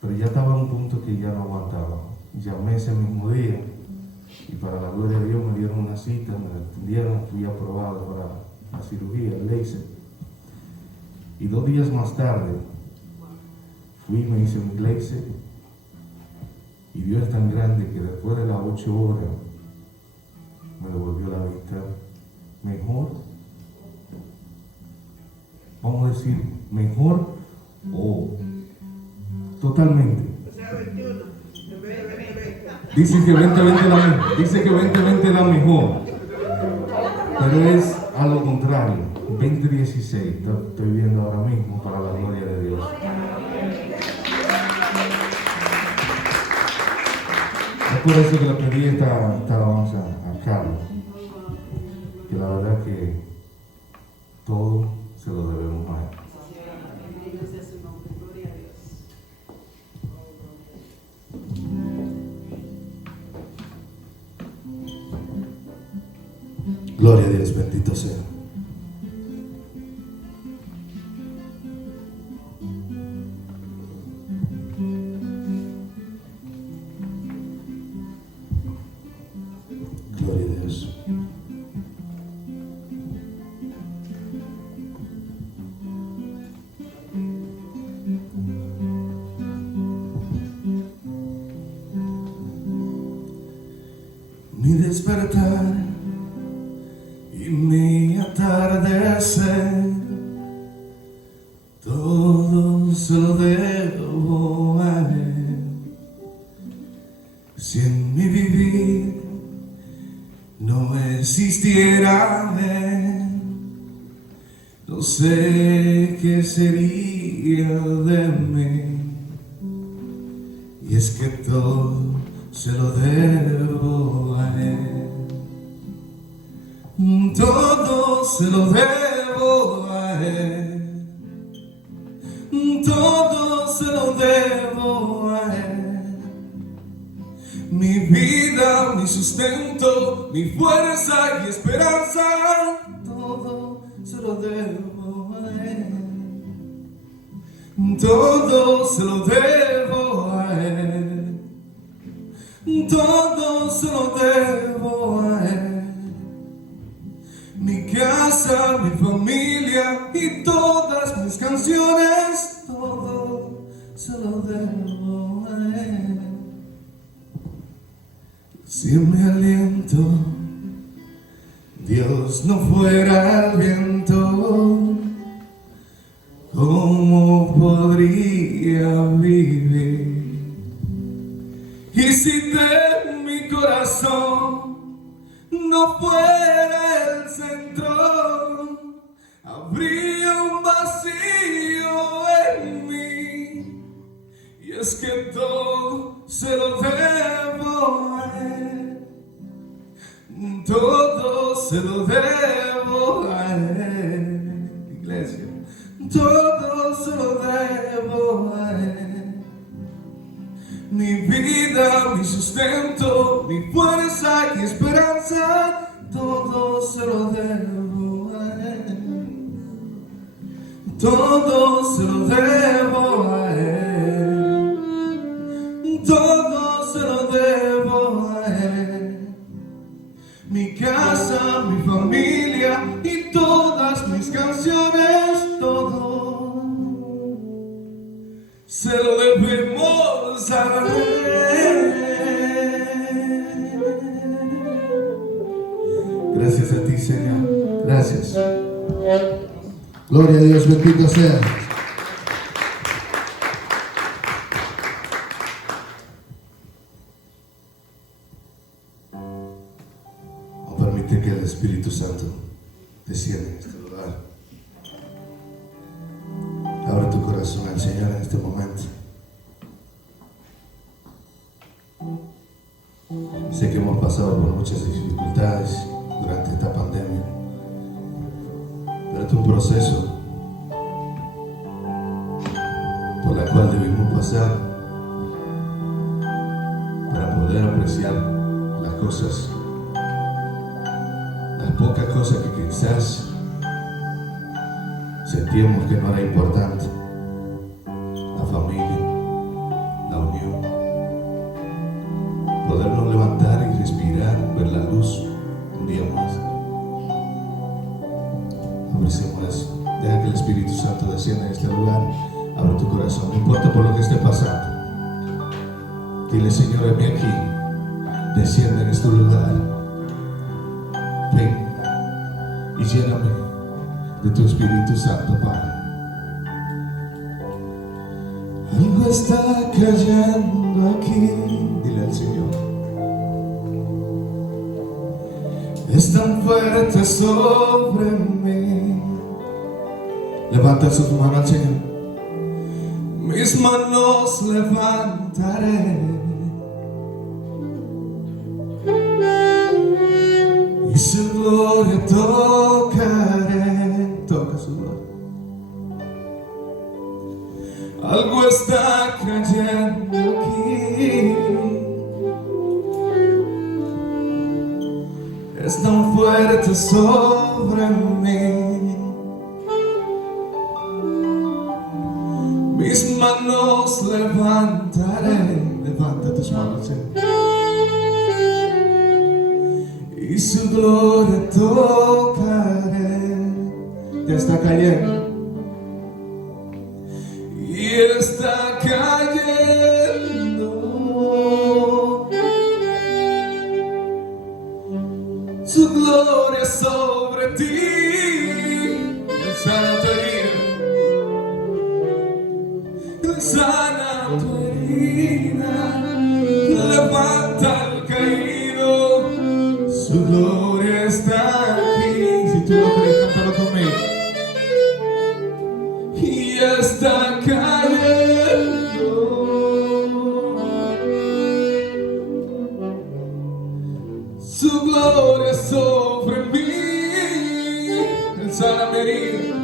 Pero ya estaba en un punto que ya no aguantaba. Llamé ese mismo día y para la gloria de Dios me dieron una cita, me la atendieron, fui aprobado para la cirugía, el láser. Y 2 días más tarde fui y me hice un láser y Dios es tan grande que después de las 8 horas me devolvió la vista mejor. Vamos a decir, mejor o totalmente. Dice que 2020 la mejor, pero es a lo contrario. 2016 estoy viendo ahora mismo para la gloria de Dios. Es por eso que le pedí esta alabanza a Carlos, que la verdad que todo se lo debemos a él. Gloria a Dios, bendito sea. Gloria a Dios. Mi despertar y mi atardecer, todo se lo debo a él. Si en mi vivir no existiera él, no sé qué sería de mí. Y es que todo se lo debo a él. Todo se lo debo a él. Todo se lo debo a él. Mi vida, mi sustento, mi fuerza y esperanza, todo se lo debo a él. Todo se lo debo a él. Todo se lo debo a él. Mi casa, mi familia y todas mis canciones, todo se lo debo a él. Si mi aliento, Dios no fuera el viento, ¿cómo podría vivir? Y si de mi corazón no fuera el centro, habría un vacío en mí. Y es que todo se lo debo a él. Todo se lo debo a él. Iglesia, todo se lo debo a él. Mi vida, mi sustento, mi fuerza y esperanza, todo se lo debo a él. Todo se lo debo a él. Todo se lo debo a él. Mi casa, mi familia y todas mis canciones, todo se lo debemos a él. Gracias a ti, Señor. Gracias. Gloria a Dios, bendito sea. Vamos a permitir que el Espíritu Santo descienda en este lugar. Abre tu corazón al Señor en este momento. Sé que hemos pasado por muchas dificultades durante esta pandemia, pero es un proceso por el cual debemos pasar para poder apreciar las cosas, las pocas cosas que quizás sentíamos que no era importante. La familia, Espíritu Santo descienda en este lugar. Abre tu corazón, no importa por lo que esté pasando. Dile, Señor, heme aquí. Desciende en este lugar. Ven y lléname de tu Espíritu Santo, Padre. Algo está cayendo aquí. Dile al Señor. Es tan fuerte sobre mí. Levanta sus manos al Señor. Mis manos levantaré y su gloria tocaré. Toca su gloria. Algo está cayendo aquí. Es tan fuerte sobre mí. Mis manos levantaré. Levanta tus manos, Señor. Y su gloria tocaré. Ya está cayendo. Y está cayendo. Su gloria sobre ti. Sana tu herida. Sana tu herida. Levanta al caído. Su gloria está aquí. Si tú lo crees, cántalo conmigo. Y está cayendo. Su gloria sobre mí. Él sana mi herida.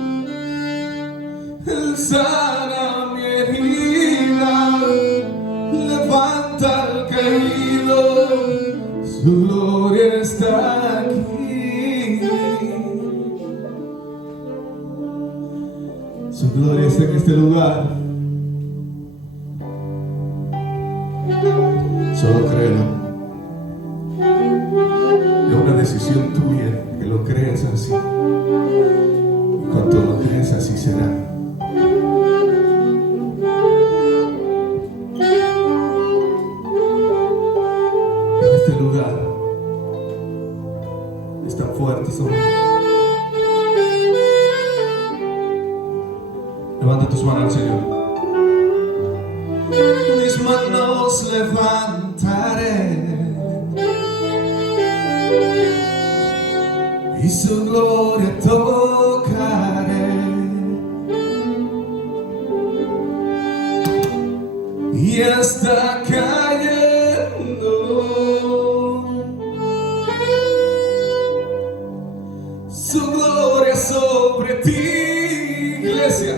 Él sana mi herida. Levanta al caído. Su gloria está aquí. Su gloria está en este lugar. Solo créelo. Es una decisión tuya que lo creas así. Y cuando lo crees así será. En este lugar es tan fuerte sobre mí. Levanta tus manos al Señor. Mis manos levantaré y su gloria tocaré. Y está cayendo. Su gloria sobre ti, iglesia.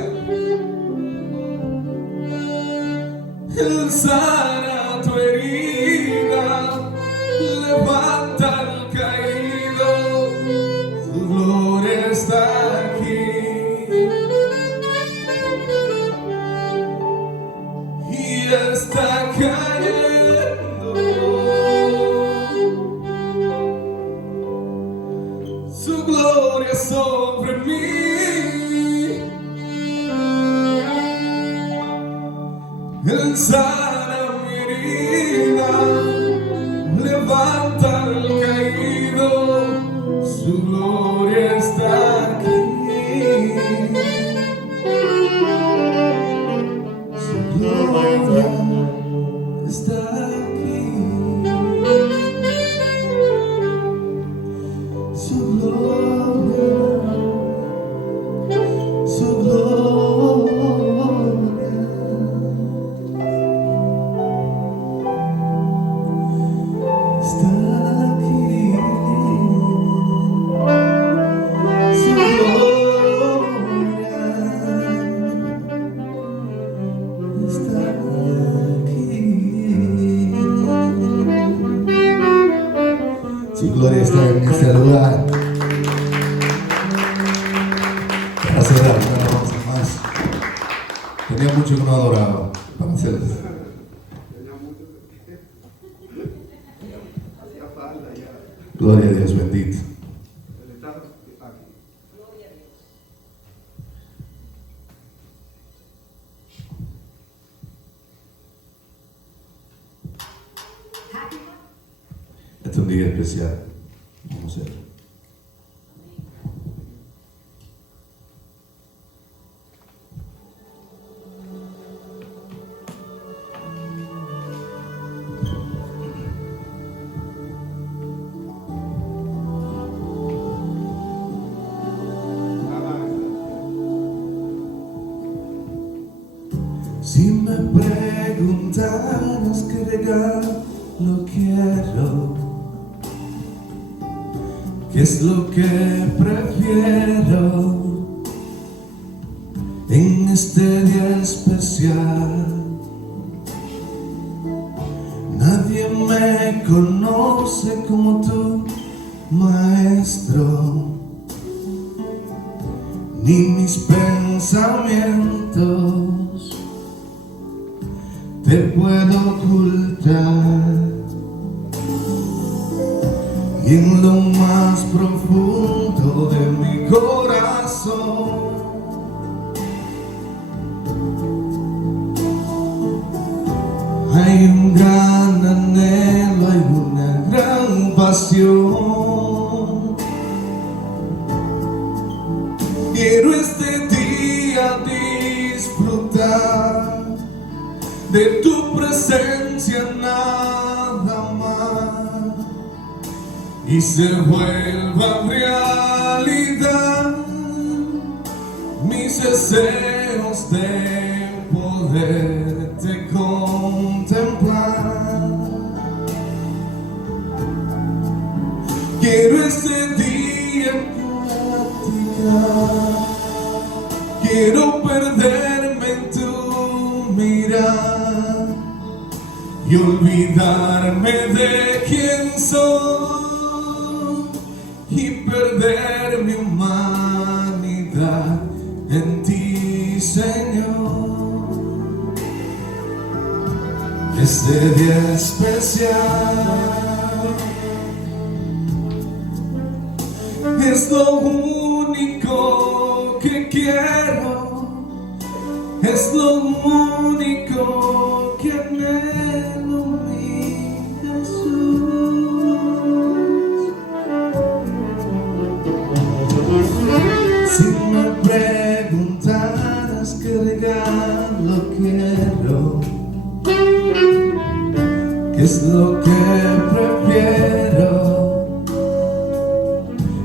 Él sana tu herida, levanta al caído, su gloria está aquí. Y está cayendo. Su gloria sobre mí. Él sana mi herida, levanta al caído, su gloria está aquí. Su gloria está aquí. Su gloria, su gloria. Está aquí. Su gloria está aquí. Su gloria está en este lugar. Para cerrar, una alabanza más. Tenía mucho que no adoraba para hacerlo. Gloria a Dios, bendito. Este es un día especial. Vamos a ver. Si me preguntaras qué regalo quiero, qué es lo que prefiero en este día especial, nadie me conoce como tú, maestro, ni mis pensamientos te puedo ocultar, y en lo más profundo de mi corazón hay un gran anhelo, hay una gran pasión. Quiero este día disfrutar de tu presencia nada más, y se vuelva realidad mis deseos de poderte contemplar. Quiero este día practicar, quiero perderme en tu mirar y olvidarme de quién soy y perder mi humanidad en ti, Señor. Este día especial es lo único que quiero, es lo único que anhelo, mi Jesús. Si me preguntaras qué regalo quiero, qué es lo que prefiero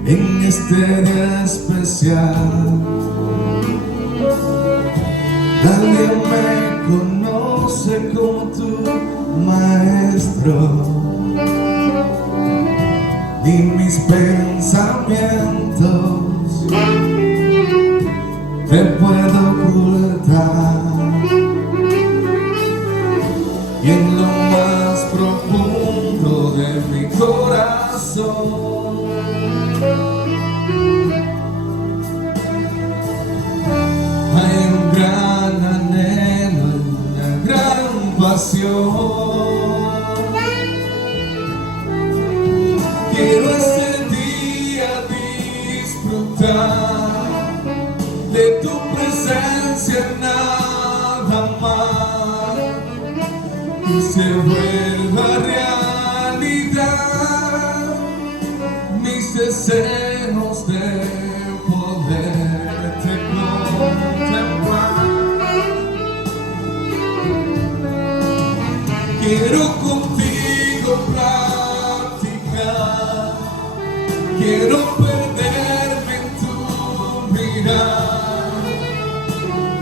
en este día especial, nadie me conoce como tu maestro, ni mis pensamientos te puedo ocultar, y en lo más profundo de mi corazón hay un gran anhelo, una gran pasión. Quiero este día disfrutar de tu presencia nada más, y se vuelva realidad mis deseos de poderte contemplar. Quiero contigo practicar, quiero perderme en tu mirar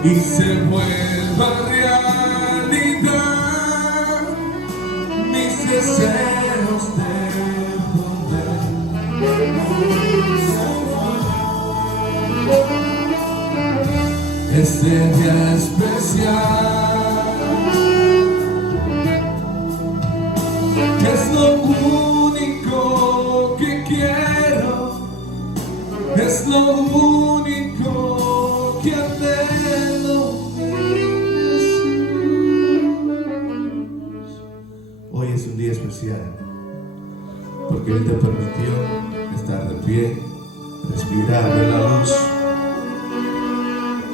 y se vuelva realidad mis deseos de poder. Este día especial es lo único que quiero, es lo único que anhelo, Jesús. Hoy es un día especial porque Él te permitió estar de pie, respirar, ver la luz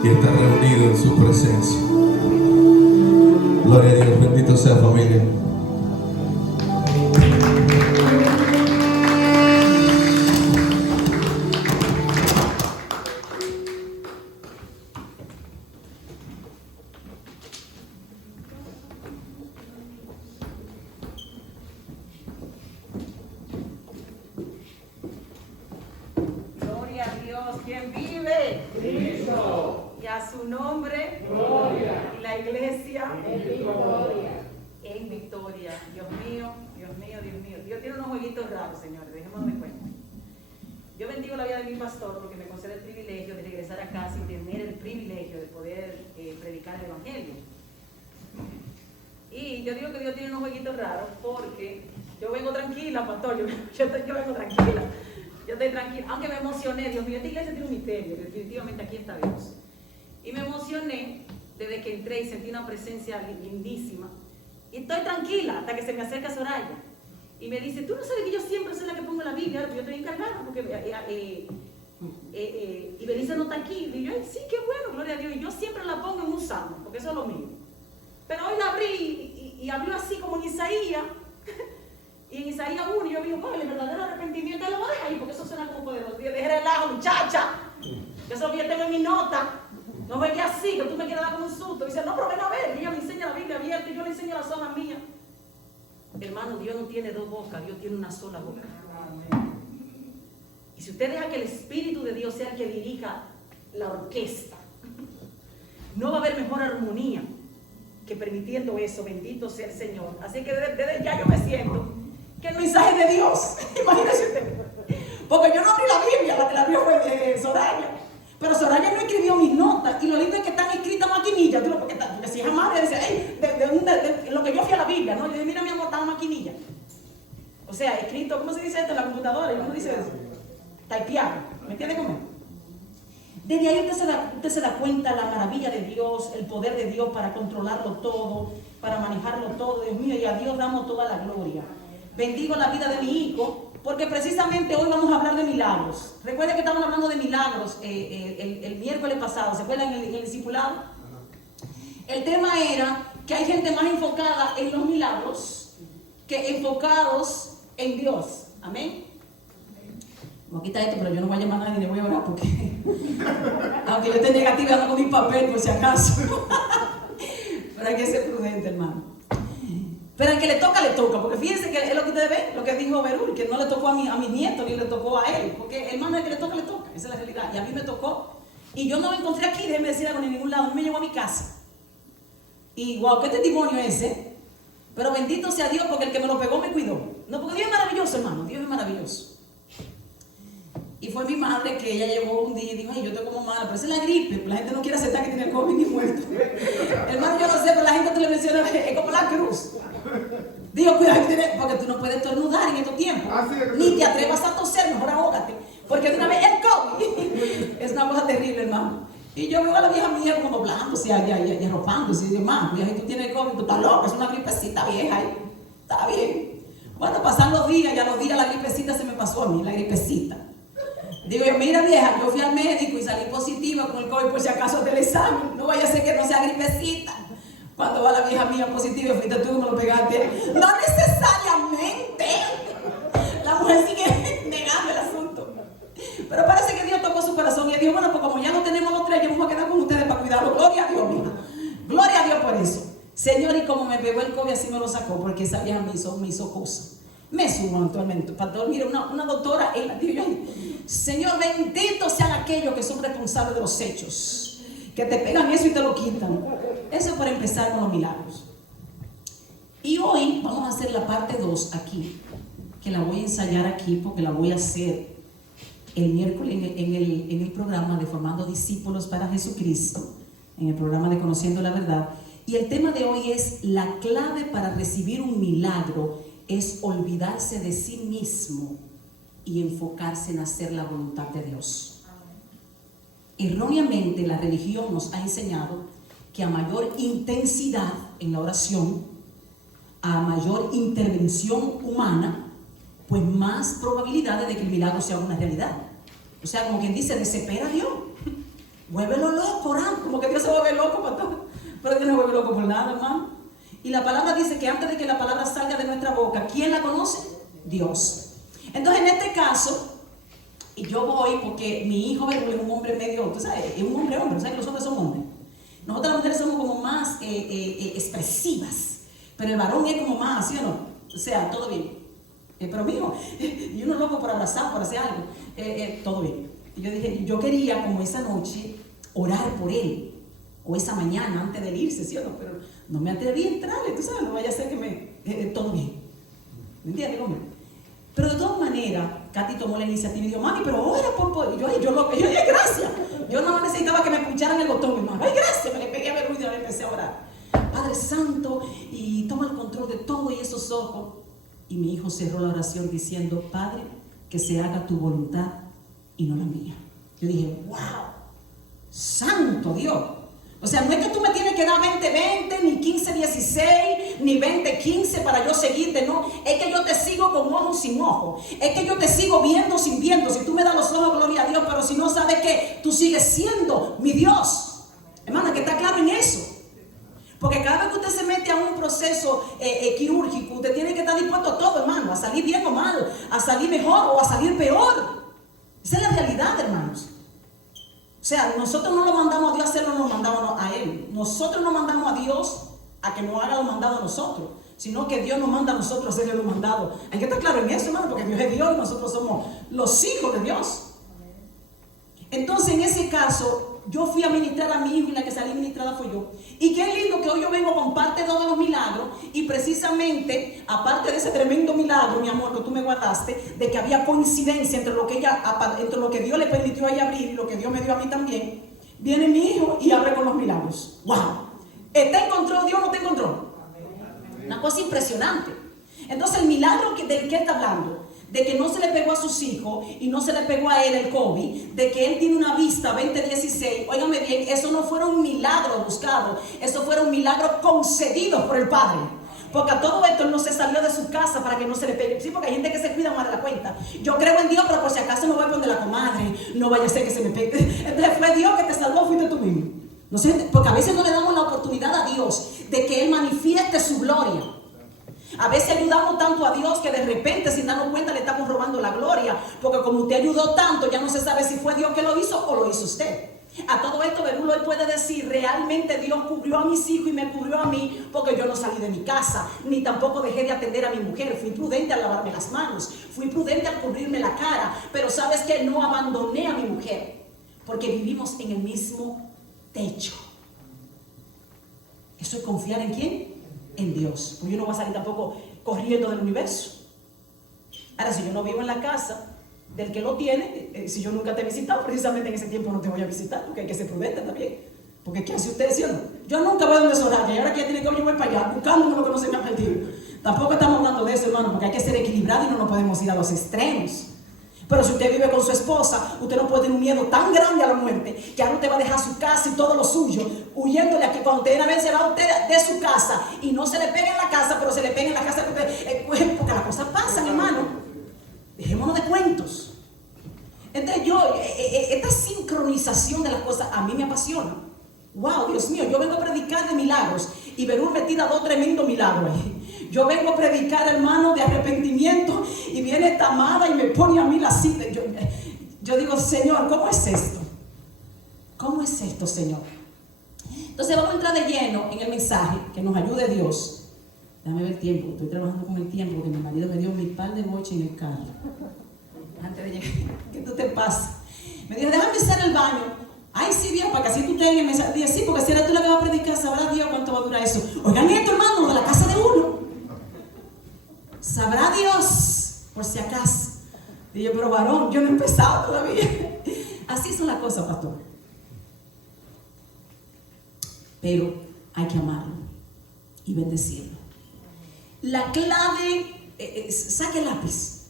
y estar reunido en su presencia. Gloria a Dios, bendito sea, familia. Cristo. Y a su nombre, gloria. Y la iglesia, en victoria. En victoria. Dios mío, Dios mío, Dios mío. Dios tiene unos jueguitos raros, señores, dejémonos de cuenta. Yo bendigo la vida de mi pastor porque me concede el privilegio de regresar a casa y tener el privilegio de poder predicar el evangelio. Y yo digo que Dios tiene unos jueguitos raros porque yo vengo tranquila, pastor, yo vengo tranquila. Yo estoy tranquila, aunque me emocioné, Dios mío, esta iglesia tiene un misterio, definitivamente aquí está Dios. Y me emocioné desde que entré y sentí una presencia lindísima. Y estoy tranquila hasta que se me acerca Soraya. Y me dice, tú no sabes que yo siempre soy la que pongo la Biblia, yo estoy encargada, porque y Belisa no está aquí. Y yo, sí, qué bueno, gloria a Dios. Y yo siempre la pongo en un salmo, porque eso es lo mío. Pero hoy la abrí y abrió así como en Isaías. Y en Isaías 1 yo digo, el verdadero arrepentimiento lo voy a dejar ahí, porque eso suena como poderoso. Yo dejé relajo, muchacha. Eso que yo tengo en mi nota. No venga así, que tú me quieres dar como un susto. Y dice, no, pero ven a ver. Y ella me enseña la Biblia abierta y yo le enseño las zonas mías. Hermano, Dios no tiene dos bocas, Dios tiene una sola boca. Y si usted deja que el Espíritu de Dios sea el que dirija la orquesta, no va a haber mejor armonía que permitiendo eso. Bendito sea el Señor. Así que desde ya yo me siento que el mensaje de Dios, imagínese usted, porque yo no abrí la Biblia, la que la abrió fue Soraya, pero Soraya no escribió mis notas, y lo lindo es que están escritas maquinilla, porque si es amable, dice, hey, de lo que yo fui a la Biblia, ¿no? Yo dije, mira mi amor, está en maquinilla, o sea, escrito, ¿cómo se dice esto en la computadora? ¿Cómo dice eso? Typeado, ¿me entiende cómo? Desde ahí usted se da cuenta la maravilla de Dios, el poder de Dios para controlarlo todo, para manejarlo todo, Dios mío, y a Dios damos toda la gloria. Bendigo la vida de mi hijo, porque precisamente hoy vamos a hablar de milagros. Recuerden que estamos hablando de milagros el miércoles pasado, ¿se acuerdan en el discipulado? El tema era que hay gente más enfocada en los milagros que enfocados en Dios. Amén. Voy a quitar esto, pero yo no voy a llamar a nadie ni le voy a orar porque aunque yo esté negativa, ando con mi papel por si acaso. Pero hay que ser prudente, hermano. Pero al que le toca, porque fíjense que es lo que ustedes ven, lo que dijo Berul, que no le tocó a mis nietos ni le tocó a él, porque hermano, el que le toca, esa es la realidad. Y a mí me tocó, y yo no me encontré aquí, déjeme decir algo, en ningún lado, no me llevó a mi casa. Y wow, qué testimonio ese. Pero bendito sea Dios, porque el que me lo pegó me cuidó. No, porque Dios es maravilloso, hermano, Dios es maravilloso. Y fue mi madre que ella llegó un día y dijo, ay, yo estoy como mala, pero esa es la gripe, la gente no quiere aceptar que tiene COVID ni muerto. Hermano, yo no sé, pero la gente te le menciona, es como la cruz. Digo, cuidado, porque tú no puedes estornudar en estos tiempos. Ni te atrevas a toser, mejor ahógate. Porque de una vez el COVID es una cosa terrible, hermano. Y yo veo a la vieja mía como doblándose y arropándose. Y digo, hermano, si tú tienes COVID, tú estás loca, es una gripecita vieja. Está bien. Bueno, pasan los días, y a los días la gripecita se me pasó a mí, la gripecita. Digo yo, mira vieja, yo fui al médico y salí positiva con el COVID por si acaso del examen. No vaya a ser que no sea gripecita. Cuando va la vieja mía positiva, fuiste tú que me lo pegaste. No necesariamente. La mujer sigue negando el asunto. Pero parece que Dios tocó su corazón y él dijo, bueno, pues como ya no tenemos los tres, yo me voy a quedar con ustedes para cuidarlo. Gloria a Dios, mija. Gloria a Dios por eso. Señor, y como me pegó el COVID, así me lo sacó, porque esa vieja me hizo cosas. Me subo actualmente. Pastor, mire, una doctora, digo yo, Señor, bendito sean aquellos que son responsables de los hechos, que te pegan eso y te lo quitan. Eso es para empezar con los milagros. Y hoy vamos a hacer la parte 2 aquí, que la voy a ensayar aquí porque la voy a hacer el miércoles en el programa de Formando Discípulos para Jesucristo, en el programa de Conociendo la Verdad. Y el tema de hoy es: la clave para recibir un milagro es olvidarse de sí mismo y enfocarse en hacer la voluntad de Dios. Erróneamente la religión nos ha enseñado que a mayor intensidad en la oración, a mayor intervención humana, pues más probabilidades de que el milagro sea una realidad. O sea, como quien dice, desespera a Dios, vuélvelo loco, orando, como que Dios se vuelve loco para todo. Pero Dios no vuelve loco por nada, hermano. Y la palabra dice que antes de que la palabra salga de nuestra boca, ¿quién la conoce? Dios. Entonces, en este caso, y yo voy porque mi hijo es un hombre medio, tú sabes, es un hombre, ¿sabes que los hombres son hombres? Nosotras las mujeres somos como más expresivas, pero el varón es como más, ¿sí o no? O sea, todo bien. Pero mijo, y uno loco por abrazar, por hacer algo, todo bien. Y yo dije, yo quería como esa noche orar por él, o esa mañana antes de irse, ¿sí o no? Pero no me atreví a entrarle, tú sabes, no vaya a ser que todo bien. ¿Me entiendes? Pero de todas maneras, Katy tomó la iniciativa y dijo, mami, pero ora por... Y yo, gracias. Yo no necesitaba que me puncharan el botón, mi mamá. Ay, gracias, me le pegué a ver y me empecé a orar. Padre Santo, y toma el control de todo y esos ojos. Y mi hijo cerró la oración diciendo, Padre, que se haga tu voluntad y no la mía. Yo dije, wow, santo Dios. O sea, no es que tú me tienes que dar 20-20, ni 15-16, ni 20-15 para yo seguirte, no. Es que yo te sigo con ojo sin ojo. Es que yo te sigo viendo sin viendo. Si tú me das los ojos, gloria a Dios, pero si no, ¿sabes qué? Tú sigues siendo mi Dios. Hermana, que está claro en eso. Porque cada vez que usted se mete a un proceso quirúrgico, usted tiene que estar dispuesto a todo, hermano, a salir bien o mal, a salir mejor o a salir peor. Esa es la realidad, hermanos. O sea, nosotros no lo mandamos a Dios a hacerlo, nos mandamos a Él. Nosotros no mandamos a Dios a que nos haga lo mandado a nosotros, sino que Dios nos manda a nosotros a hacerle lo mandado. Hay que estar claro en eso, hermano, porque Dios es Dios y nosotros somos los hijos de Dios. Entonces, en ese caso, yo fui a ministrar a mi hijo y la que salí ministrada fue yo. Y qué lindo que hoy yo vengo con parte de todos los milagros y precisamente, aparte de ese tremendo milagro, mi amor, que tú me guardaste, de que había coincidencia entre lo que Dios le permitió a ella abrir y lo que Dios me dio a mí también, viene mi hijo y abre con los milagros. ¡Wow! ¿Está en control Dios o no está en control? Una cosa impresionante. Entonces, el milagro del que está hablando, de que no se le pegó a sus hijos y no se le pegó a él el COVID, de que él tiene una vista 20/16, óigame bien, eso no fueron milagros buscados, eso fueron milagros concedidos por el Padre. Porque a todo esto él no se salió de su casa para que no se le pegue. Sí, porque hay gente que se cuida más de la cuenta. Yo creo en Dios, pero por si acaso me voy a poner la comadre, no vaya a ser que se me pegue. Entonces fue Dios que te salvó, fuiste tú mismo. No sé, porque a veces no le damos la oportunidad a Dios de que Él manifieste su gloria. A veces ayudamos tanto a Dios que de repente, sin darnos cuenta, le estamos robando la gloria. Porque como usted ayudó tanto, ya no se sabe si fue Dios que lo hizo o lo hizo usted. A todo esto, Berulo hoy puede decir, realmente Dios cubrió a mis hijos y me cubrió a mí, porque yo no salí de mi casa, ni tampoco dejé de atender a mi mujer. Fui prudente al lavarme las manos, fui prudente al cubrirme la cara, pero ¿sabes qué? No abandoné a mi mujer, porque vivimos en el mismo techo. ¿Eso es confiar en quién? En Dios. Pues yo no voy a salir tampoco corriendo del universo. Ahora, si yo no vivo en la casa del que lo tiene, si yo nunca te he visitado, precisamente en ese tiempo no te voy a visitar, porque hay que ser prudente también. Porque ¿qué hace usted diciendo? Yo nunca voy a donde Soraya, y ahora que ella tiene que yo voy para allá, buscando lo que no se me ha perdido. Tampoco estamos hablando de eso, hermano, porque hay que ser equilibrado y no nos podemos ir a los extremos. Pero si usted vive con su esposa, usted no puede tener un miedo tan grande a la muerte, que ahora usted va a dejar su casa y todo lo suyo, huyéndole a que cuando usted una vez se va usted de su casa, y no se le pega en la casa, pero se le pega en la casa que usted, porque las cosas pasan, hermano. Dejémonos de cuentos. Entonces esta sincronización de las cosas a mí me apasiona. Wow, Dios mío, yo vengo a predicar de milagros y Berú me tira 2 tremendos milagros ahí. Yo vengo a predicar, hermano, de arrepentimiento y viene esta amada y me pone a mí la cita. Yo digo, Señor, ¿cómo es esto? ¿Cómo es esto, Señor? Entonces vamos a entrar de lleno en el mensaje, que nos ayude Dios. Déjame ver el tiempo, estoy trabajando con el tiempo, porque mi marido me dio mi par de boche en el carro. Antes de llegar, ¿qué tú te pasa? Me dijo, déjame hacer el baño. Ay, sí, bien, para que así tú tengas el mensaje. Dije, sí, porque si eres tú la que va a predicar, sabrá Dios cuánto va a durar eso. Oigan esto, hermano, lo de la casa de uno. Sabrá Dios, por si acaso. Dije, pero varón, yo no he empezado todavía. Así son las cosas, pastor. Pero hay que amarlo y bendecirlo. La clave, saque el lápiz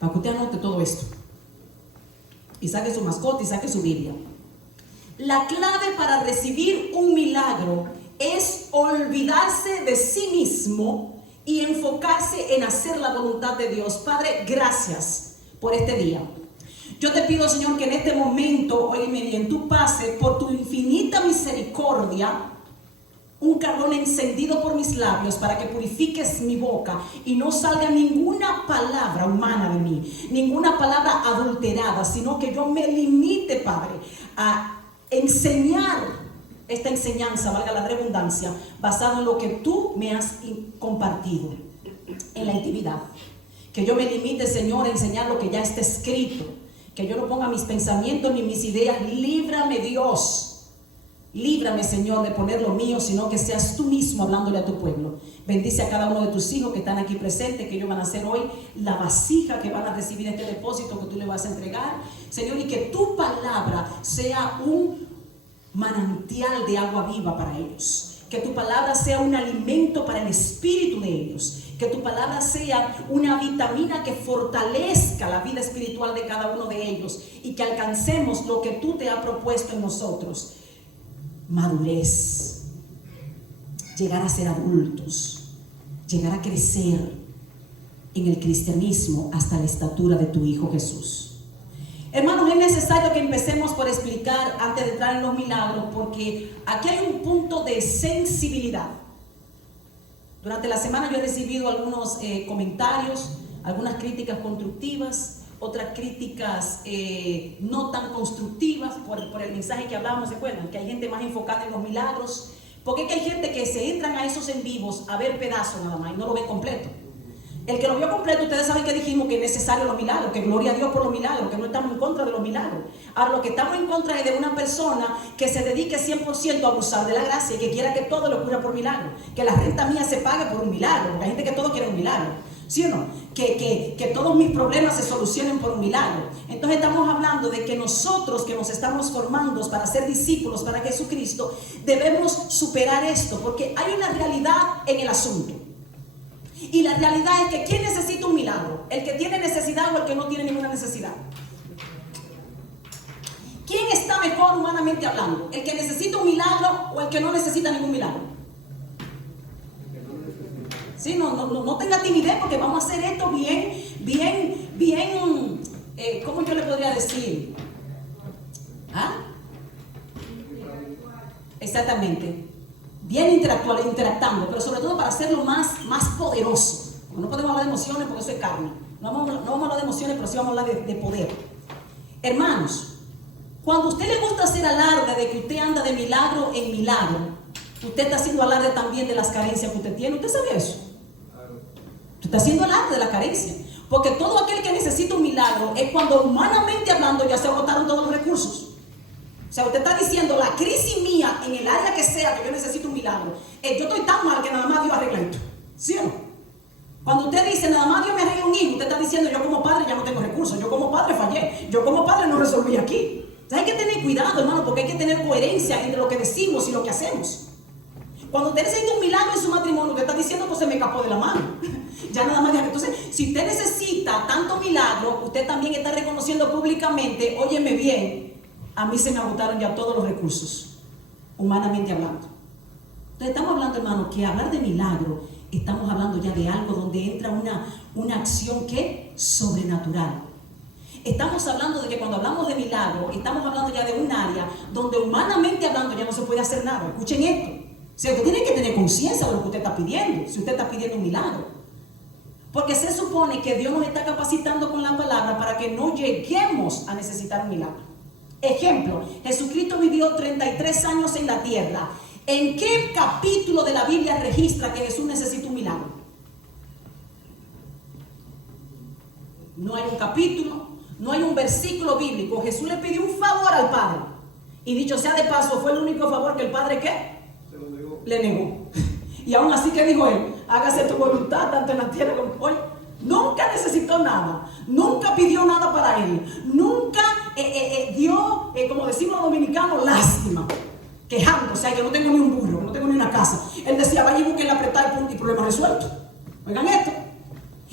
para que usted anote todo esto. Y saque su mascota y saque su Biblia. La clave para recibir un milagro es olvidarse de sí mismo y enfocarse en hacer la voluntad de Dios. Padre, gracias por este día. Yo te pido, Señor, que en este momento, óyeme bien, tú pases por tu infinita misericordia un carbón encendido por mis labios para que purifiques mi boca y no salga ninguna palabra humana de mí, ninguna palabra adulterada, sino que yo me limite, Padre, a enseñar esta enseñanza, valga la redundancia, basado en lo que tú me has compartido en la intimidad. Que yo me limite, Señor, a enseñar lo que ya está escrito. que yo no ponga mis pensamientos ni mis ideas. Líbrame, Dios. Líbrame, Señor, de poner lo mío, sino que seas tú mismo hablándole a tu pueblo. Bendice a cada uno de tus hijos que están aquí presentes, que ellos van a ser hoy la vasija que van a recibir este depósito que tú le vas a entregar, Señor, y que tu palabra sea un manantial de agua viva para ellos. Que tu palabra sea un alimento para el espíritu de ellos. Que tu palabra sea una vitamina que fortalezca la vida espiritual de cada uno de ellos. Y que alcancemos lo que tú te has propuesto en nosotros. Madurez. Llegar a ser adultos. Llegar a crecer en el cristianismo hasta la estatura de tu Hijo Jesús. Hermanos, es necesario que empecemos por explicar antes de entrar en los milagros, porque aquí hay un punto de sensibilidad. Durante la semana yo he recibido algunos comentarios, algunas críticas constructivas, otras críticas no tan constructivas por el mensaje que hablábamos, ¿se acuerdan? Que hay gente más enfocada en los milagros, porque es que hay gente que se entran a esos en vivos a ver pedazos nada más y no lo ven completo. El que lo vio completo, ustedes saben que dijimos que es necesario los milagros, que gloria a Dios por los milagros, que no estamos en contra de los milagros. Ahora, lo que estamos en contra es de una persona que se dedique 100% a abusar de la gracia y que quiera que todo lo ocurra por milagro, que la renta mía se pague por un milagro, porque hay gente que todo quiere un milagro, ¿sí o no? Que todos mis problemas se solucionen por un milagro. Entonces estamos hablando de que nosotros que nos estamos formando para ser discípulos para Jesucristo, debemos superar esto, porque hay una realidad en el asunto. Y la realidad es que ¿quién necesita un milagro? ¿El que tiene necesidad o el que no tiene ninguna necesidad? ¿Quién está mejor humanamente hablando? ¿El que necesita un milagro o el que no necesita ningún milagro? Sí, no tenga timidez, porque vamos a hacer esto bien, ¿cómo yo le podría decir? ¿Ah? Exactamente. Bien interactuando, pero sobre todo para hacerlo más poderoso. No podemos hablar de emociones porque eso es carne. No vamos a hablar de emociones, pero sí vamos a hablar de poder. Hermanos, cuando a usted le gusta hacer alarde de que usted anda de milagro en milagro, usted está haciendo alarde también de las carencias que usted tiene. ¿Usted sabe eso? Usted está haciendo alarde de la carencia. Porque todo aquel que necesita un milagro es cuando humanamente hablando ya se agotaron todos los recursos. O sea, usted está diciendo, la crisis mía en el área que sea que yo necesito un milagro, yo estoy tan mal que nada más Dios arregla esto. ¿Sí o no? Cuando usted dice, nada más Dios me arregla un hijo, usted está diciendo, yo como padre ya no tengo recursos, yo como padre fallé, yo como padre no resolví aquí. Entonces hay que tener cuidado, hermano, porque hay que tener coherencia entre lo que decimos y lo que hacemos. Cuando usted necesita un milagro en su matrimonio, usted está diciendo, pues se me escapó de la mano. Ya nada más. Entonces, si usted necesita tanto milagro, usted también está reconociendo públicamente, óyeme bien, a mí se me agotaron ya todos los recursos, humanamente hablando. Entonces estamos hablando, hermano, que hablar de milagro, estamos hablando ya de algo donde entra una acción que sobrenatural. Estamos hablando de que cuando hablamos de milagro, estamos hablando ya de un área donde humanamente hablando ya no se puede hacer nada. Escuchen esto. O sea, usted tiene que tener conciencia de lo que usted está pidiendo, si usted está pidiendo un milagro. Porque se supone que Dios nos está capacitando con la palabra para que no lleguemos a necesitar un milagro. Ejemplo, Jesucristo vivió 33 años en la tierra. ¿En qué capítulo de la Biblia registra que Jesús necesita un milagro? No hay un capítulo, no hay un versículo bíblico. Jesús le pidió un favor al Padre. Y dicho sea de paso, fue el único favor que el Padre, ¿qué? Le negó. Y aún así, ¿qué dijo él? Hágase tu voluntad tanto en la tierra como hoy. Nunca necesitó nada, nunca pidió nada para él, nunca dio, como decimos los dominicanos, lástima, quejando. O sea, yo no tengo ni un burro, no tengo ni una casa. Él decía, vaya y busquen apretar y problema resuelto. Oigan esto.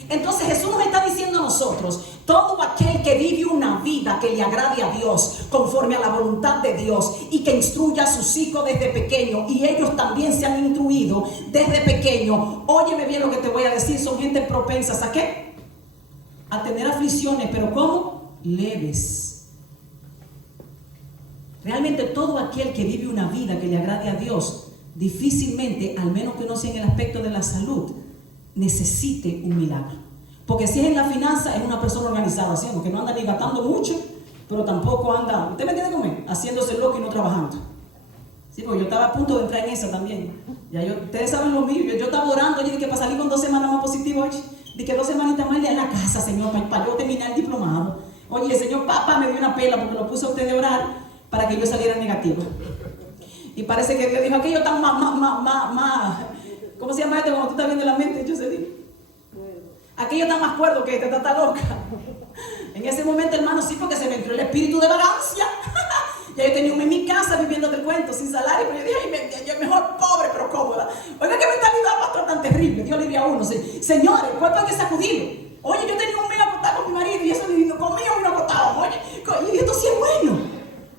Entonces Jesús nos está diciendo a nosotros, todo aquel que vive una vida que le agrade a Dios, conforme a la voluntad de Dios, y que instruya a sus hijos desde pequeños, y ellos también se han instruido desde pequeños. Óyeme bien lo que te voy a decir, son gente propensas ¿a qué? A tener aflicciones, pero ¿cómo? Leves. Realmente todo aquel que vive una vida que le agrade a Dios, difícilmente, al menos que no sea en el aspecto de la salud, necesite un milagro. Porque si es en la finanza, es una persona organizada, ¿sí? Que no anda ni gastando mucho, pero tampoco anda, ¿usted me entiende conmigo? Haciéndose loco y no trabajando. Sí, porque yo estaba a punto de entrar en esa también. Ustedes saben lo mío, yo estaba orando, oye, de que para salir con 2 semanas más positivo, oye, de que 2 semanitas más de en la casa, Señor, para yo terminar el diplomado, Oye, el Señor Papá me dio una pela porque lo puso a usted de orar para que yo saliera negativa. Y parece que Dios dijo, aquello tan más, ¿cómo se llama esto cuando tú estás viendo la mente? Yo sé, digo, aquello está más cuerdo que esta está loca. En ese momento, hermano, sí, porque se me entró el espíritu de vagancia. Ya yo tenía un en mi casa viviendo del cuento, sin salario, pero yo dije, ay, yo mejor pobre, pero cómoda. Oiga, que mentalidad, pastor, tan terrible. Dios libre a uno. Señores, el cuerpo hay que sacudirlo. Oye, yo tenía un mes acostado con mi marido y eso conmigo vino acostado. Oye, y esto sí es bueno.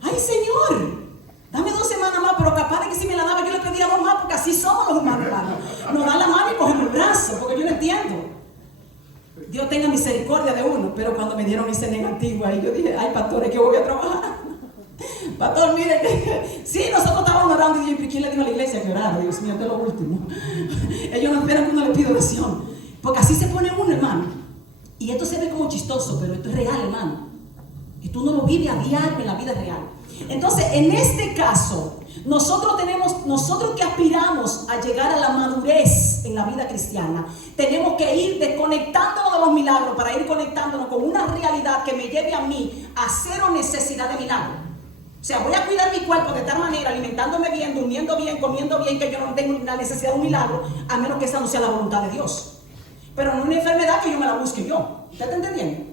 Ay, Señor, dame 2 semanas más, pero capaz de que si me la daba yo le pedía 2 más, porque así somos los humanos, hermano. Nos dan la mano y cogemos el brazo, porque yo no entiendo. Dios tenga misericordia de uno, pero cuando me dieron ese negativo ahí, yo dije, ay, pastor, es que voy a trabajar. Pastor, mire que sí, nosotros estábamos orando y dije, ¿quién le dijo a la iglesia que orara? Dios mío, esto es lo último. Ellos no esperan que uno le pida oración, porque así se pone uno, hermano. Y esto se ve como chistoso, pero esto es real, hermano. Y tú no lo vives a diario en la vida real. Entonces, en este caso, nosotros que aspiramos a llegar a la madurez en la vida cristiana, tenemos que ir desconectándonos de los milagros para ir conectándonos con una realidad que me lleve a mí a cero necesidad de milagro. O sea, voy a cuidar mi cuerpo de tal manera, alimentándome bien, durmiendo bien, comiendo bien, que yo no tengo la necesidad de un milagro, a menos que esa no sea la voluntad de Dios. Pero no una enfermedad que yo me la busque yo. ¿Usted está entendiendo?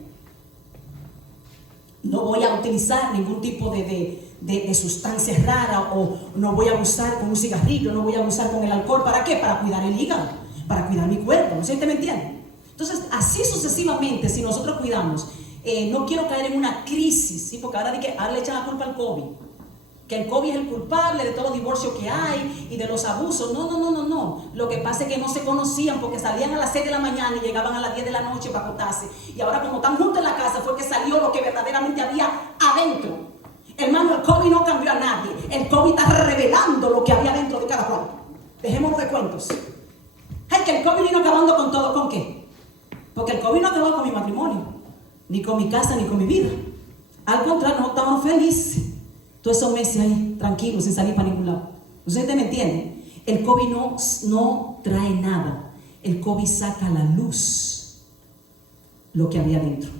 No voy a utilizar ningún tipo de sustancias raras, o no voy a abusar con un cigarrillo, no voy a abusar con el alcohol. ¿Para qué? Para cuidar el hígado, para cuidar mi cuerpo. ¿No sé si usted me entiende? Entonces, así sucesivamente, si nosotros cuidamos, no quiero caer en una crisis, ¿sí? Porque ahora le echan la culpa al COVID, que el COVID es el culpable de todos los divorcios que hay y de los abusos. No. Lo que pasa es que no se conocían, porque salían a las 6 de la mañana y llegaban a las 10 de la noche para acostarse. Y ahora, como están juntos en la casa, fue que salió lo que verdaderamente había adentro. Hermano, el COVID no cambió a nadie. El COVID está revelando lo que había dentro de cada cual. Dejémonos de cuentos. Ay, que el COVID vino acabando con todo. ¿Con qué? Porque el COVID no acabó con mi matrimonio, ni con mi casa, ni con mi vida. Al contrario, nosotros estábamos felices todos esos meses ahí, tranquilos, sin salir para ningún lado. ¿Ustedes me entienden? El COVID no trae nada. El COVID saca a la luz lo que había dentro.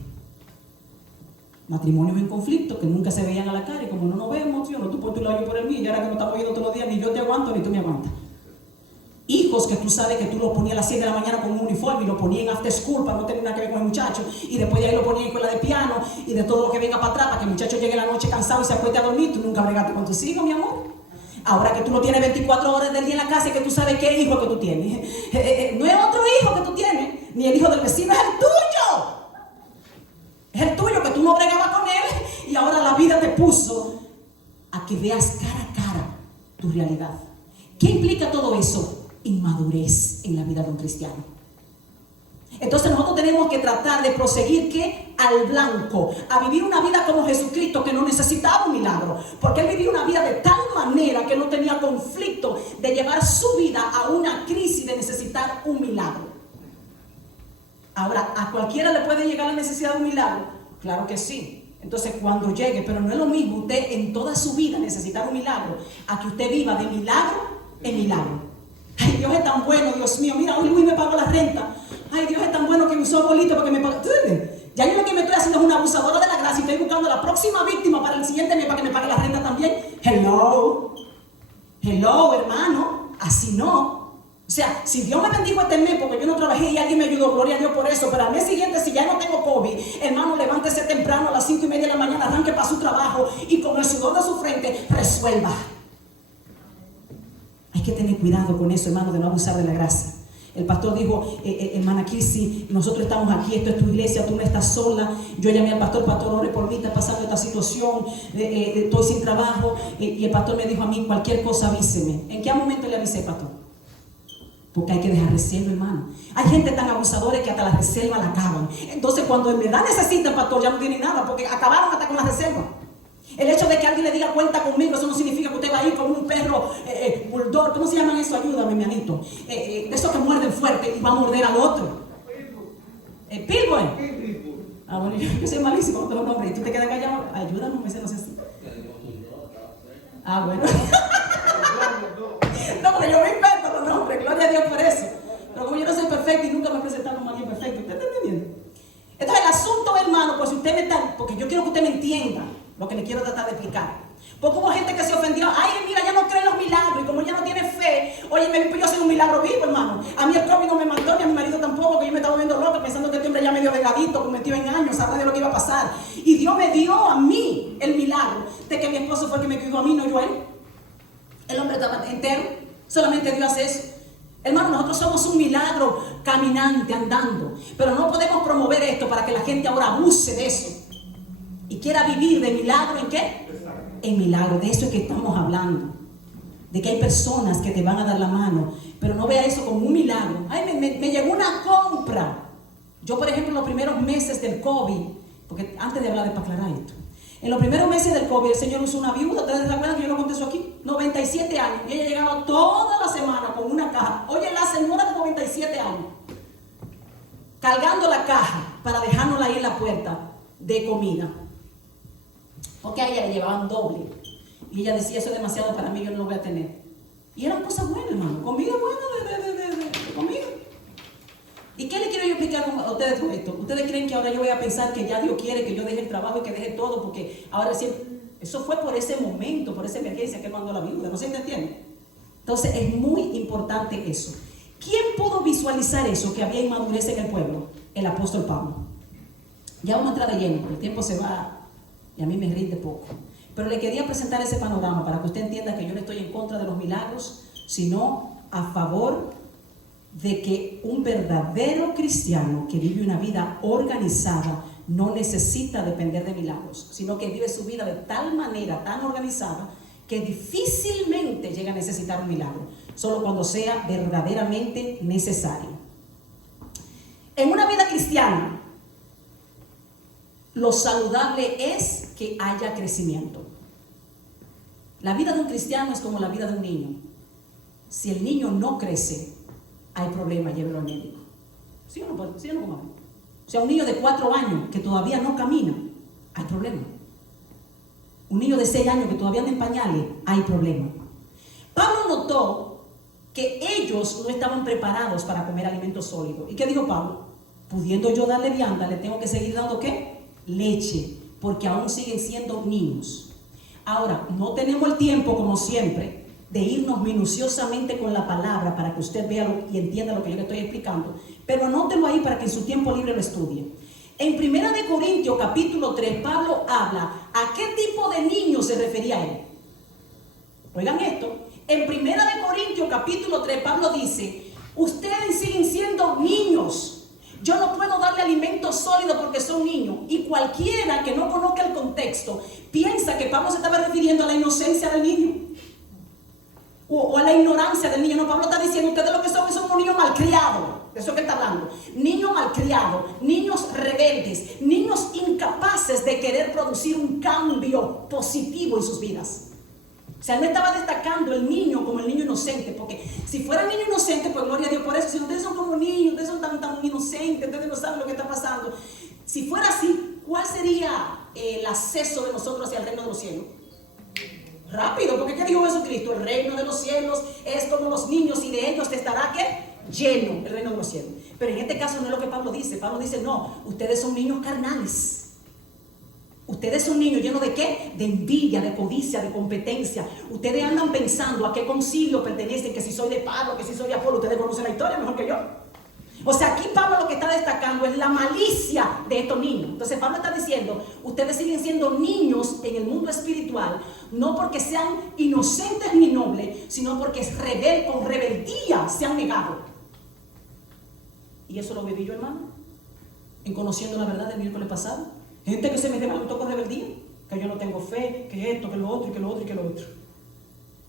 Matrimonios en conflicto que nunca se veían a la cara, y como no nos vemos, tío, no tú por tu lado, yo por el mío, y ahora que nos estamos viendo todos los días, ni yo te aguanto ni tú me aguantas. Hijos que tú sabes que tú los ponías a las 7 de la mañana con un uniforme y lo ponías en after school para no tener nada que ver con el muchacho, y después de ahí lo ponías en escuela de piano y de todo lo que venga para atrás para que el muchacho llegue la noche cansado y se acueste a dormir. Tú nunca bregaste con tus hijos, mi amor. Ahora que tú lo tienes 24 horas del día en la casa y que tú sabes qué hijo que tú tienes, no es otro hijo que tú tienes, ni el hijo del vecino, es el tuyo. Es el tuyo, que tú no bregabas con él y ahora la vida te puso a que veas cara a cara tu realidad. ¿Qué implica todo eso? Inmadurez en la vida de un cristiano. Entonces nosotros tenemos que tratar de proseguir ¿qué? Al blanco, a vivir una vida como Jesucristo, que no necesitaba un milagro, porque él vivía una vida de tal manera que no tenía conflicto de llevar su vida a una crisis de necesitar un milagro. Ahora, ¿a cualquiera le puede llegar la necesidad de un milagro? Claro que sí. Entonces, cuando llegue, pero no es lo mismo usted en toda su vida necesitar un milagro, a que usted viva de milagro en milagro. Ay, Dios es tan bueno, Dios mío. Mira, hoy Luis me pagó la renta. Ay, Dios es tan bueno que usó bolito para que me pague. Ya yo lo que me estoy haciendo es una abusadora de la gracia y estoy buscando la próxima víctima para el siguiente mes para que me pague la renta también. Hello, hermano. Así no. O sea, si Dios me bendijo este mes porque yo no trabajé y alguien me ayudó, gloria a Dios por eso, pero al mes siguiente, si ya no tengo COVID, hermano, levántese temprano a las 5:30 de la mañana, arranque para su trabajo y con el sudor de su frente resuelva. Hay que tener cuidado con eso, hermano, de no abusar de la gracia. El pastor dijo, hermana Kirsi, nosotros estamos aquí, esto es tu iglesia, tú no estás sola. Yo llamé al pastor, ore por mí, está pasando esta situación, estoy sin trabajo. Y el pastor me dijo a mí, cualquier cosa avíseme. ¿En qué momento le avisé, pastor? Porque hay que dejar reserva, hermano. Hay gente tan abusadora que hasta la reserva la acaban. Entonces, cuando en verdad necesitan, pastor, ya no tienen nada, porque acabaron hasta con la reserva. El hecho de que alguien le diga cuenta conmigo, eso no significa que usted va a ir con un perro bulldog. ¿Cómo se llaman eso? Ayúdame, mi anito. De esos que muerden fuerte y va a morder al otro. Pitbull. Ah, bueno, yo soy malísimo con los nombres. Y tú te quedas callado. Ayúdame, ese no sé si. Ah, bueno. No, porque yo me invento los nombres. Gloria a Dios por eso. Pero como yo no soy perfecto y nunca me he presentado como alguien perfecto, ¿usted está entendiendo? Entonces el asunto, hermano, pues si usted usted me está, porque yo quiero que usted me entienda lo que le quiero tratar de explicar. Porque hubo gente que se ofendió, ay, mira, ya no cree en los milagros, y como ya no tiene fe, oye, yo soy un milagro vivo, hermano. A mí el COVID no me mató, ni a mi marido tampoco, que yo me estaba volviendo loca pensando que este hombre ya medio delgadito, cometido en años, sabrá de lo que iba a pasar. Y Dios me dio a mí el milagro de que mi esposo fue el que me cuidó a mí, no yo a él. El hombre estaba entero, solamente Dios hace eso. Hermano, nosotros somos un milagro caminante, andando, pero no podemos promover esto para que la gente ahora abuse de eso y quiera vivir de milagro. ¿En qué? En milagro. De eso es que estamos hablando, de que hay personas que te van a dar la mano, pero no vea eso como un milagro. Ay, me llegó una compra. Yo, por ejemplo, en los primeros meses del COVID, porque antes de hablar, para aclarar esto, en los primeros meses del COVID, el Señor usó una viuda. ¿Ustedes se acuerdan que yo lo conté eso aquí? 97 años. Y ella llegaba toda la semana con una caja. Oye, la señora de 97 años, cargando la caja para dejárnosla ahí en la puerta de comida. Porque a ella le llevaban doble. Y ella decía, eso es demasiado para mí, yo no lo voy a tener. Y eran cosas buenas, hermano. Comida buena de comida. ¿Y qué le quiero yo explicar a ustedes con esto? ¿Ustedes creen que ahora yo voy a pensar que ya Dios quiere que yo deje el trabajo y que deje todo? Porque ahora eso fue por ese momento, por esa emergencia que mandó la viuda. ¿No se entiende? Entonces es muy importante eso. ¿Quién pudo visualizar eso, que había inmadurez en el pueblo? El apóstol Pablo. Ya vamos a entrar de lleno, porque el tiempo se va y a mí me rinde poco. Pero le quería presentar ese panorama para que usted entienda que yo no estoy en contra de los milagros, sino a favor de que un verdadero cristiano que vive una vida organizada no necesita depender de milagros, sino que vive su vida de tal manera, tan organizada, que difícilmente llega a necesitar un milagro, solo cuando sea verdaderamente necesario. En una vida cristiana, lo saludable es que haya crecimiento. La vida de un cristiano es como la vida de un niño. Si el niño no crece, hay problema, llévelo al médico. ¿Sí o no? ¿Sí o no, comadre? O sea, un niño de 4 años que todavía no camina, hay problema. Un niño de 6 años que todavía anda en pañales, hay problema. Pablo notó que ellos no estaban preparados para comer alimentos sólidos. ¿Y qué dijo Pablo? Pudiendo yo darle vianda, le tengo que seguir dando ¿qué? Leche, porque aún siguen siendo niños. Ahora, no tenemos el tiempo, como siempre, de irnos minuciosamente con la palabra para que usted vea y entienda lo que yo le estoy explicando, pero anótelo ahí para que en su tiempo libre lo estudie. En 1 Corintios capítulo 3, Pablo habla a qué tipo de niños se refería a él. Oigan esto, en 1 Corintios capítulo 3, Pablo dice, ustedes siguen siendo niños. Yo no puedo darle alimento sólido porque son niños. Y cualquiera que no conozca el contexto piensa que Pablo se estaba refiriendo a la inocencia del niño o a la ignorancia del niño. No, Pablo está diciendo, ustedes lo que son unos niños malcriados. De eso que está hablando. Niños malcriados, niños rebeldes, niños incapaces de querer producir un cambio positivo en sus vidas. O sea, no estaba destacando el niño como el niño inocente, porque si fuera niño inocente, pues gloria a Dios por eso. Si ustedes son como niños, ustedes son tan inocentes, ustedes no saben lo que está pasando. Si fuera así, ¿cuál sería el acceso de nosotros hacia el reino de los cielos? Rápido, porque ¿qué dijo Jesucristo? El reino de los cielos es como los niños y de ellos te estará ¿qué? Lleno el reino de los cielos. Pero en este caso no es lo que Pablo dice. Pablo dice, no, ustedes son niños carnales. Ustedes son niños llenos de ¿qué? De envidia, de codicia, de competencia. Ustedes andan pensando a qué concilio pertenecen, que si soy de Pablo, que si soy de Apolo. Ustedes conocen la historia mejor que yo. O sea, aquí Pablo lo que está destacando es la malicia de estos niños. Entonces Pablo está diciendo, ustedes siguen siendo niños en el mundo espiritual, no porque sean inocentes ni nobles, sino porque con rebeldía se han negado. Y eso lo viví yo, hermano, en conociendo la verdad del miércoles pasado. Gente que se me levantó con rebeldía, que yo no tengo fe, que esto, que lo otro, y que lo otro, y que lo otro.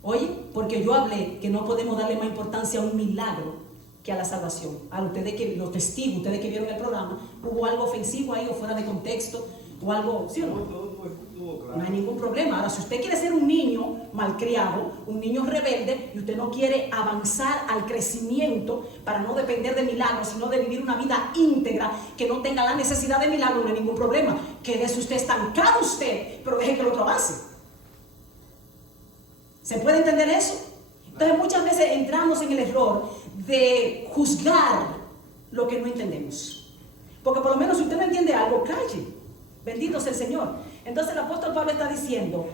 Oye, porque yo hablé que no podemos darle más importancia a un milagro que a la salvación. A ustedes que los testigos, ustedes que vieron el programa, hubo algo ofensivo ahí o fuera de contexto, o algo, ¿sí o no? No hay ningún problema. Ahora, si usted quiere ser un niño malcriado, un niño rebelde, y usted no quiere avanzar al crecimiento para no depender de milagros, sino de vivir una vida íntegra, que no tenga la necesidad de milagros, no hay ningún problema. Quédese usted estancado usted, pero deje que el otro avance. ¿Se puede entender eso? Entonces muchas veces entramos en el error de juzgar lo que no entendemos. Porque por lo menos si usted no entiende algo, calle. Bendito sea el Señor. Entonces el apóstol Pablo está diciendo,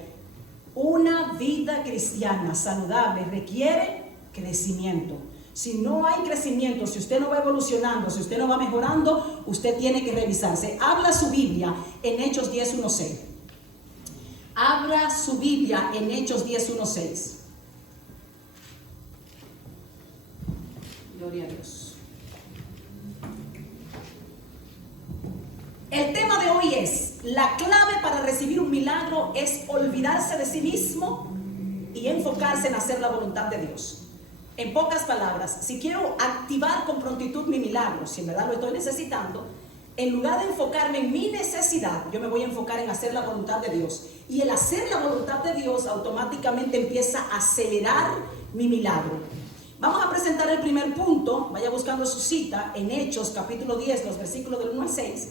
una vida cristiana saludable requiere crecimiento. Si no hay crecimiento, si usted no va evolucionando, si usted no va mejorando, usted tiene que revisarse. Habla su Biblia en Hechos 10:1-6. Abra su Biblia en Hechos 10:1-6. Gloria a Dios. El tema de hoy es, la clave para recibir un milagro es olvidarse de sí mismo y enfocarse en hacer la voluntad de Dios. En pocas palabras, si quiero activar con prontitud mi milagro, si en verdad lo estoy necesitando, en lugar de enfocarme en mi necesidad, yo me voy a enfocar en hacer la voluntad de Dios. Y el hacer la voluntad de Dios automáticamente empieza a acelerar mi milagro. Vamos a presentar el primer punto, vaya buscando su cita, en Hechos capítulo 10, los versículos del 1-6.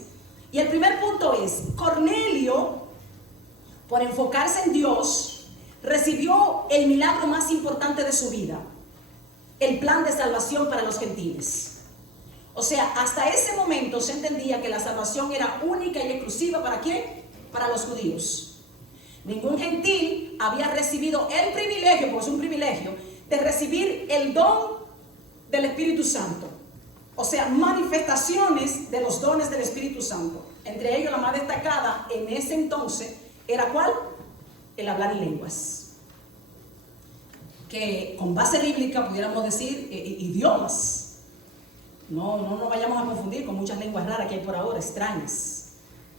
Y el primer punto es, Cornelio, por enfocarse en Dios, recibió el milagro más importante de su vida, el plan de salvación para los gentiles. O sea, hasta ese momento se entendía que la salvación era única y exclusiva ¿para quién? Para los judíos. Ningún gentil había recibido el privilegio, porque es un privilegio, de recibir el don del Espíritu Santo. O sea, manifestaciones de los dones del Espíritu Santo. Entre ellos la más destacada en ese entonces era ¿cuál? El hablar en lenguas. Que con base bíblica pudiéramos decir idiomas. No nos vayamos a confundir con muchas lenguas raras que hay por ahora, extrañas,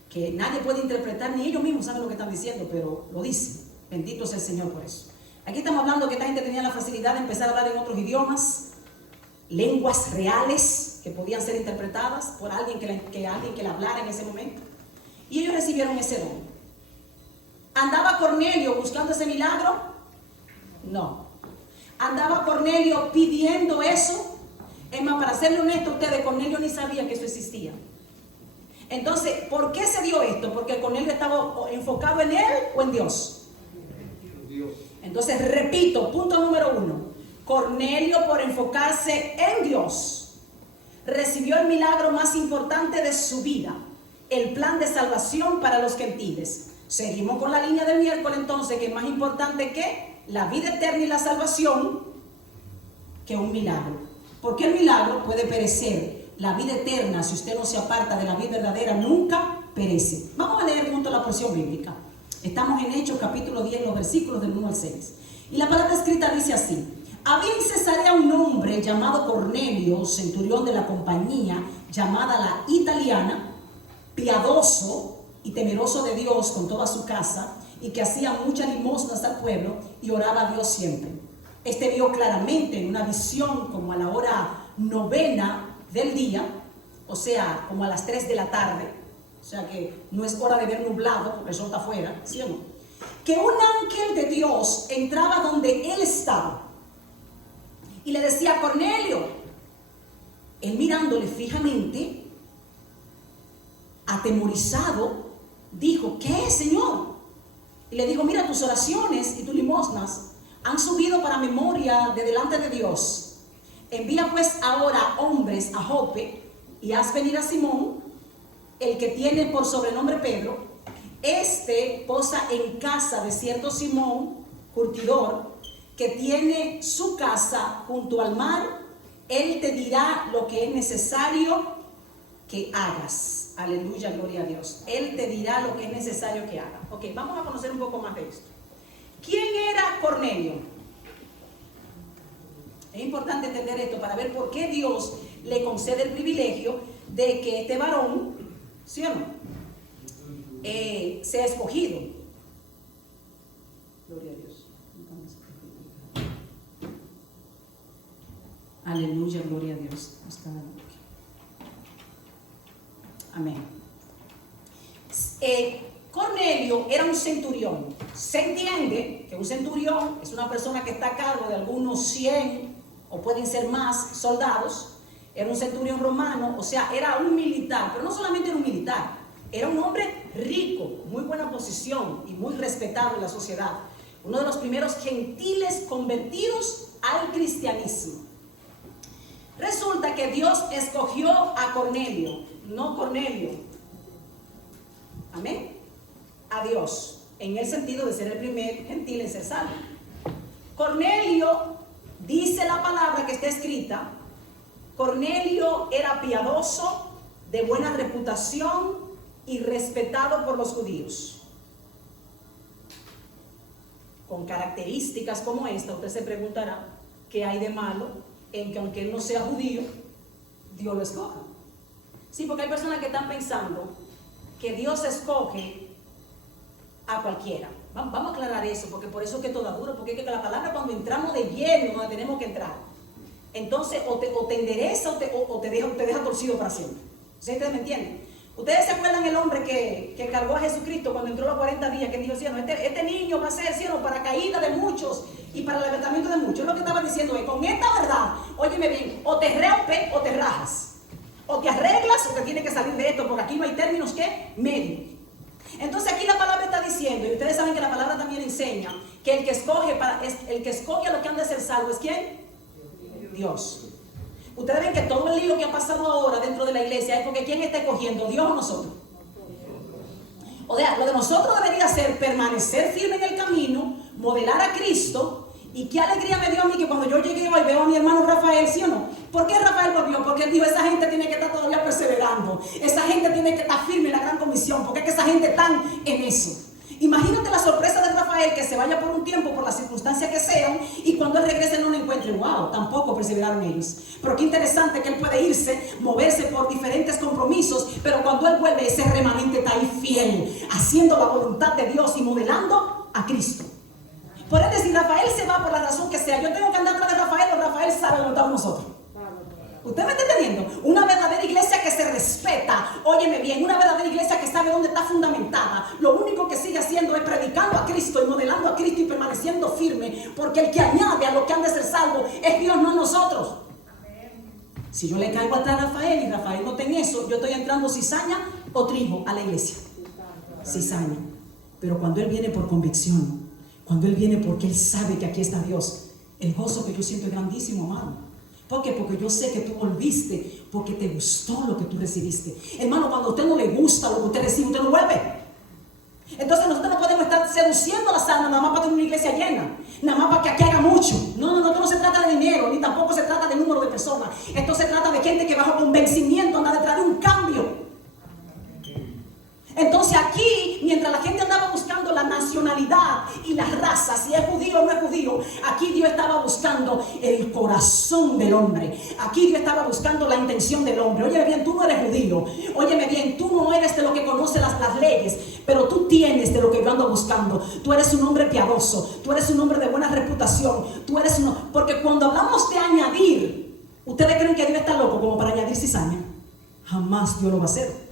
que nadie puede interpretar, ni ellos mismos saben lo que están diciendo, pero lo dicen. Bendito sea el Señor por eso. Aquí estamos hablando que esta gente tenía la facilidad de empezar a hablar en otros idiomas, lenguas reales que podían ser interpretadas por alguien que la hablara en ese momento. Y ellos recibieron ese don. ¿Andaba Cornelio buscando ese milagro? No. ¿Andaba Cornelio pidiendo eso? Es más, para serle honesto a ustedes, Cornelio ni sabía que eso existía. Entonces, ¿por qué se dio esto? ¿Porque Cornelio estaba enfocado en él o en Dios? Entonces, repito, punto número 1. Cornelio, por enfocarse en Dios, recibió el milagro más importante de su vida, el plan de salvación para los gentiles. Seguimos con la línea del miércoles entonces, que es más importante que la vida eterna y la salvación que un milagro. Porque el milagro puede perecer. La vida eterna, si usted no se aparta de la vida verdadera, nunca perece. Vamos a leer junto a la porción bíblica. Estamos en Hechos capítulo 10, los versículos del 1-6. Y la palabra escrita dice así: había en Cesarea un hombre llamado Cornelio, centurión de la compañía llamada la Italiana, piadoso y temeroso de Dios con toda su casa, y que hacía muchas limosnas al pueblo y oraba a Dios siempre. Este vio claramente en una visión como a la hora 9 del día, o sea, como a las 3 de la tarde, o sea que no es hora de ver nublado porque el sol está afuera, ¿sí o no? Que un ángel de Dios entraba donde él estaba y le decía: Cornelio. Él mirándole fijamente, atemorizado, dijo: ¿qué, Señor? Y le dijo: mira, tus oraciones y tus limosnas han subido para memoria de delante de Dios. Envía pues ahora hombres a Jope y haz venir a Simón, el que tiene por sobrenombre Pedro. Este posa en casa de cierto Simón, curtidor, que tiene su casa junto al mar. Él te dirá lo que es necesario que hagas. Aleluya, gloria a Dios. Él te dirá lo que es necesario que hagas. Ok, vamos a conocer un poco más de esto. ¿Quién era Cornelio? Es importante entender esto para ver por qué Dios le concede el privilegio de que este varón, ¿sí o no?, sea escogido. Gloria a Dios. Aleluya, gloria a Dios. Amén. Cornelio era un centurión. Se entiende que un centurión es una persona que está a cargo de algunos 100 o pueden ser más soldados. Era un centurión romano, o sea, era un militar, pero no solamente era un militar, era un hombre rico, muy buena posición y muy respetado en la sociedad. Uno de los primeros gentiles convertidos al cristianismo. Resulta que Dios escogió a Cornelio, no Cornelio Amén. A Dios, en el sentido de ser el primer gentil en ser salvo. Cornelio, dice la palabra que está escrita, Cornelio era piadoso, de buena reputación y respetado por los judíos. Con características como esta, usted se preguntará, ¿qué hay de malo en que aunque él no sea judío, Dios lo escoja? Sí, porque hay personas que están pensando que Dios escoge a cualquiera. Vamos a aclarar eso, porque por eso es que todo duro, porque es que la palabra cuando entramos de lleno, donde tenemos que entrar, entonces o te endereza o te deja torcido para siempre. ¿Ustedes me entienden? ¿Ustedes se acuerdan el hombre que cargó a Jesucristo cuando entró los 40 días? Que dijo, cielo, este niño va a ser, cielo, para caída de muchos y para el levantamiento de muchos. Es lo que estaba diciendo él. Con esta verdad, óyeme bien, o te rompes o te rajas. O te arreglas o te tienes que salir de esto, porque aquí no hay términos que medio. Entonces aquí la palabra está diciendo, y ustedes saben que la palabra también enseña, que el que escoge a lo que han de ser salvo es ¿quién? Dios. Ustedes ven que todo el lío que ha pasado ahora dentro de la iglesia es porque ¿quién está escogiendo? ¿Dios o nosotros? O sea, lo de nosotros debería ser permanecer firme en el camino, modelar a Cristo. Y qué alegría me dio a mí que cuando yo llegué hoy veo a mi hermano Rafael, ¿sí o no? ¿Por qué Rafael volvió? Porque él dijo, esa gente tiene que estar todavía perseverando. Esa gente tiene que estar firme en la gran comisión, porque es que esa gente está en eso. Imagínate la sorpresa de Rafael, que se vaya por un tiempo, por las circunstancias que sean, y cuando él regrese no lo encuentre. ¡Wow! Tampoco perseveraron ellos. Pero qué interesante que él puede irse, moverse por diferentes compromisos, pero cuando él vuelve, ese remanente está ahí fiel, haciendo la voluntad de Dios y modelando a Cristo. Por ende, si Rafael se va por la razón que sea, yo tengo que andar atrás de Rafael o Rafael sabe dónde estamos nosotros. ¿Usted me está entendiendo? Una verdadera iglesia que se respeta, óyeme bien, una verdadera iglesia que sabe dónde está fundamentada, lo único que sigue haciendo es predicando a Cristo y modelando a Cristo y permaneciendo firme, porque el que añade a lo que han de ser salvo es Dios, no nosotros. Si yo le caigo atrás a Rafael y Rafael no tiene eso, yo estoy entrando cizaña o trigo a la iglesia. Cizaña. Pero cuando él viene por convicción, cuando él viene porque él sabe que aquí está Dios, el gozo que yo siento es grandísimo, amado. ¿Por qué? Porque yo sé que tú volviste porque te gustó lo que tú recibiste. Hermano, cuando a usted no le gusta lo que usted recibe, usted no vuelve. Entonces nosotros no podemos estar seduciendo las almas nada más para tener una iglesia llena, nada más para que aquí haga mucho. No, esto no se trata de dinero, ni tampoco se trata de número de personas. Esto se trata de gente que bajo convencimiento anda detrás de un cambio. Entonces aquí, mientras la gente andaba buscando la nacionalidad y la raza, si es judío o no es judío, aquí Dios estaba buscando el corazón del hombre. Aquí Dios estaba buscando la intención del hombre. Óyeme bien, tú no eres judío. Óyeme bien, tú no eres de lo que conoce las leyes, pero tú tienes de lo que yo ando buscando. Tú eres un hombre piadoso, tú eres un hombre de buena reputación, tú eres uno. Porque cuando hablamos de añadir, ¿ustedes creen que Dios está loco como para añadir cizaña? Jamás Dios lo va a hacer.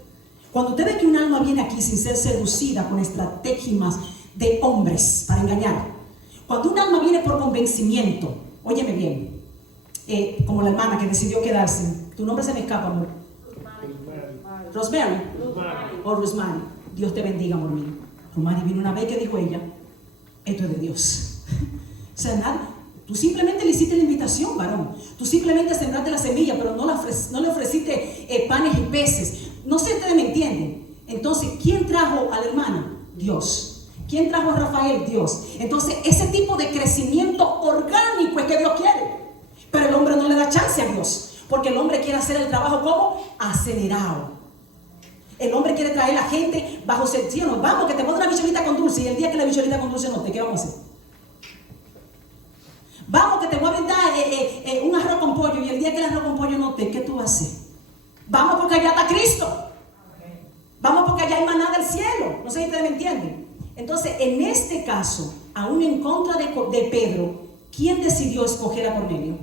Cuando usted ve que un alma viene aquí sin ser seducida con estratagemas de hombres para engañar, cuando un alma viene por convencimiento, óyeme bien, como la hermana que decidió quedarse, tu nombre se me escapa, amor. Rosemary. O Rosemary. Dios te bendiga, amor mío. Rosemary vino una vez que dijo ella, esto es de Dios. O sea, nada, tú simplemente le hiciste la invitación, varón. Tú simplemente sembraste la semilla, pero no le ofreciste panes y peces. No sé si ustedes me entienden. Entonces, ¿quién trajo a la hermana? Dios. ¿Quién trajo a Rafael? Dios. Entonces, ese tipo de crecimiento orgánico es que Dios quiere. Pero el hombre no le da chance a Dios, porque el hombre quiere hacer el trabajo como acelerado. El hombre quiere traer a la gente bajo sección. Vamos, que te pongo una bicholita con dulce, y el día que la bicholita con dulce no te, ¿qué vamos a hacer? Vamos, que te voy a brindar un arroz con pollo, y el día que el arroz con pollo no te, ¿qué tú vas a hacer? Vamos porque allá está Cristo. Vamos porque allá hay maná del cielo. No sé si ustedes me entienden. Entonces, en este caso, aún en contra de Pedro, ¿quién decidió escoger a Cornelio?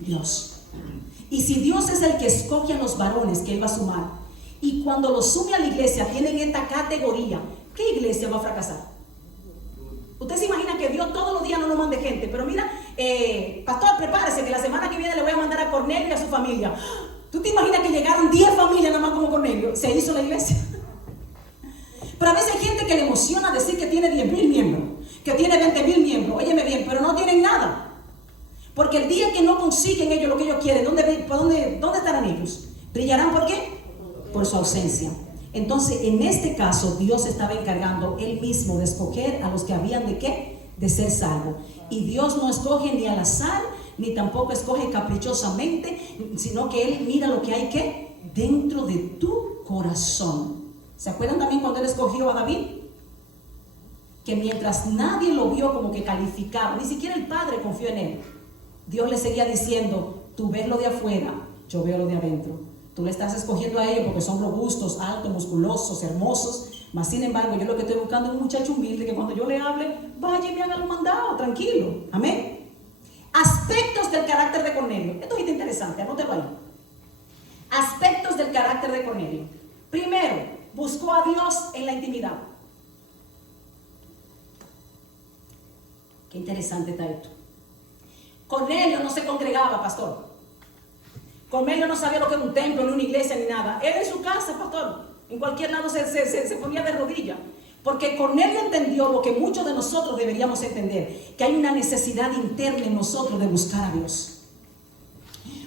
Dios. Y si Dios es el que escoge a los varones que Él va a sumar, y cuando los sume a la iglesia tienen esta categoría, ¿qué iglesia va a fracasar? Usted se imagina que Dios todos los días no nos mande gente, pero mira, pastor, prepárese que la semana que viene le voy a mandar a Cornelio y a su familia. ¿Tú te imaginas que llegaron 10 familias nada más como Cornelio? Se hizo la iglesia. Pero a veces hay gente que le emociona decir que tiene 10,000 miembros, que tiene 20,000 miembros. Óyeme bien, pero no tienen nada. Porque el día que no consiguen ellos lo que ellos quieren, ¿dónde estarán ellos? ¿Brillarán por qué? Por su ausencia. Entonces, en este caso, Dios estaba encargando Él mismo de escoger a los que habían de qué, de ser salvos. Y Dios no escoge ni al azar, ni tampoco escoge caprichosamente, sino que Él mira lo que hay que dentro de tu corazón. ¿Se acuerdan también cuando Él escogió a David? Que mientras nadie lo vio como que calificaba, ni siquiera el Padre confió en Él, Dios le seguía diciendo: tú ves lo de afuera, yo veo lo de adentro. Tú le estás escogiendo a ellos porque son robustos, altos, musculosos, hermosos, mas sin embargo yo lo que estoy buscando es un muchacho humilde que cuando yo le hable, vaya y me haga lo mandado, tranquilo. Amén. Aspectos del carácter de Cornelio. Esto es interesante, anótelo ahí. Aspectos del carácter de Cornelio. Primero, buscó a Dios en la intimidad. Qué interesante está esto. Cornelio no se congregaba, pastor. Cornelio no sabía lo que era un templo, ni una iglesia, ni nada. Él en su casa, pastor, en cualquier lado se ponía de rodillas. Porque Cornelio entendió lo que muchos de nosotros deberíamos entender, que hay una necesidad interna en nosotros de buscar a Dios.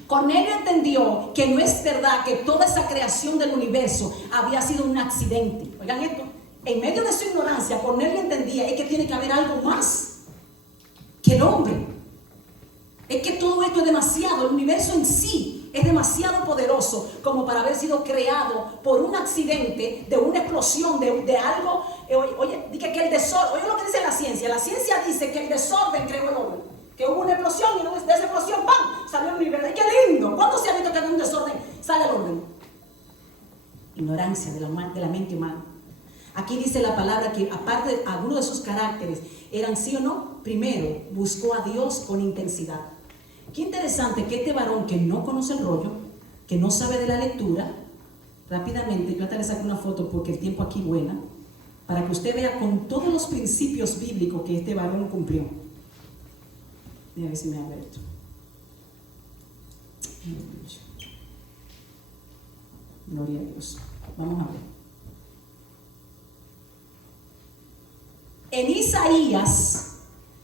Cornelio entendió que no es verdad que toda esa creación del universo había sido un accidente. Oigan esto, en medio de su ignorancia, Cornelio entendía es que tiene que haber algo más que el hombre. Es que todo esto es demasiado, el universo en sí es demasiado poderoso como para haber sido creado por un accidente, de una explosión, de algo. Oye, dice que el desorden, oye lo que dice la ciencia dice que el desorden creó el hombre, que hubo una explosión y de esa explosión, ¡pam!, salió el universo. ¡Ay, qué lindo! ¿Cuándo se ha visto que en un desorden sale el orden? Ignorancia de la mente humana. Aquí dice la palabra que aparte de algunos de sus caracteres eran sí o no, primero buscó a Dios con intensidad. Qué interesante que este varón que no conoce el rollo, que no sabe de la lectura, rápidamente, yo hasta le saqué una foto porque el tiempo aquí vuela, para que usted vea con todos los principios bíblicos que este varón cumplió. Voy a ver si me abre esto. Gloria a Dios. Vamos a ver. En Isaías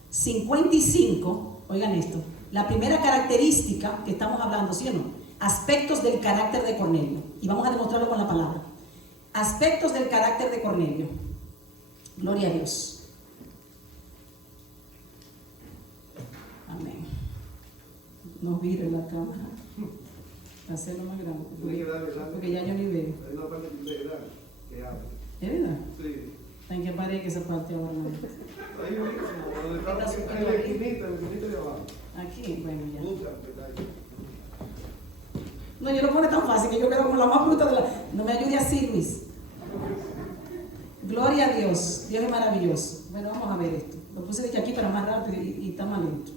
55, oigan esto, la primera característica que estamos hablando, ¿sí o no? Aspectos del carácter de Cornelio. Y vamos a demostrarlo con la palabra. Aspectos del carácter de Cornelio. Gloria a Dios. Amén. No vire la cámara. Hacerlo más grande. Porque ya yo ni veo. Hay una parte que abre. ¿Es verdad? Sí. Hay que parar que esa parte ahora no. Ahí mismo, donde está en la esquinita de abajo. Aquí, bueno, ya. Busca, detalle. No, yo lo pone tan fácil que yo quedo como la más bruta de la... No me ayude así, Luis. Gloria a Dios. Dios es maravilloso. Bueno, vamos a ver esto. Lo puse de aquí para más rápido y está más lento.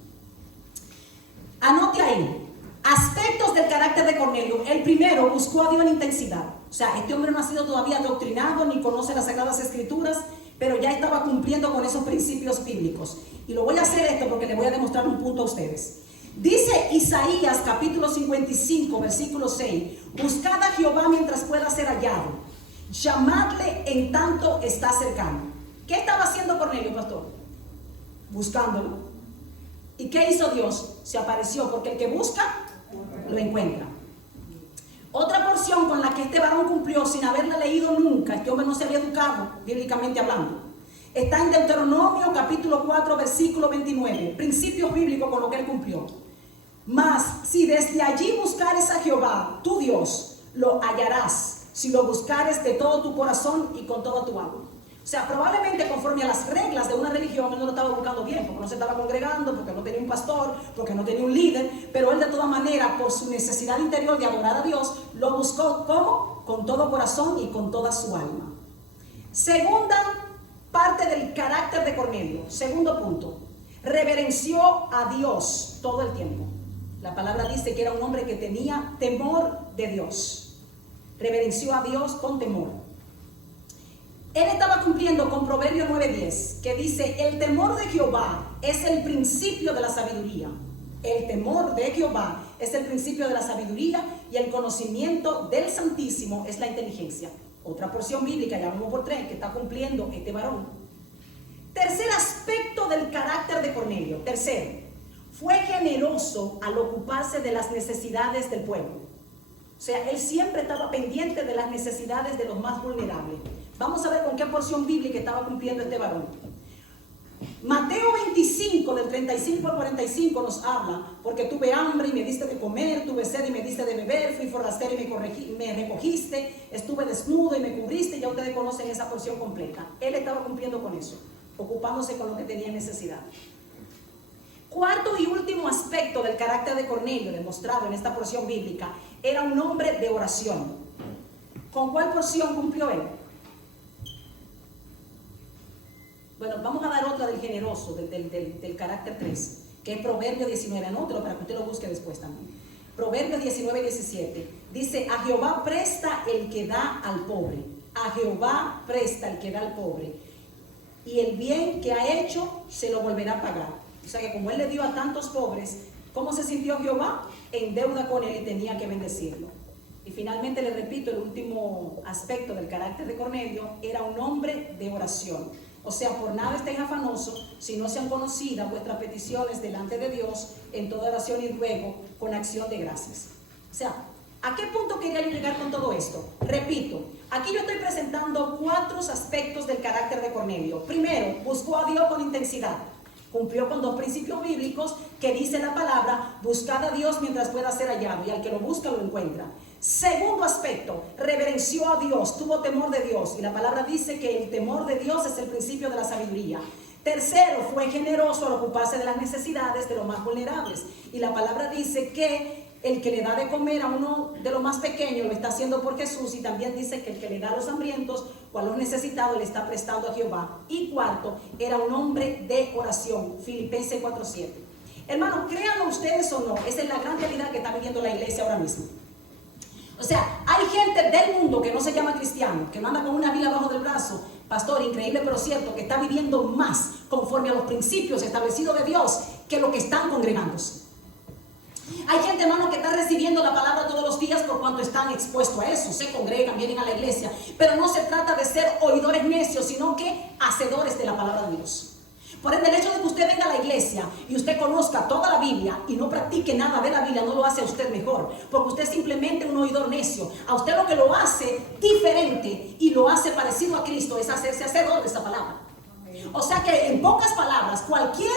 Anote ahí. Aspectos del carácter de Cornelio. El primero, buscó a Dios en intensidad. O sea, este hombre no ha sido todavía adoctrinado ni conoce las Sagradas Escrituras, pero ya estaba cumpliendo con esos principios bíblicos. Y lo voy a hacer esto porque le voy a demostrar un punto a ustedes. Dice Isaías capítulo 55, versículo 6: buscad a Jehová mientras pueda ser hallado, llamadle en tanto está cercano. ¿Qué estaba haciendo Cornelio, pastor? Buscándolo. ¿Y qué hizo Dios? Se apareció, porque el que busca, lo encuentra. Otra porción con la que este varón cumplió sin haberla leído nunca, este hombre no se había educado, bíblicamente hablando, está en Deuteronomio capítulo 4, versículo 29, principios bíblicos con lo que él cumplió. Mas si desde allí buscares a Jehová, tu Dios, lo hallarás, si lo buscares de todo tu corazón y con toda tu alma. O sea, probablemente conforme a las reglas de una religión, él no lo estaba buscando bien, porque no se estaba congregando, porque no tenía un pastor, porque no tenía un líder, pero él de todas maneras, por su necesidad interior de adorar a Dios, lo buscó, ¿cómo? Con todo corazón y con toda su alma. Segunda parte del carácter de Cornelio, segundo punto, reverenció a Dios todo el tiempo. La palabra dice que era un hombre que tenía temor de Dios. Reverenció a Dios con temor. Él estaba cumpliendo con Proverbios 9:10, que dice: el temor de Jehová es el principio de la sabiduría. El temor de Jehová es el principio de la sabiduría, y el conocimiento del Santísimo es la inteligencia. Otra porción bíblica, ya vamos por 3, que está cumpliendo este varón. Tercer aspecto del carácter de Cornelio. Tercero, fue generoso al ocuparse de las necesidades del pueblo. O sea, él siempre estaba pendiente de las necesidades de los más vulnerables. Vamos a ver con qué porción bíblica estaba cumpliendo este varón. Mateo 25, del 35 al 45 nos habla: porque tuve hambre y me diste de comer, tuve sed y me diste de beber, fui forastero y me recogiste, estuve desnudo y me cubriste. Ya ustedes conocen esa porción completa. Él estaba cumpliendo con eso, ocupándose con lo que tenía necesidad. Cuarto y último aspecto del carácter de Cornelio, demostrado en esta porción bíblica, era un hombre de oración. ¿Con cuál porción cumplió él? Bueno, vamos a dar otra del generoso, del carácter 3, que es Proverbio 19. Anótelo para que usted lo busque después también. Proverbio 19, 17. Dice: a Jehová presta el que da al pobre. A Jehová presta el que da al pobre. Y el bien que ha hecho se lo volverá a pagar. O sea que como él le dio a tantos pobres, ¿cómo se sintió Jehová? En deuda con él y tenía que bendecirlo. Y finalmente le repito, el último aspecto del carácter de Cornelio era un hombre de oración. O sea, por nada estéis afanosos, si no sean conocidas vuestras peticiones delante de Dios en toda oración y ruego con acción de gracias. O sea, ¿a qué punto quería yo llegar con todo esto? Repito, aquí yo estoy presentando 4 aspectos del carácter de Cornelio. Primero, buscó a Dios con intensidad. Cumplió con 2 principios bíblicos que dice la palabra: buscad a Dios mientras pueda ser hallado, y al que lo busca lo encuentra. Segundo aspecto, reverenció a Dios, tuvo temor de Dios, y la palabra dice que el temor de Dios es el principio de la sabiduría. Tercero, fue generoso al ocuparse de las necesidades de los más vulnerables, y la palabra dice que el que le da de comer a uno de los más pequeños lo está haciendo por Jesús, y también dice que el que le da a los hambrientos o a los necesitados le está prestando a Jehová. Y cuarto, era un hombre de oración. Filipenses 4:7. Hermanos, créanlo ustedes o no, esa es la gran realidad que está viviendo la iglesia ahora mismo. O sea, hay gente del mundo que no se llama cristiano, que no anda con una Biblia abajo del brazo. Pastor, increíble pero cierto, que está viviendo más conforme a los principios establecidos de Dios que lo que están congregándose. Hay gente, hermano, que está recibiendo la palabra todos los días por cuanto están expuestos a eso. Se congregan, vienen a la iglesia. Pero no se trata de ser oidores necios, sino que hacedores de la palabra de Dios. Por ende, el hecho de que usted venga a la iglesia y usted conozca toda la Biblia y no practique nada de la Biblia no lo hace a usted mejor, porque usted es simplemente un oidor necio. A usted lo que lo hace diferente y lo hace parecido a Cristo es hacerse hacedor de esa palabra. O sea que, en pocas palabras, cualquier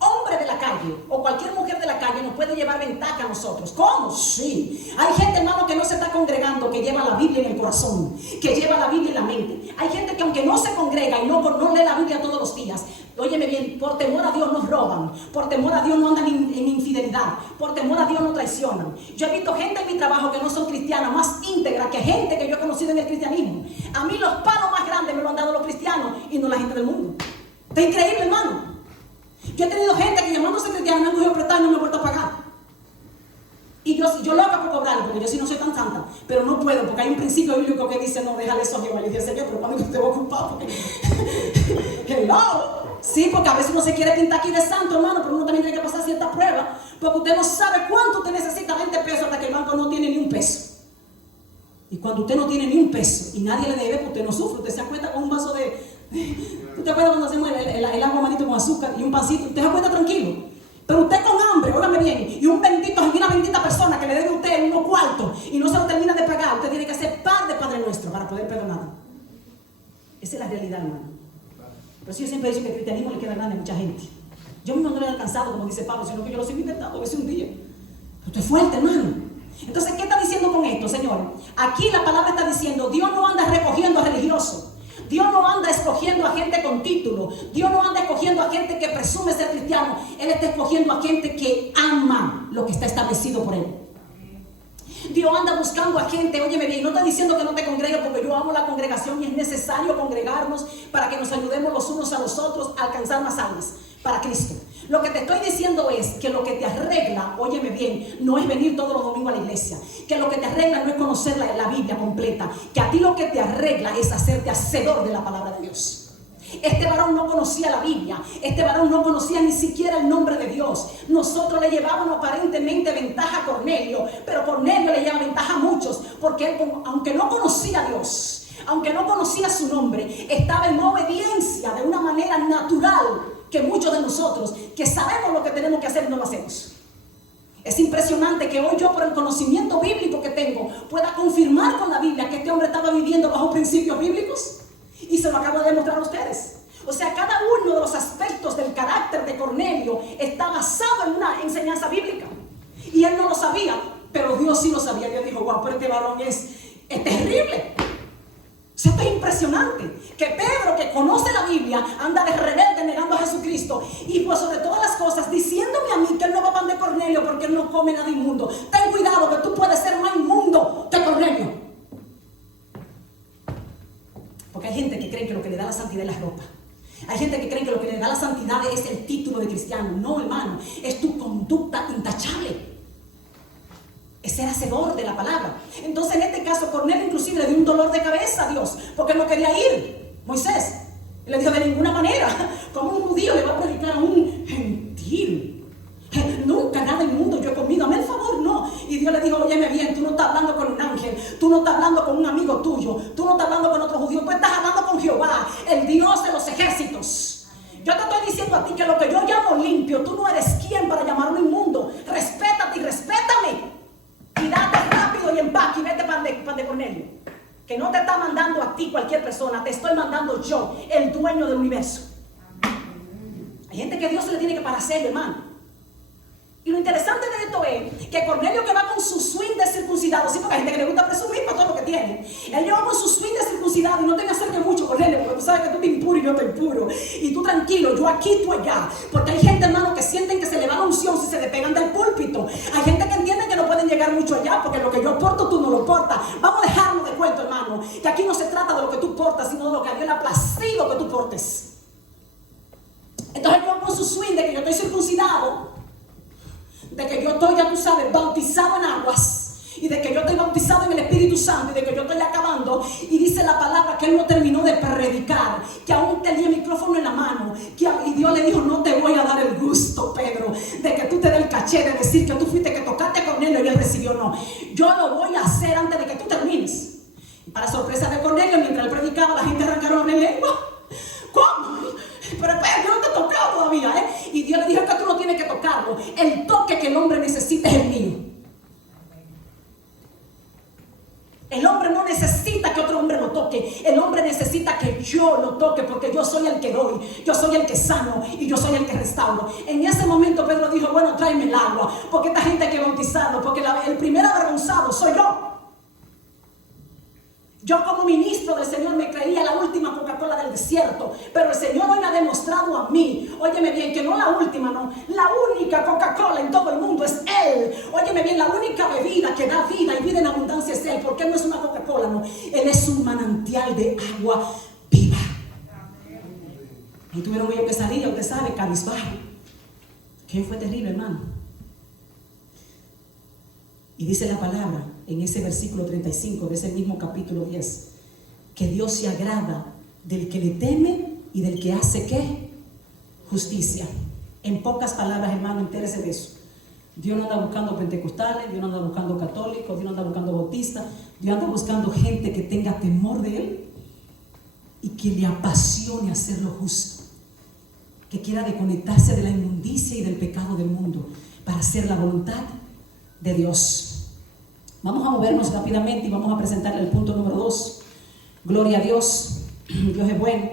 hombre de la calle o cualquier mujer de la calle nos puede llevar ventaja a nosotros. ¿Cómo? Sí. Hay gente, hermano, que no se está congregando, que lleva la Biblia en el corazón, que lleva la Biblia en la mente. Hay gente que, aunque no se congrega y no lee la Biblia todos los días, óyeme bien, por temor a Dios nos roban, por temor a Dios no andan en infidelidad, por temor a Dios no traicionan. Yo he visto gente en mi trabajo que no son cristianas, más íntegra que gente que yo he conocido en el cristianismo. A mí los palos más grandes me lo han dado los cristianos y no la gente del mundo. Está increíble, hermano. Yo he tenido gente que, llamándose cristiano, me han cogido prestado y no me he vuelto a pagar. Y yo loca por cobrarlo, porque yo sí no soy tan santa, pero no puedo, porque hay un principio bíblico que dice: no, déjale eso a Jehová. Y dije: Señor, pero ¿cuándo te voy a ocupar? Porque hello. Sí, porque a veces uno se quiere pintar aquí de santo, hermano, pero uno también tiene que pasar cierta prueba, porque usted no sabe cuánto usted necesita 20 pesos hasta que el banco no tiene ni un peso. Y cuando usted no tiene ni un peso y nadie le debe, pues usted no sufre. Usted se acuesta con un vaso de... ¿Usted te acuerdas cuando hacemos el agua manito con azúcar y un pancito? Usted se acuesta tranquilo. Pero usted con hambre, óigame bien, y una bendita persona que le debe a usted unos cuartos y no se lo termina de pagar, usted tiene que hacer par de Padre Nuestro para poder perdonar. Esa es la realidad, hermano. Pero sí, yo siempre he dicho que el cristianismo le queda grande a mucha gente. Yo mismo no lo he alcanzado, como dice Pablo, sino que yo lo sigo intentando a veces un día. Usted es fuerte, hermano. Entonces, ¿qué está diciendo con esto, señores? Aquí la palabra está diciendo: Dios no anda recogiendo a religiosos. Dios no anda escogiendo a gente con título. Dios no anda escogiendo a gente que presume ser cristiano. Él está escogiendo a gente que ama lo que está establecido por Él. Dios anda buscando a gente, óyeme bien, no está diciendo que no te congregues, porque yo amo la congregación y es necesario congregarnos para que nos ayudemos los unos a los otros a alcanzar más almas para Cristo. Lo que te estoy diciendo es que lo que te arregla, óyeme bien, no es venir todos los domingos a la iglesia. Que lo que te arregla no es conocer la Biblia completa. Que a ti lo que te arregla es hacerte hacedor de la palabra de Dios. Este varón no conocía la Biblia. Este varón no conocía ni siquiera el nombre de Dios. Nosotros le llevábamos aparentemente ventaja a Cornelio, pero Cornelio le lleva ventaja a muchos, porque él, aunque no conocía a Dios, aunque no conocía su nombre, estaba en obediencia de una manera natural que muchos de nosotros, que sabemos lo que tenemos que hacer, no lo hacemos. Es impresionante que hoy yo, por el conocimiento bíblico que tengo, pueda confirmar con la Biblia que este hombre estaba viviendo bajo principios bíblicos. Y se lo acabo de demostrar a ustedes. O sea, cada uno de los aspectos del carácter de Cornelio está basado en una enseñanza bíblica. Y él no lo sabía, pero Dios sí lo sabía. Dios dijo, wow, pero este varón es terrible. O sea, esto es impresionante. Que Pedro, que conoce la Biblia, anda de rebelde negando a Jesucristo. Y pues sobre todas las cosas, diciéndome a mí que él no va a pan de Cornelio porque él no come nada inmundo. Ten cuidado que tú puedes ser más inmundo que Cornelio. Porque hay gente que cree que lo que le da la santidad es la ropa. Hay gente que cree que lo que le da la santidad es el título de cristiano. No, hermano, es tu conducta intachable. Es ser hacedor de la palabra. Entonces, en este caso, Cornelio inclusive le dio un dolor de cabeza a Dios, porque él no quería ir. Moisés le dijo, de ninguna manera, como un judío le va a predicar a un gentil. Nunca nada inmundo yo he comido, hazme el favor, no. Y Dios le dijo, óyeme bien, tú no estás hablando con un ángel, tú no estás hablando con un amigo tuyo, tú no estás hablando con otro judío, tú estás hablando con Jehová, el Dios de los ejércitos. Yo te estoy diciendo a ti que lo que yo llamo limpio, tú no eres quien para llamarlo inmundo. Respétate y respétame. Y date rápido y en paz y vete pan de Cornelio. Que no te está mandando a ti cualquier persona, te estoy mandando yo, el dueño del universo. Hay gente que Dios se le tiene que parecer, hermano. Y lo interesante de esto es que Cornelio, que va con su swing de circuncidado, sí, porque hay gente que le gusta presumir para todo lo que tiene. Él lleva con su swing de circuncidado y no te me acerques mucho, Cornelio, porque tú sabes que tú te impuro y yo te impuro. Y tú tranquilo, yo aquí, tú allá. Porque hay gente, hermano, que sienten que se le va la unción si se despegan del púlpito. Hay gente que entiende que no pueden llegar mucho allá porque lo que yo porto tú no lo portas. Vamos a dejarnos de cuento, hermano, que aquí no se trata de lo que tú portas, sino de lo que a Dios le ha placido que tú portes. Entonces yo con su swing de que yo estoy circuncidado, de que yo estoy, ya tú sabes, bautizado en aguas, y de que yo estoy bautizado en el Espíritu Santo, y de que yo estoy acabando, y dice la palabra que él no terminó de predicar, que aún tenía el micrófono en la mano, y Dios le dijo, no te voy a dar el gusto, Pedro, de que tú te des el caché de decir que tú fuiste que tocaste a Cornelio y él recibió, no, yo lo voy a hacer antes de que tú termines. Y para sorpresa de Cornelio, mientras él predicaba, la gente arrancaron en lengua. ¿Cómo? Pero espera, yo no te he tocado todavía, ¿eh? Y Dios le dijo que tú no tienes que tocarlo. El toque que el hombre necesita es el mío. El hombre no necesita que otro hombre lo toque. El hombre necesita que yo lo toque, porque yo soy el que doy, yo soy el que sano y yo soy el que restauro. En ese momento Pedro dijo, bueno, tráeme el agua, porque esta gente hay que bautizarlo, porque el primer avergonzado soy yo. Yo como ministro del Señor me creía la última Coca-Cola del desierto, pero el Señor hoy me ha demostrado a mí, óyeme bien, que no la última, no, la única Coca-Cola en todo el mundo es Él. Óyeme bien, la única bebida que da vida y vida en abundancia es Él, porque Él no es una Coca-Cola, no, Él es un manantial de agua viva. Y tuvieron ellos que salir, usted sabe, cabizbajo. Que fue terrible, hermano. Y dice la palabra en ese versículo 35 de ese mismo capítulo 10, que Dios se agrada del que le teme y del que hace ¿qué? Justicia. En pocas palabras, hermano, entérese de eso. Dios no anda buscando pentecostales, Dios no anda buscando católicos, Dios no anda buscando bautistas, Dios anda buscando gente que tenga temor de Él y que le apasione hacer lo justo, que quiera desconectarse de la inmundicia y del pecado del mundo para hacer la voluntad de Dios. Vamos a movernos rápidamente y vamos a presentarle el punto número 2. Gloria a Dios, Dios es bueno.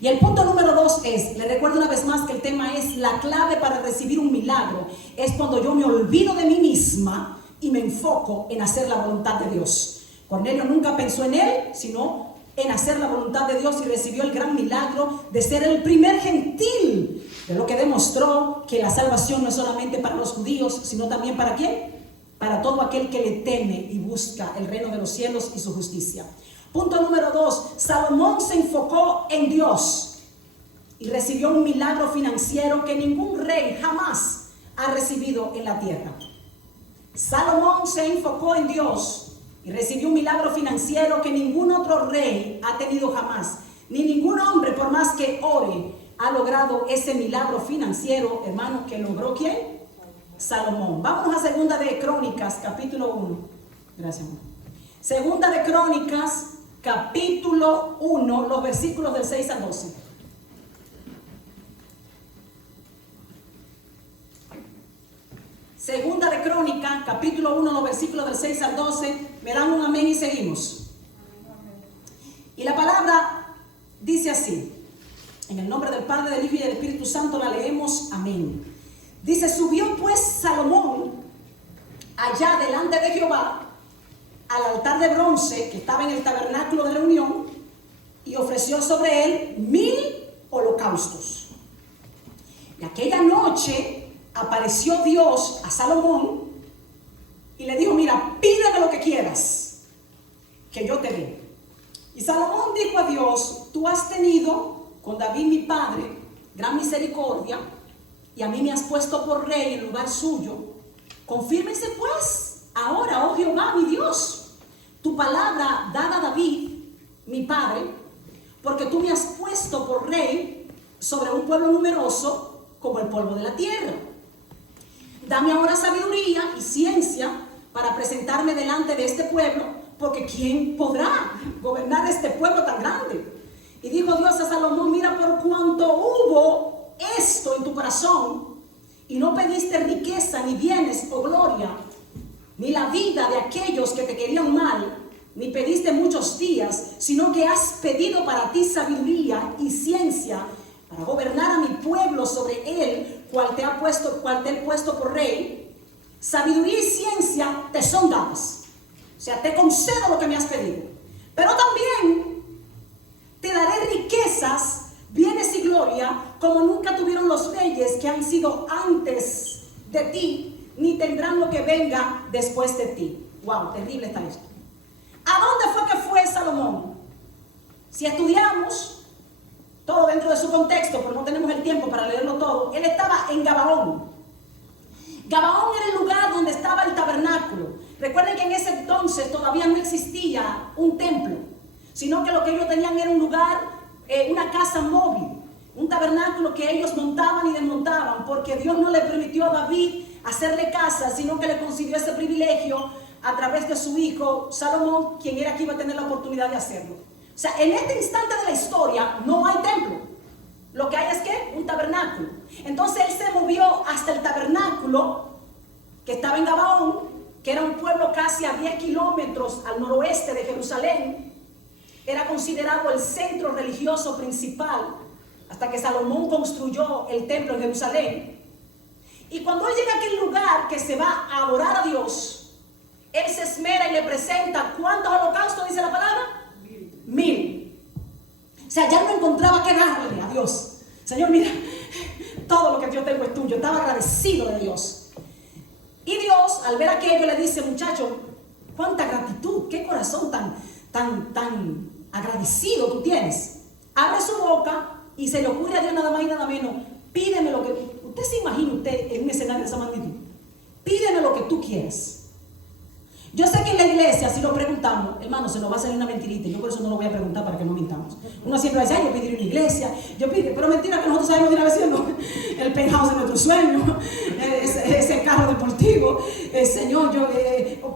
Y el punto número 2 es, le recuerdo una vez más que el tema es la clave para recibir un milagro. Es cuando yo me olvido de mí misma y me enfoco en hacer la voluntad de Dios. Cornelio nunca pensó en él, sino en hacer la voluntad de Dios, y recibió el gran milagro de ser el primer gentil, de lo que demostró que la salvación no es solamente para los judíos, sino también ¿para quién? Para todo aquel que le teme y busca el reino de los cielos y su justicia. Punto número 2, Salomón se enfocó en Dios y recibió un milagro financiero que ningún rey jamás ha recibido en la tierra. Salomón se enfocó en Dios y recibió un milagro financiero que ningún otro rey ha tenido jamás, ni ningún hombre, por más que ore, ha logrado ese milagro financiero, hermano, que logró ¿quién? Salomón. Vámonos a Segunda de Crónicas, capítulo 1. Gracias, amor. Segunda de Crónicas, capítulo 1, los versículos del 6 al 12. Segunda de Crónica, capítulo 1, los versículos del 6 al 12. Me dan un amén y seguimos. Y la palabra dice así. En el nombre del Padre, del Hijo y del Espíritu Santo la leemos. Amén. Dice: subió pues Salomón allá delante de Jehová al altar de bronce que estaba en el tabernáculo de reunión, y ofreció sobre él 1000 holocaustos. Y aquella noche apareció Dios a Salomón y le dijo: mira, pídeme lo que quieras, que yo te dé. Y Salomón dijo a Dios: tú has tenido con David mi padre gran misericordia, y a mí me has puesto por rey en lugar suyo. Confírmese pues ahora, oh Jehová mi Dios, tu palabra dada a David mi padre, porque tú me has puesto por rey sobre un pueblo numeroso como el polvo de la tierra. Dame ahora sabiduría y ciencia para presentarme delante de este pueblo, porque ¿quién podrá gobernar este pueblo tan grande? Y dijo Dios a Salomón: mira, por cuanto hubo esto en tu corazón, y no pediste riqueza, ni bienes o gloria, ni la vida de aquellos que te querían mal, ni pediste muchos días, sino que has pedido para ti sabiduría y ciencia para gobernar a mi pueblo sobre él, cual te he puesto por rey. Sabiduría y ciencia te son dadas, o sea, te concedo lo que me has pedido, pero también te daré riquezas, bienes y gloria, como nunca tuvieron los reyes que han sido antes de ti, ni tendrán lo que venga después de ti. Wow, terrible está esto. ¿A dónde fue Salomón? Si estudiamos todo dentro de su contexto, pero no tenemos el tiempo para leerlo todo, él estaba en Gabaón. Gabaón era el lugar donde estaba el tabernáculo. Recuerden que en ese entonces todavía no existía un templo, sino que lo que ellos tenían era un lugar, una casa móvil, un tabernáculo que ellos montaban y desmontaban, porque Dios no le permitió a David hacerle casa, sino que le concedió ese privilegio a través de su hijo Salomón, quien era quien iba a tener la oportunidad de hacerlo. O sea, en este instante de la historia no hay templo. Lo que hay es que un tabernáculo. Entonces él se movió hasta el tabernáculo que estaba en Gabaón, que era un pueblo casi a 10 kilómetros al noroeste de Jerusalén. Era considerado el centro religioso principal hasta que Salomón construyó el templo en Jerusalén. Y cuando él llega a aquel lugar que se va a adorar a Dios, él se esmera y le presenta, ¿cuántos holocaustos dice la palabra? 1000. O sea, ya no encontraba qué darle a Dios. Señor, mira, todo lo que yo tengo es tuyo. Estaba agradecido de Dios. Y Dios, al ver aquello, le dice: muchacho, cuánta gratitud, qué corazón tan agradecido tú tienes. Abre su boca y se le ocurre a Dios nada más y nada menos: pídeme lo que... Usted se imagina usted en un escenario de esa magnitud. Pídeme lo que tú quieras. Yo sé que en la iglesia, si lo preguntamos, hermano, se nos va a salir una mentirita. Yo por eso no lo voy a preguntar, para que no mintamos. Uno siempre dice: ay, yo pediré una iglesia, pero mentira que nosotros sabemos de una vez, ¿no? El penthouse de nuestro sueño, ese carro deportivo, Señor,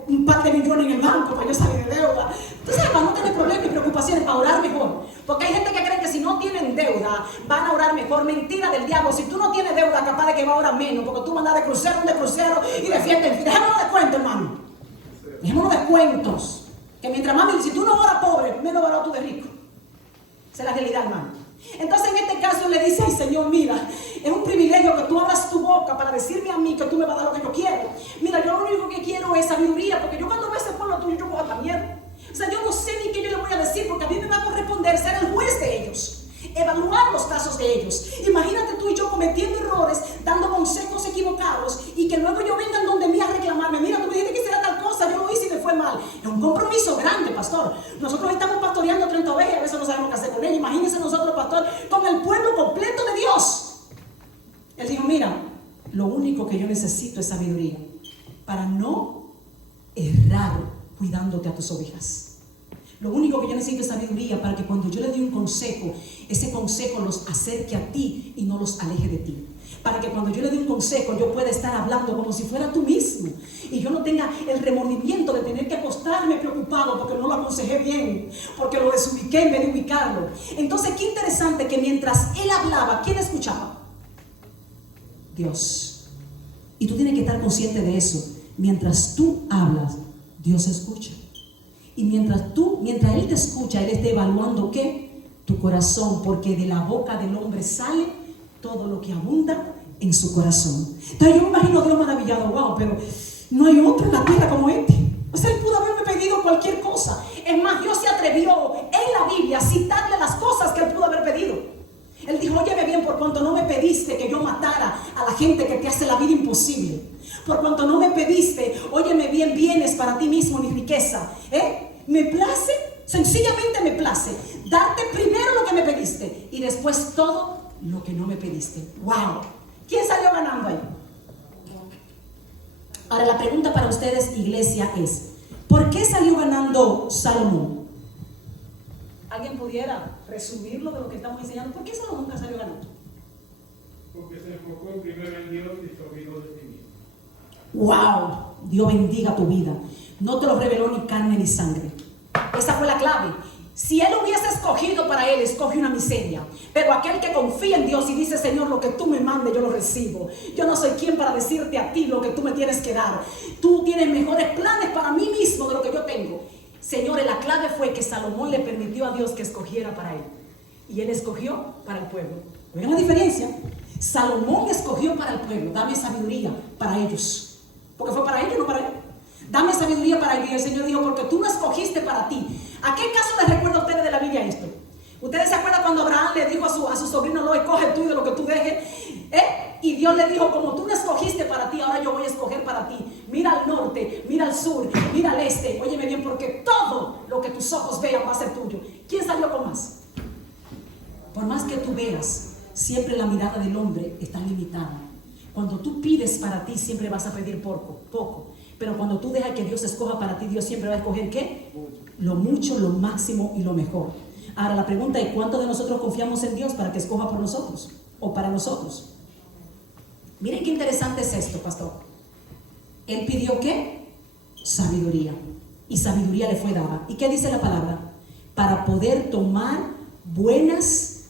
un par de millones en el banco para yo salir de deuda. Entonces, para no tener problemas y preocupaciones, para orar mejor. Porque hay gente que cree que si no tienen deuda, van a orar mejor. Mentira del diablo. Si tú no tienes deuda, capaz de que va a orar menos, porque tú mandas de crucero y de fiesta en fiesta. Dejémonos de cuento, hermano. Dejémonos de cuentos. Que mientras más, si tú no oras pobre, menos oras tú de rico. Esa es la realidad, hermano. Entonces, en este caso, le dice: ay, Señor, mira, es un privilegio que tú abras tu boca para decirme a mí que tú me vas a dar lo que yo quiero. Mira, yo lo único que quiero es sabiduría, porque yo cuando veo ese pueblo tuyo, yo cojo hasta miedo. O sea, yo no sé ni qué yo le voy a decir, porque a mí me va a corresponder ser el juez de ellos, evaluar los casos de ellos. Imagínate tú y yo cometiendo errores, dando consejos equivocados, y que luego yo vengan donde mí a reclamarme: mira, tú me dijiste que hiciera tal cosa, yo lo hice y me fue mal. Es un compromiso grande, pastor. Nosotros estamos pastoreando 30 ovejas y a veces no sabemos qué hacer con ellas. Imagínense nosotros, pastor, con el pueblo completo de Dios. Él dijo: mira, lo único que yo necesito es sabiduría para no errar cuidándote a tus ovejas. Lo único que yo necesito es sabiduría para que cuando yo le dé un consejo, ese consejo los acerque a ti y no los aleje de ti. Para que cuando yo le dé un consejo, yo pueda estar hablando como si fuera tú mismo, y yo no tenga el remordimiento de tener que acostarme preocupado porque no lo aconsejé bien, porque lo desubiqué en vez de ubicarlo. Entonces, qué interesante que mientras él hablaba, ¿quién escuchaba? Dios. Y tú tienes que estar consciente de eso. Mientras tú hablas, Dios escucha. Y mientras Él te escucha, Él está evaluando ¿qué? Tu corazón, porque de la boca del hombre sale todo lo que abunda en su corazón. Entonces yo me imagino a Dios maravillado, wow, pero no hay otro en la tierra como este. O sea, Él pudo haberme pedido cualquier cosa. Es más, Dios se atrevió en la Biblia a citarle las cosas que Él pudo haber pedido. Él dijo, óyeme bien, por cuanto no me pediste que yo matara a la gente que te hace la vida imposible. Por cuanto no me pediste, óyeme bien, bienes para ti mismo ni riqueza. Me place, sencillamente me place, darte primero lo que me pediste y después todo lo que no me pediste. ¡Wow! ¿Quién salió ganando ahí? Ahora la pregunta para ustedes, iglesia, es ¿por qué salió ganando Salomón? ¿Alguien pudiera resumirlo de lo que estamos enseñando? ¿Por qué Salomón salió ganando? Porque se enfocó primero en Dios y se olvidó de sí mismo. ¡Wow! Dios bendiga tu vida. No te lo reveló ni carne ni sangre. Esa fue la clave. Si él hubiese escogido para él, escoge una miseria. Pero aquel que confía en Dios y dice, Señor, lo que tú me mandes, yo lo recibo. Yo no soy quien para decirte a ti lo que tú me tienes que dar. Tú tienes mejores planes para mí mismo de lo que yo tengo. Señores, la clave fue que Salomón le permitió a Dios que escogiera para él. Y él escogió para el pueblo. ¿Ven la diferencia? Salomón escogió para el pueblo. Dame sabiduría para ellos. Porque fue para ellos, no para él. Dame sabiduría para ellos. Y el Señor dijo, porque tú no escogiste para ti. ¿A qué caso les recuerda a ustedes de la Biblia esto? ¿Ustedes se acuerdan cuando Abraham le dijo a su sobrino, no, escoge tú de lo que tú dejes? Y Dios le dijo, como tú no escogiste para ti, ahora yo voy a escoger para ti. Mira al norte, mira al sur, mira al este. Óyeme bien, porque todo lo que tus ojos vean va a ser tuyo. ¿Quién salió con más? Por más que tú veas, siempre la mirada del hombre está limitada. Cuando tú pides para ti, siempre vas a pedir poco. Pero cuando tú dejas que Dios escoja para ti, Dios siempre va a escoger ¿qué? Lo mucho, lo máximo y lo mejor. Ahora la pregunta es, ¿cuántos de nosotros confiamos en Dios para que escoja por nosotros? O para nosotros. Miren qué interesante es esto, pastor. Él pidió ¿qué? Sabiduría. Y sabiduría le fue dada. ¿Y qué dice la palabra? Para poder tomar buenas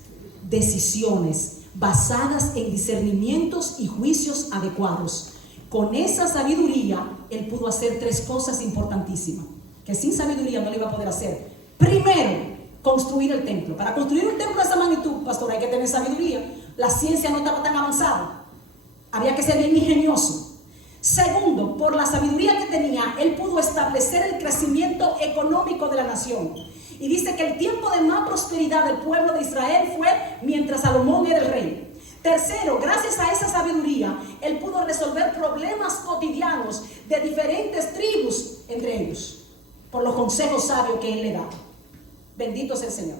decisiones basadas en discernimientos y juicios adecuados. Con esa sabiduría, él pudo hacer tres cosas importantísimas, que sin sabiduría no le iba a poder hacer. Primero, construir el templo. Para construir un templo de esa magnitud, pastor, hay que tener sabiduría. La ciencia no estaba tan avanzada. Había que ser bien ingenioso. Segundo, por la sabiduría que tenía, él pudo establecer el crecimiento económico de la nación. Y dice que el tiempo de más prosperidad del pueblo de Israel fue mientras Salomón era el rey. Tercero, gracias a esa sabiduría, él pudo resolver problemas cotidianos de diferentes tribus entre ellos, por los consejos sabios que él le da. Bendito sea el Señor.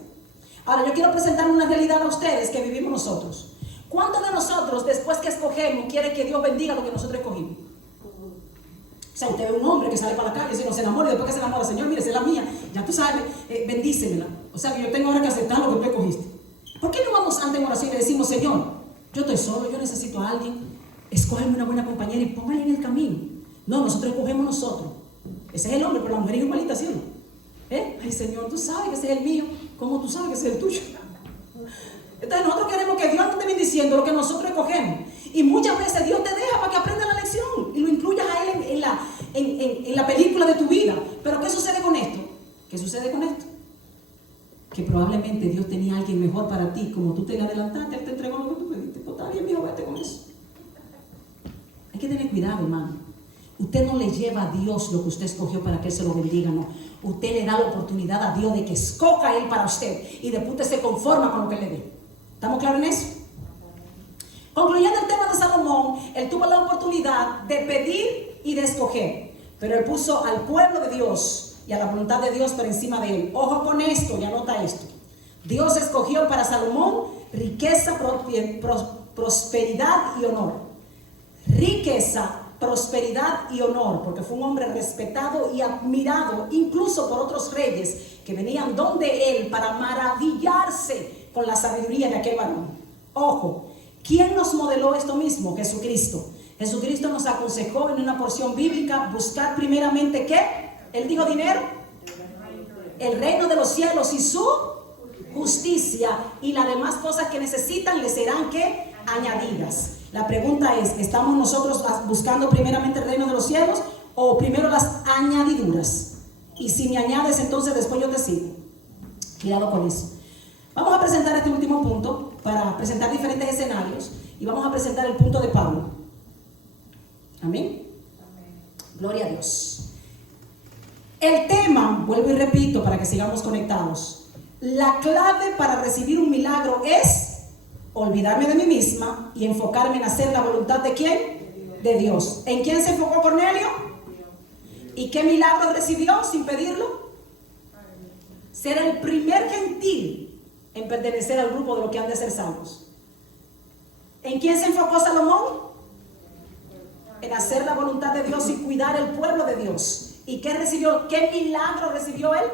Ahora yo quiero presentar una realidad a ustedes que vivimos nosotros. ¿Cuántos de nosotros, después que escogemos, quiere que Dios bendiga lo que nosotros escogimos? O sea, usted ve un hombre que sale para la calle y se enamora, y después que se enamora, Señor, mire, esa es la mía, ya tú sabes, bendícemela. O sea, que yo tengo ahora que aceptar lo que tú escogiste. ¿Por qué no vamos ante en oración y le decimos, Señor, yo estoy solo, yo necesito a alguien, escógeme una buena compañera y póngale en el camino? No, nosotros escogemos nosotros. Ese es el hombre, pero la mujer es igualita, ¿sí o no? Ay, Señor, tú sabes que ese es el mío, ¿cómo tú sabes que ese es el tuyo? Entonces nosotros queremos que Dios nos esté bendiciendo lo que nosotros escogemos. Y muchas veces Dios te deja para que aprendas la lección y lo incluyas a Él en la película de tu vida. Pero ¿qué sucede con esto? ¿Qué sucede con esto? Que probablemente Dios tenía a alguien mejor para ti. Como tú te le adelantaste, Él te entregó lo que tú pediste. Pues está bien, mijo, vete con eso. Hay que tener cuidado, hermano. Usted no le lleva a Dios lo que usted escogió para que Él se lo bendiga, no. Usted le da la oportunidad a Dios de que escoja a Él para usted y después usted se conforma con lo que Él le dé. ¿Estamos claros en eso? Concluyendo el tema de Salomón, él tuvo la oportunidad de pedir y de escoger, pero él puso al pueblo de Dios y a la voluntad de Dios por encima de él. Ojo con esto y anota esto. Dios escogió para Salomón riqueza, prosperidad y honor. Riqueza, prosperidad y honor, porque fue un hombre respetado y admirado incluso por otros reyes que venían donde él para maravillarse con la sabiduría de aquel varón. Ojo, ¿quién nos modeló esto mismo? Jesucristo. Jesucristo nos aconsejó en una porción bíblica buscar primeramente ¿qué? Él dijo dinero, el reino de los cielos y su justicia, y las demás cosas que necesitan les serán ¿qué? Añadidas. La pregunta es, ¿estamos nosotros buscando primeramente el reino de los cielos o primero las añadiduras? Y si me añades, entonces después yo te sigo. Cuidado con eso. Vamos a presentar este último punto para presentar diferentes escenarios y vamos a presentar el punto de Pablo. Amén. Gloria a Dios. El tema, vuelvo y repito para que sigamos conectados, la clave para recibir un milagro es olvidarme de mí misma y enfocarme en hacer la voluntad ¿de quién? De Dios. ¿En quién se enfocó Cornelio? ¿Y qué milagro recibió sin pedirlo? Ser el primer gentil en pertenecer al grupo de los que han de ser salvos. ¿En quién se enfocó Salomón? En hacer la voluntad de Dios y cuidar el pueblo de Dios. ¿Y qué recibió? ¿Qué milagro recibió él?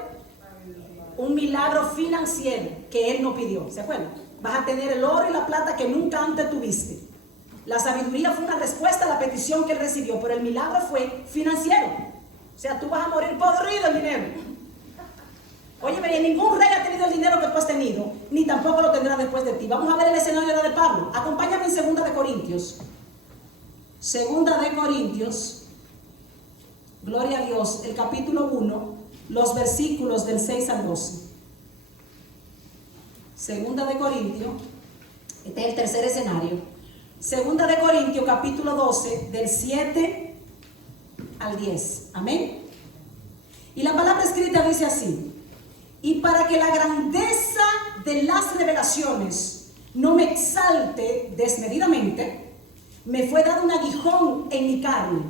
Un milagro financiero que él no pidió. ¿Se acuerdan? Vas a tener el oro y la plata que nunca antes tuviste. La sabiduría fue una respuesta a la petición que él recibió, pero el milagro fue financiero. O sea, tú vas a morir podrido el dinero. Oye, ningún rey ha tenido el dinero que tú has tenido, ni tampoco lo tendrá después de ti. Vamos a ver el escenario de Pablo. Acompáñame en 2 de Corintios. 2 de Corintios, gloria a Dios, el capítulo 1, los versículos del 6 al 12. 2 de Corintios, este es el tercer escenario. 2 de Corintios, capítulo 12, del 7 al 10. Amén. Y la palabra escrita dice así: y para que la grandeza de las revelaciones no me exalte desmedidamente, me fue dado un aguijón en mi carne,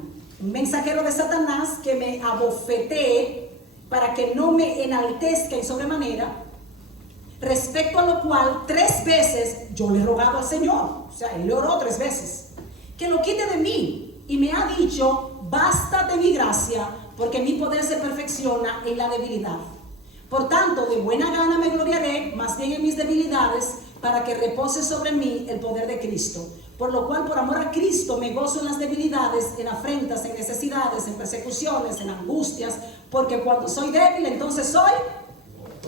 un mensajero de Satanás que me abofetee para que no me enaltezca en sobremanera, respecto a lo cual 3 veces yo le he rogado al Señor, o sea, él le oró 3 veces, que lo quite de mí, y me ha dicho: basta de mi gracia, porque mi poder se perfecciona en la debilidad. Por tanto, de buena gana me gloriaré más bien en mis debilidades, para que repose sobre mí el poder de Cristo. Por lo cual, por amor a Cristo, me gozo en las debilidades, en afrentas, en necesidades, en persecuciones, en angustias, porque cuando soy débil, entonces soy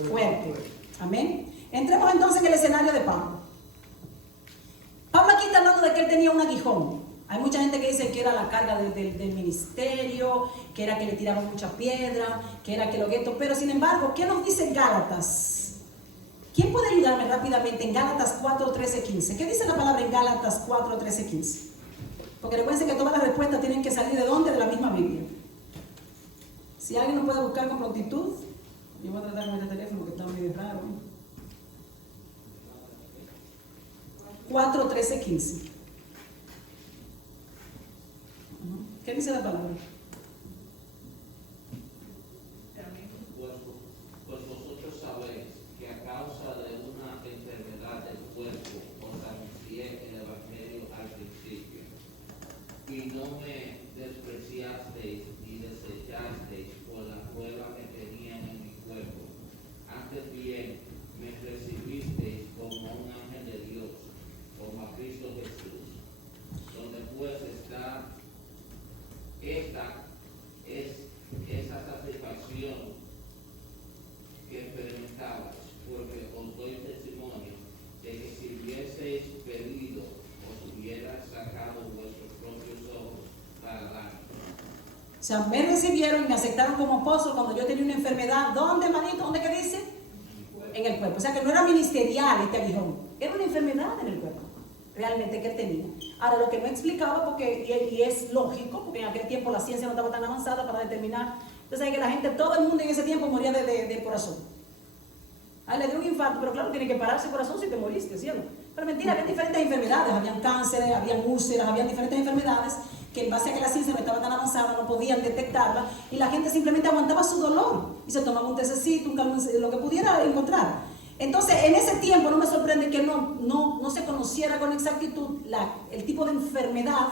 fuerte. Amén. Entremos entonces en el escenario de Pablo. Pablo aquí está hablando de que él tenía un aguijón. Hay mucha gente que dice que era la carga del ministerio, que era que le tiraban mucha piedra, que era que lo gueto. Pero sin embargo, ¿qué nos dice Gálatas? ¿Quién puede ayudarme rápidamente en Gálatas 4, 13, 15? ¿Qué dice la palabra en Gálatas 4, 13, 15? Porque recuerden que todas las respuestas tienen que salir ¿de dónde? De la misma Biblia. Si alguien lo puede buscar con prontitud, yo voy a tratar con este teléfono que está medio raro. 4, 13, 15. ¿Qué dice la palabra? Pues vosotros sabéis que a causa de una enfermedad del cuerpo os anuncié el Evangelio al principio, y no me despreciasteis ni desechasteis por la prueba que tenían en mi cuerpo. Antes bien, me recibisteis como un ángel de Dios, como a Cristo Jesús, donde pues está esa satisfacción que experimentabas, porque os doy testimonio de que si hubieseis pedido, os hubiera sacado vuestros propios ojos para darme. O sea, me recibieron y me aceptaron como apóstol cuando yo tenía una enfermedad. ¿Dónde, manito? ¿Dónde que dice? En el cuerpo. O sea, que no era ministerial este aguijón, era una enfermedad en el cuerpo, realmente, que él tenía. Ahora, lo que no explicaba, porque y es lógico, porque en aquel tiempo la ciencia no estaba tan avanzada para determinar. Entonces, que la gente, todo el mundo en ese tiempo moría del corazón. Le dio un infarto, pero claro, tiene que pararse el corazón si te moriste, ¿cierto? Pero mentira, había diferentes enfermedades, habían cánceres, habían úlceras, habían diferentes enfermedades que en base a que la ciencia no estaba tan avanzada, no podían detectarla, y la gente simplemente aguantaba su dolor y se tomaba un tececito, lo que pudiera encontrar. Entonces, en ese tiempo no me sorprende que no se conociera con exactitud el tipo de enfermedad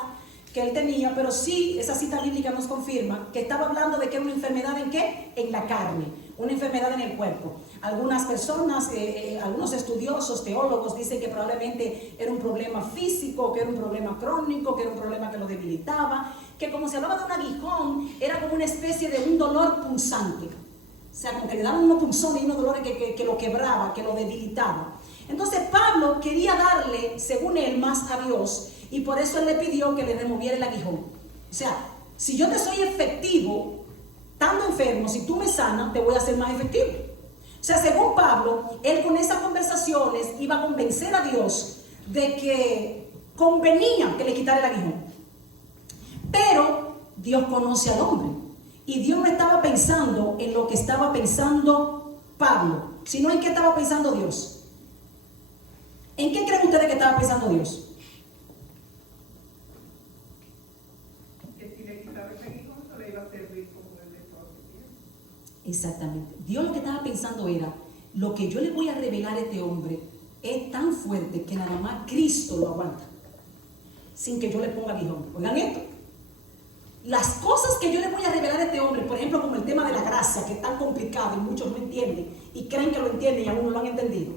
que él tenía, pero sí, esa cita bíblica nos confirma que estaba hablando de que era una enfermedad ¿en qué? En la carne, una enfermedad en el cuerpo. Algunas personas, algunos estudiosos, teólogos, dicen que probablemente era un problema físico, que era un problema crónico, que era un problema que lo debilitaba, que como se hablaba de un aguijón, era como una especie de un dolor punzante. O sea, como que le daban unos punzones y unos dolores que lo quebraba, que lo debilitaba. Entonces Pablo quería darle, según él, más a Dios, y por eso él le pidió que le removiera el aguijón. O sea, si yo te soy efectivo, estando enfermo, si tú me sanas, te voy a hacer más efectivo. O sea, según Pablo, él con esas conversaciones iba a convencer a Dios de que convenía que le quitara el aguijón. Pero Dios conoce al hombre, y Dios no estaba pensando en lo que estaba pensando Pablo, sino en qué estaba pensando Dios. ¿En qué creen ustedes que estaba pensando Dios? Que si le quitaba ese aguijón, no le iba a servir como el de todo el tiempo. Exactamente. Dios lo que estaba pensando era, lo que yo le voy a revelar a este hombre es tan fuerte que nada más Cristo lo aguanta, sin que yo le ponga aguijón. Oigan esto. Las cosas que yo le voy a revelar a este hombre, por ejemplo, como el tema de la gracia, que es tan complicado y muchos no entienden y creen que lo entienden y aún no lo han entendido.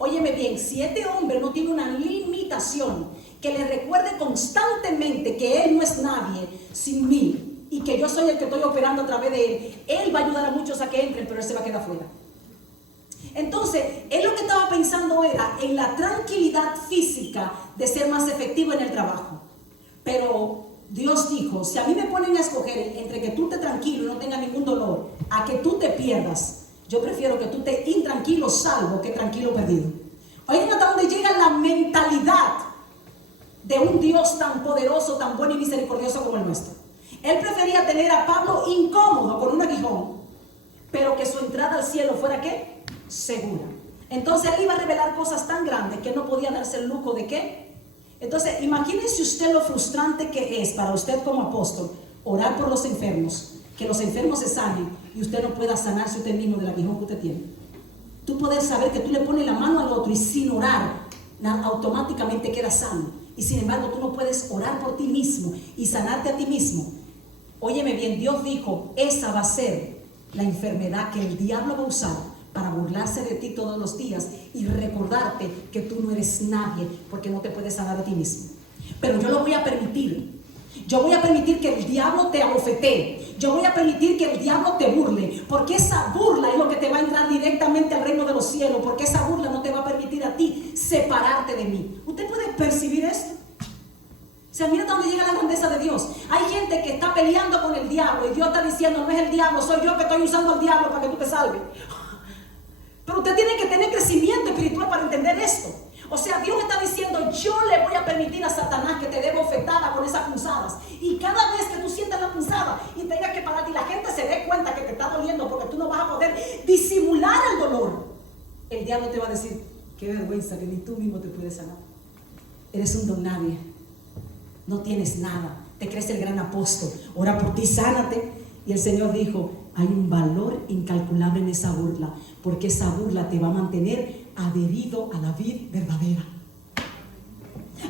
Óyeme bien, si este hombre no tiene una limitación que le recuerde constantemente que él no es nadie sin mí y que yo soy el que estoy operando a través de él va a ayudar a muchos a que entren, pero él se va a quedar fuera. Entonces, él lo que estaba pensando era en la tranquilidad física de ser más efectivo en el trabajo. Pero Dios dijo, si a mí me ponen a escoger entre que tú estés tranquilo y no tengas ningún dolor, a que tú te pierdas, yo prefiero que tú estés intranquilo salvo que tranquilo perdido. Oigan hasta dónde llega la mentalidad de un Dios tan poderoso, tan bueno y misericordioso como el nuestro. Él prefería tener a Pablo incómodo con un aguijón, pero que su entrada al cielo fuera ¿qué? Segura. Entonces él iba a revelar cosas tan grandes que no podía darse el lujo de ¿qué? Entonces imagínense usted lo frustrante que es para usted como apóstol orar por los enfermos, que los enfermos se sanen y usted no pueda sanarse usted mismo del aguijón que usted tiene. Tú poder saber que tú le pones la mano al otro y sin orar automáticamente queda sano, y sin embargo tú no puedes orar por ti mismo y sanarte a ti mismo. Óyeme bien, Dios dijo, esa va a ser la enfermedad que el diablo va a usar para burlarse de ti todos los días y recordarte que tú no eres nadie porque no te puedes sanar a ti mismo. Pero yo lo voy a permitir. Yo voy a permitir que el diablo te abofetee. Yo voy a permitir que el diablo te burle, porque esa burla es lo que te va a entrar directamente al reino de los cielos, porque esa burla no te va a permitir a ti separarte de mí. ¿Usted puede percibir esto? O sea, mira dónde llega la grandeza de Dios. Hay gente que está peleando con el diablo y Dios está diciendo, no es el diablo, soy yo que estoy usando al diablo para que tú te salves. Pero usted tiene que tener crecimiento espiritual para entender esto. O sea, Dios está diciendo, yo le voy a permitir a Satanás que te dé bofetada con esas punzadas. Y cada vez que tú sientas la punzada y tengas que pararte y la gente se dé cuenta que te está doliendo porque tú no vas a poder disimular el dolor, el diablo te va a decir, qué vergüenza que ni tú mismo te puedes sanar. Eres un don nadie. No tienes nada. Te crees el gran apóstol. Ora por ti, sánate. Y el Señor dijo, hay un valor incalculable en esa burla, porque esa burla te va a mantener adherido a la vid verdadera.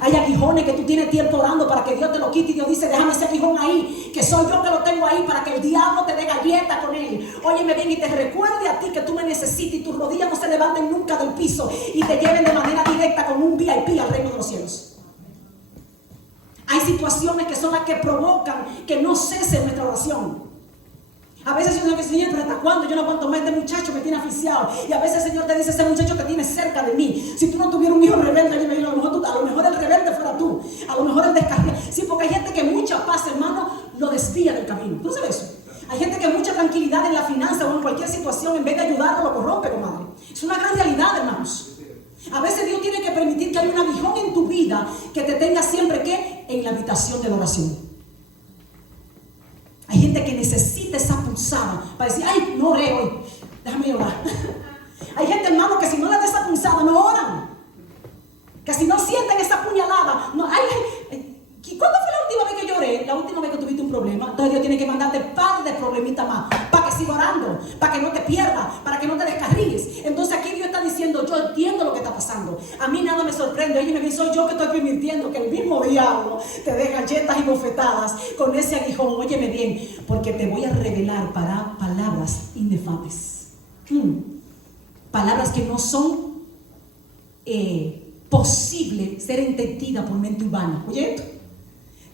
Hay aguijones que tú tienes tiempo orando para que Dios te lo quite y Dios dice, déjame ese aguijón ahí, que soy yo que lo tengo ahí para que el diablo te dé galleta con él. Óyeme bien y te recuerde a ti que tú me necesitas y tus rodillas no se levanten nunca del piso y te lleven de manera directa como un VIP al reino de los cielos. Hay situaciones que son las que provocan que no cese nuestra oración. A veces el Señor dice, Señor, pero ¿hasta cuándo? Yo no aguanto más, este muchacho me tiene asfixiado. Y a veces el Señor te dice, ese muchacho te tiene cerca de mí. Si tú no tuvieras un hijo rebelde, yo me digo, a lo mejor el rebelde fuera tú. A lo mejor el descarriado. Sí, porque hay gente que mucha paz, hermano, lo desvía del camino. ¿Tú sabes eso? Hay gente que mucha tranquilidad en la finanza o en cualquier situación, en vez de ayudarlo, lo corrompe, comadre. Es una gran realidad, hermanos. A veces Dios tiene que permitir que haya un aguijón en tu vida que te tenga siempre, ¿qué? En la habitación de la oración. Hay gente que necesita esa punzada para decir, ay, no oré hoy, déjame orar. Hay gente, hermano, que si no le da esa punzada, no oran. Que si no sienten esa puñalada, no. ¿Cuándo fue la última vez que lloré? La última vez que tuviste un problema. Entonces Dios tiene que mandarte par de problemitas más para que sigas orando, para que no te pierdas, para que no te descarriles. Entonces aquí Dios está diciendo, yo entiendo lo que está pasando. A mí nada me sorprende. Oye, me soy yo que estoy permitiendo que el mismo diablo te dé galletas y bofetadas con ese aguijón. Óyeme bien, porque te voy a revelar para palabras inefables. Palabras que no son posibles ser entendidas por mente humana. Oye esto.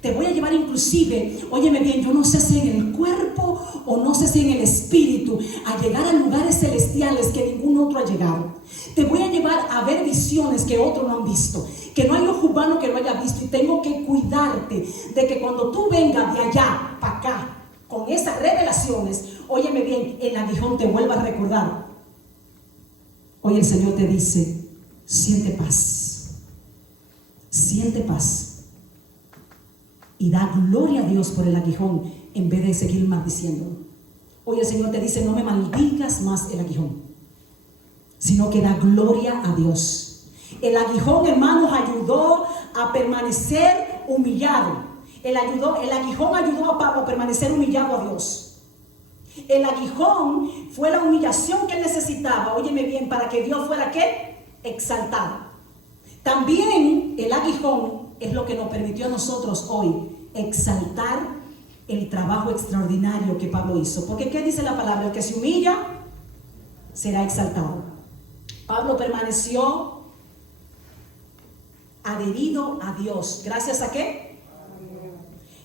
Te voy a llevar inclusive, óyeme bien, yo no sé si en el cuerpo o no sé si en el espíritu, a llegar a lugares celestiales que ningún otro ha llegado. Te voy a llevar a ver visiones que otros no han visto, que no hay ojo humano que lo haya visto, y tengo que cuidarte de que cuando tú vengas de allá para acá con esas revelaciones, óyeme bien, el aguijón te vuelva a recordar. Hoy el Señor te dice, siente paz, siente paz. Y da gloria a Dios por el aguijón en vez de seguir maldiciéndolo. Hoy el Señor te dice, no me maldigas más el aguijón, sino que da gloria a Dios. El aguijón, hermanos, ayudó a permanecer humillado. El aguijón ayudó a Pablo a permanecer humillado a Dios. El aguijón fue la humillación que él necesitaba, óyeme bien, para que Dios fuera ¿qué? Exaltado. También el aguijón es lo que nos permitió a nosotros hoy exaltar el trabajo extraordinario que Pablo hizo. Porque ¿qué dice la palabra? El que se humilla será exaltado. Pablo permaneció adherido a Dios. ¿Gracias a qué?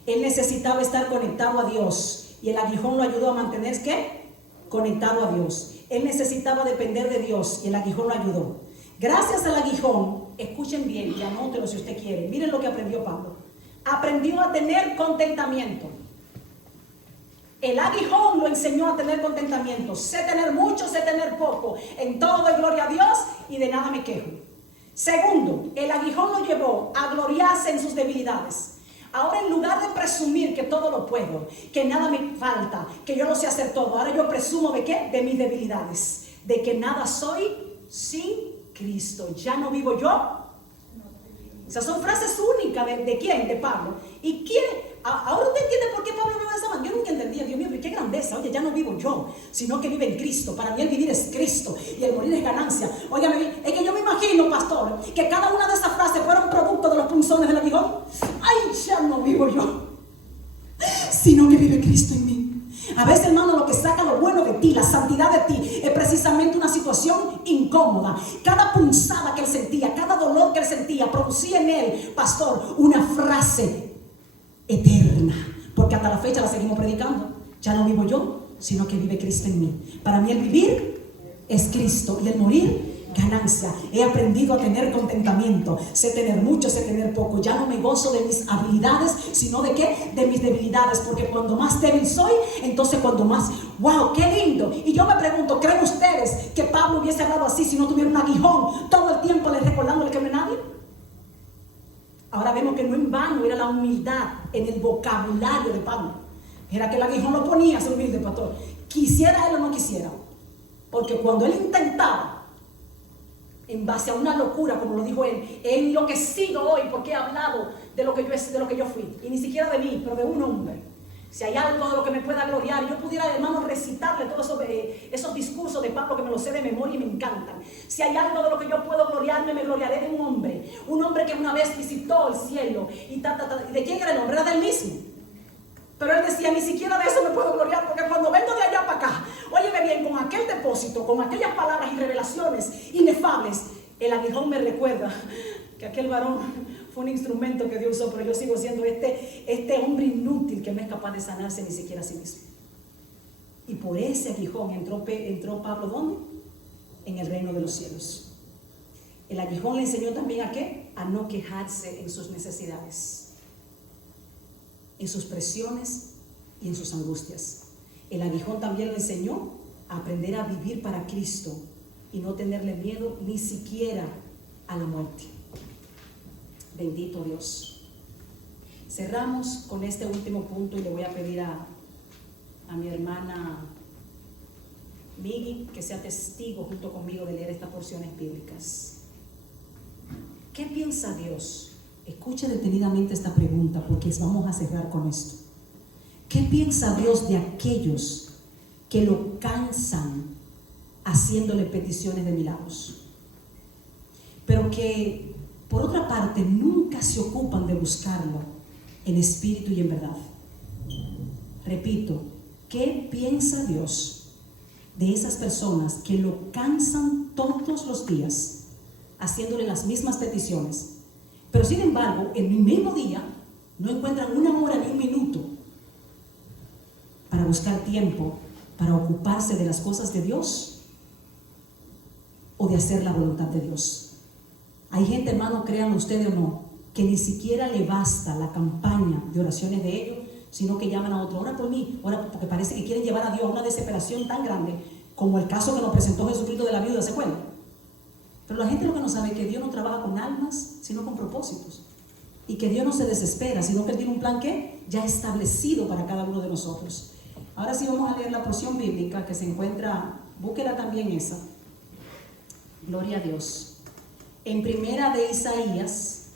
Él necesitaba estar conectado a Dios y el aguijón lo ayudó a mantenerse ¿qué? Conectado a Dios. Él necesitaba depender de Dios y el aguijón lo ayudó. Gracias al aguijón, escuchen bien y anótelo si usted quiere. Miren lo que aprendió Pablo. Aprendió a tener contentamiento. El aguijón lo enseñó a tener contentamiento. Sé tener mucho, sé tener poco. En todo doy gloria a Dios y de nada me quejo. Segundo, el aguijón lo llevó a gloriarse en sus debilidades. Ahora, en lugar de presumir que todo lo puedo, que nada me falta, que yo lo sé hacer todo, ahora yo presumo ¿de qué? De mis debilidades, de que nada soy sin Cristo. Ya no vivo yo. O sea, son frases únicas ¿de quién? De Pablo. ¿Y quién? Ahora usted entiende por qué Pablo hablaba de esa manera. Yo nunca entendía, Dios mío, pero qué grandeza. Oye, ya no vivo yo, sino que vive en Cristo. Para mí el vivir es Cristo y el morir es ganancia. Óigame, es que yo me imagino, pastor, que cada una de esas frases fueron producto de los punzones del aguijón. Ay, ya no vivo yo, sino que vive Cristo en mí. A veces, hermano, lo que saca lo bueno de ti, la santidad de ti, es precisamente una situación incómoda. Cada punzada que él sentía, cada dolor que él sentía, producía en él, pastor, una frase eterna. Porque hasta la fecha la seguimos predicando. Ya no vivo yo, sino que vive Cristo en mí. Para mí el vivir es Cristo y el morir ganancia. He aprendido a tener contentamiento. Sé tener mucho, sé tener poco. Ya no me gozo de mis habilidades, sino de qué? De mis debilidades. Porque cuando más débil soy, entonces cuando más, wow, qué lindo. Y yo me pregunto, ¿creen ustedes que Pablo hubiese hablado así si no tuviera un aguijón todo el tiempo recordándole que no es nadie? Ahora vemos que no en vano era la humildad en el vocabulario de Pablo. Era que el aguijón lo ponía a ser humilde, pastor. Quisiera él o no quisiera. Porque cuando él intentaba, en base a una locura, como lo dijo él, he enloquecido hoy porque he hablado de lo que yo fui. Y ni siquiera de mí, pero de un hombre. Si hay algo de lo que me pueda gloriar, yo pudiera, hermano, recitarle todos esos discursos de Pablo que me los sé de memoria y me encantan. Si hay algo de lo que yo puedo gloriarme, me gloriaré de un hombre que una vez visitó el cielo. ¿Y de quién era el hombre? Era del mismo. Pero él decía, ni siquiera de eso me puedo gloriar, porque cuando vengo de allá para acá, óyeme bien, con aquel depósito, con aquellas palabras y revelaciones inefables, el aguijón me recuerda que aquel varón fue un instrumento que Dios usó, pero yo sigo siendo este hombre inútil que no es capaz de sanarse ni siquiera a sí mismo. Y por ese aguijón entró Pablo, ¿dónde? En el reino de los cielos. El aguijón le enseñó también ¿a qué? A no quejarse en sus necesidades, en sus presiones y en sus angustias. El aguijón también le enseñó a aprender a vivir para Cristo y no tenerle miedo ni siquiera a la muerte. Bendito Dios. Cerramos con este último punto y le voy a pedir a mi hermana Migi que sea testigo junto conmigo de leer estas porciones bíblicas. ¿Qué piensa Dios? Escuche detenidamente esta pregunta porque vamos a cerrar con esto. ¿Qué piensa Dios de aquellos que lo cansan haciéndole peticiones de milagros, pero que por otra parte nunca se ocupan de buscarlo en espíritu y en verdad? Repito, ¿qué piensa Dios de esas personas que lo cansan todos los días haciéndole las mismas peticiones, pero sin embargo en el mismo día no encuentran una hora ni un minuto para buscar tiempo para ocuparse de las cosas de Dios o de hacer la voluntad de Dios. Hay gente, hermano, créanlo ustedes o no, que ni siquiera le basta la campaña de oraciones de ellos, sino que llaman a otro, ora por mí, ora, porque parece que quieren llevar a Dios a una desesperación tan grande como el caso que nos presentó Jesucristo de la viuda, ¿se acuerdan? Pero la gente lo que no sabe es que Dios no trabaja con almas, sino con propósitos. Y que Dios no se desespera, sino que Él tiene un plan que ya establecido para cada uno de nosotros. Ahora sí vamos a leer la porción bíblica que se encuentra, búsquela también esa. Gloria a Dios. En primera de Isaías,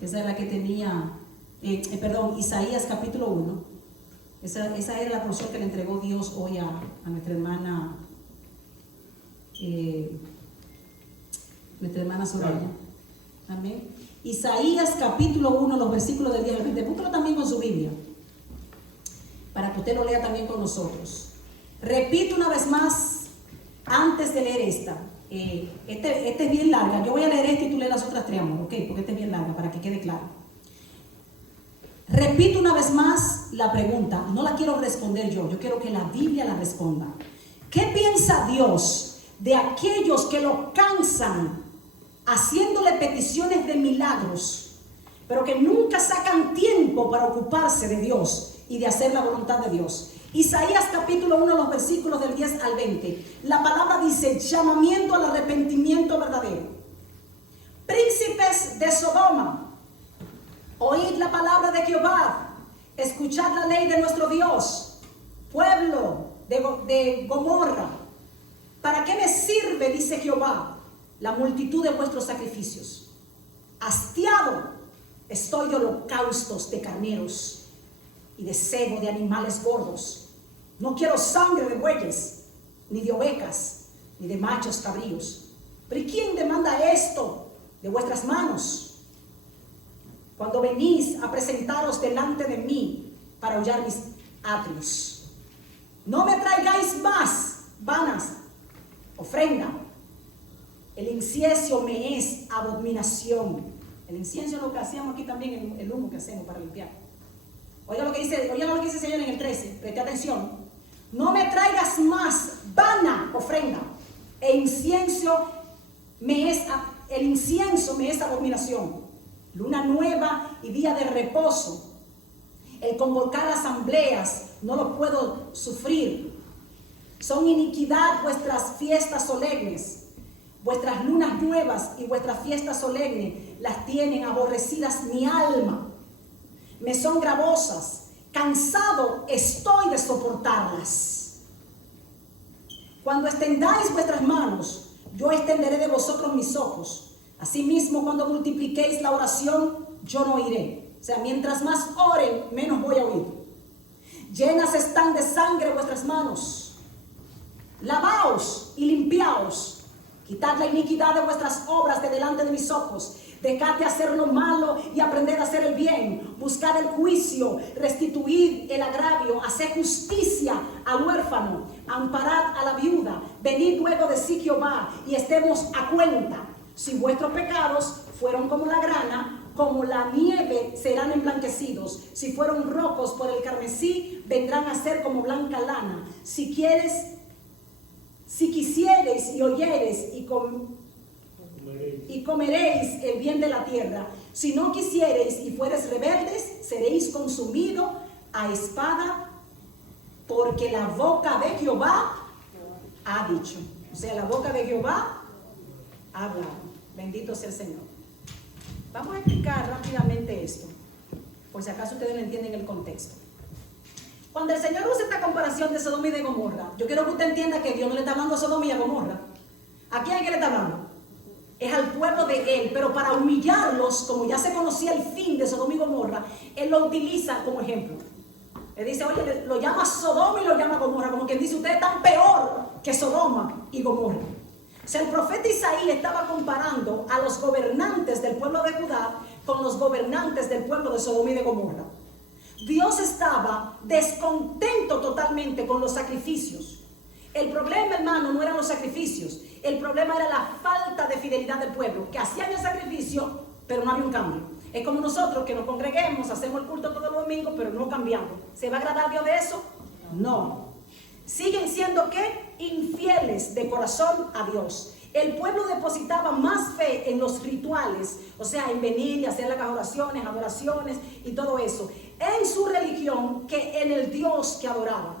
que esa es la que tenía, Isaías capítulo 1. Esa era la porción que le entregó Dios hoy a nuestra hermana Soraya. Amén. Isaías capítulo 1, los versículos del 10 al 20. Búsquelo también con su Biblia, para que usted lo lea también con nosotros. Repito una vez más, antes de leer esta. Este es bien larga. Yo voy a leer esta y tú lees las otras tres, amor, ¿ok? Porque esta es bien larga, para que quede claro. Repito una vez más la pregunta. No la quiero responder yo quiero que la Biblia la responda. ¿Qué piensa Dios de aquellos que lo cansan haciéndole peticiones de milagros, pero que nunca sacan tiempo para ocuparse de Dios y de hacer la voluntad de Dios? Isaías capítulo 1, los versículos del 10 al 20. La palabra dice: llamamiento al arrepentimiento verdadero. Príncipes de Sodoma, oíd la palabra de Jehová, escuchad la ley de nuestro Dios. Pueblo de Gomorra, ¿para qué me sirve, dice Jehová, la multitud de vuestros sacrificios? Hastiado estoy de holocaustos de carneros y de cebo de animales gordos. No quiero sangre de bueyes, ni de ovejas, ni de machos cabríos. Pero ¿y quién demanda esto de vuestras manos? Cuando venís a presentaros delante de mí para hollar mis atrios. No me traigáis más vanas ofrenda. El incienso me es abominación. El incienso es lo que hacíamos aquí también, el humo que hacemos para limpiar. Oiga lo que dice el Señor en el 13, preste atención. No me traigas más vana ofrenda. El incienso me es abominación. Luna nueva y día de reposo. El convocar asambleas no lo puedo sufrir. Son iniquidad vuestras fiestas solemnes. Vuestras lunas nuevas y vuestras fiestas solemnes las tienen aborrecidas mi alma. Me son gravosas. Cansado estoy de soportarlas. Cuando extendáis vuestras manos, yo extenderé de vosotros mis ojos. Asimismo, cuando multipliquéis la oración, yo no oiré. O sea, mientras más oren, menos voy a oír. Llenas están de sangre vuestras manos. Lavaos y limpiaos. Quitad la iniquidad de vuestras obras de delante de mis ojos. Dejad de hacer lo malo y aprended a hacer el bien. Buscad el juicio, restituid el agravio, haced justicia al huérfano, amparad a la viuda. Venid luego de sí Jehová y estemos a cuenta. Si vuestros pecados fueron como la grana, como la nieve serán emblanquecidos. Si fueron rojos por el carmesí, vendrán a ser como blanca lana. Si quisiereis y oyereis y comeréis el bien de la tierra. Si no quisiereis y fuereis rebeldes, seréis consumidos a espada, porque la boca de Jehová ha dicho. O sea, la boca de Jehová ha hablado. Bendito sea el Señor. Vamos a explicar rápidamente esto, por si acaso ustedes no entienden el contexto. Cuando el Señor usa esta comparación de Sodoma y de Gomorra, yo quiero que usted entienda que Dios no le está hablando a Sodoma y a Gomorra. ¿A quién es que le está hablando? Es al pueblo de Él, pero para humillarlos, como ya se conocía el fin de Sodoma y Gomorra, Él lo utiliza como ejemplo. Él dice, oye, lo llama Sodoma y lo llama Gomorra, como quien dice, ustedes están peor que Sodoma y Gomorra. O sea, el profeta Isaías estaba comparando a los gobernantes del pueblo de Judá con los gobernantes del pueblo de Sodoma y de Gomorra. Dios estaba descontento totalmente con los sacrificios. El problema, hermano, no eran los sacrificios. El problema era la falta de fidelidad del pueblo, que hacían el sacrificio, pero no había un cambio. Es como nosotros que nos congreguemos, hacemos el culto todos los domingos, pero no cambiamos. ¿Se va a agradar a Dios de eso? No. Siguen siendo ¿qué? Infieles de corazón a Dios. El pueblo depositaba más fe en los rituales, o sea, en venir y hacer las oraciones, adoraciones y todo eso, en su religión que en el Dios que adoraban.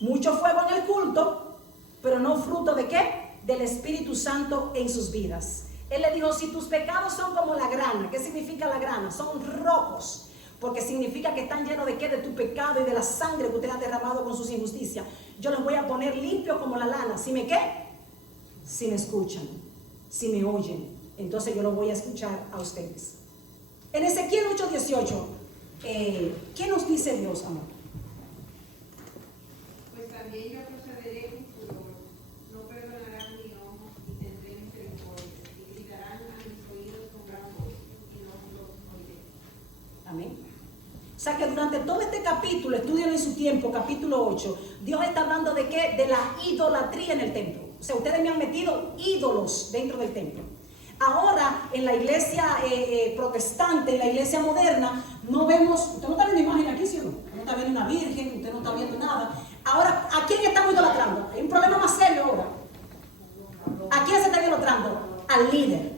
Mucho fuego en el culto, pero no fruto de ¿qué? Del Espíritu Santo en sus vidas. Él le dijo, si tus pecados son como la grana, ¿qué significa la grana? Son rojos, porque significa que están llenos de ¿qué? De tu pecado y de la sangre que usted ha derramado con sus injusticias. Yo los voy a poner limpios como la lana. ¿Si me qué? Si me escuchan, si me oyen, entonces yo los voy a escuchar a ustedes. En Ezequiel 8:18, ¿qué nos dice Dios, amor? Pues también yo procederé con furor, no perdonarán mi ojo y tendré misericordia, y gritarán a mis oídos con gran voz, y no los oiré. Amén. O sea que durante todo este capítulo, estudian en su tiempo, capítulo 8, Dios está hablando de qué? De la idolatría en el templo. O sea, ustedes me han metido ídolos dentro del templo. Ahora, en la iglesia protestante, en la iglesia moderna, no vemos, usted no está viendo imagen aquí, ¿sí o no? Usted no está viendo una virgen, usted no está viendo nada. Ahora, ¿a quién estamos idolatrando? Hay un problema más serio ahora. ¿A quién se está idolatrando? Al líder,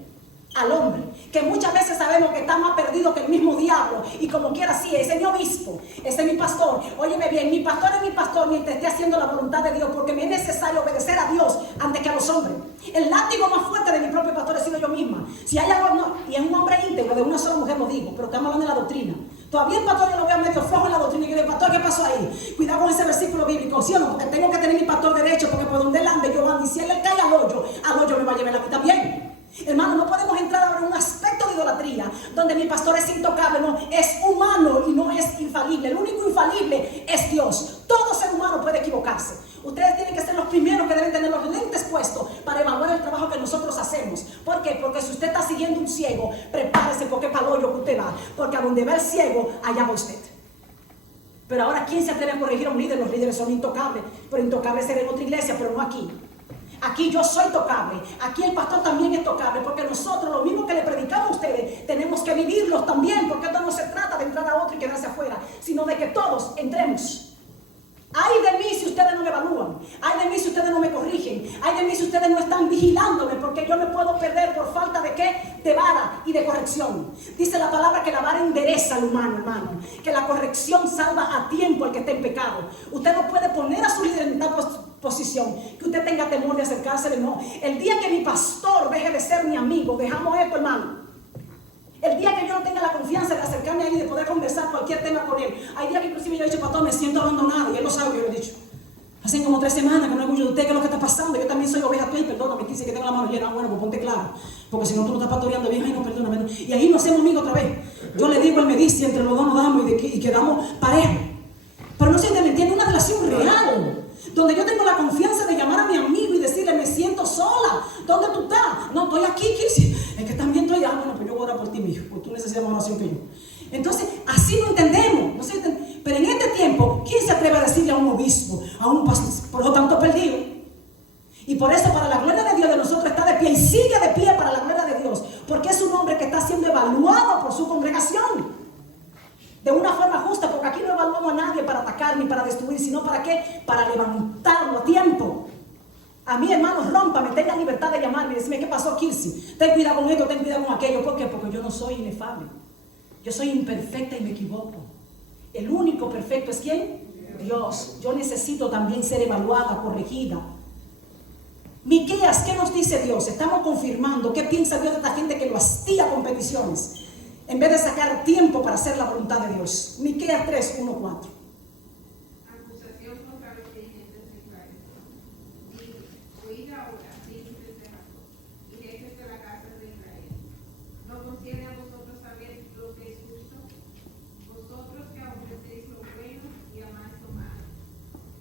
al hombre, que muchas veces sabemos que está más perdido que el mismo diablo, y como quiera, sí, ese es mi obispo, ese es mi pastor. Óyeme bien, mi pastor es mi pastor mientras esté haciendo la voluntad de Dios, porque me es necesario obedecer a Dios antes que a los hombres. El látigo más fuerte de mi propio pastor he sido yo misma. Si hay algo, no, y es un hombre íntegro, de una sola mujer lo digo, pero estamos hablando de la doctrina. Todavía el pastor yo lo veo medio flojo en la doctrina, y yo digo, pastor, ¿qué pasó ahí? Cuidado con ese versículo bíblico, ¿sí o no? Porque tengo que tener mi pastor derecho, porque por donde él ande yo ando, y si él le cae al hoyo me va a llevar a mí también. Hermano, no podemos entrar ahora en un aspecto de idolatría donde mi pastor es intocable, no, es humano y no es infalible. El único infalible es Dios. Todo ser humano puede equivocarse. Ustedes tienen que ser los primeros que deben tener los lentes puestos para evaluar el trabajo que nosotros hacemos. ¿Por qué? Porque si usted está siguiendo un ciego, prepárese porque es para el hoyo que usted va, porque a donde va el ciego, allá va usted. Pero ahora, ¿quién se atreve a corregir a un líder? Los líderes son intocables, pero intocables será en otra iglesia, pero no aquí. Aquí yo soy tocable, aquí el pastor también es tocable, porque nosotros, lo mismo que le predicamos a ustedes, tenemos que vivirlos también, porque esto no se trata de entrar a otro y quedarse afuera, sino de que todos entremos. Ay de mí si ustedes no me evalúan, ay de mí si ustedes no me corrigen, ay de mí si ustedes no están vigilándome, porque yo me puedo perder por falta de ¿qué? De vara y de corrección. Dice la palabra que la vara endereza al humano, hermano, que la corrección salva a tiempo al que está en pecado. Usted no puede poner a su líder en tal posición que usted tenga temor de acercársele, no. El día que mi pastor deje de ser mi amigo, dejamos esto, hermano. El día que yo no tenga la confianza de acercarme a él y de poder conversar cualquier tema con él. Hay días que inclusive yo he dicho, pastor, me siento abandonado, y él lo sabe que yo lo he dicho. Hace como 3 semanas que no escucho de usted qué es lo que está pasando. Yo también soy oveja tuya y perdóname, dice que tengo la mano llena. Bueno, pues ponte claro, porque si no tú no estás pastoreando bien. Ay, no, perdóname. Y ahí nos hacemos amigos otra vez. Yo le digo, él me dice, entre los dos nos damos y quedamos parejos. Pero no se me entiende, una relación real, donde yo tengo la confianza de llamar a mi amigo y decirle, me siento sola, ¿dónde tú estás? No, estoy aquí, Kirsi. Es que también estoy, bueno, pues yo voy a orar por ti, mijo, porque tú necesitas más oración que yo. Entonces, así lo entendemos, ¿no? Pero en este tiempo, ¿quién se atreve a decirle a un obispo, a un pastor, por lo tanto perdido? Y por eso, para la gloria de Dios, de nosotros está de pie y sigue de pie para la gloria de Dios, porque es un hombre que está siendo evaluado por su congregación. De una forma justa, porque aquí no evaluamos a nadie para atacar ni para destruir, sino para ¿qué? Para levantarlo a tiempo. A mí, hermanos, rómpame, tengan libertad de llamarme y decirme, ¿qué pasó, Kirsi? Ten cuidado con esto, ten cuidado con aquello. ¿Por qué? Porque yo no soy inefable. Yo soy imperfecta y me equivoco. El único perfecto es ¿quién? Dios. Yo necesito también ser evaluada, corregida. Miqueas, ¿qué nos dice Dios? Estamos confirmando qué piensa Dios de esta gente que lo hastía con peticiones, en vez de sacar tiempo para hacer la voluntad de Dios. Miqueas 3, 1, 4. Acusación contra los dirigentes de Israel. Digo, oíd ahora, príncipes de Jacob, y jefes de la casa de Israel. ¿No concierne a vosotros saber lo que es justo? Vosotros que aborrecéis lo bueno y amáis lo malo,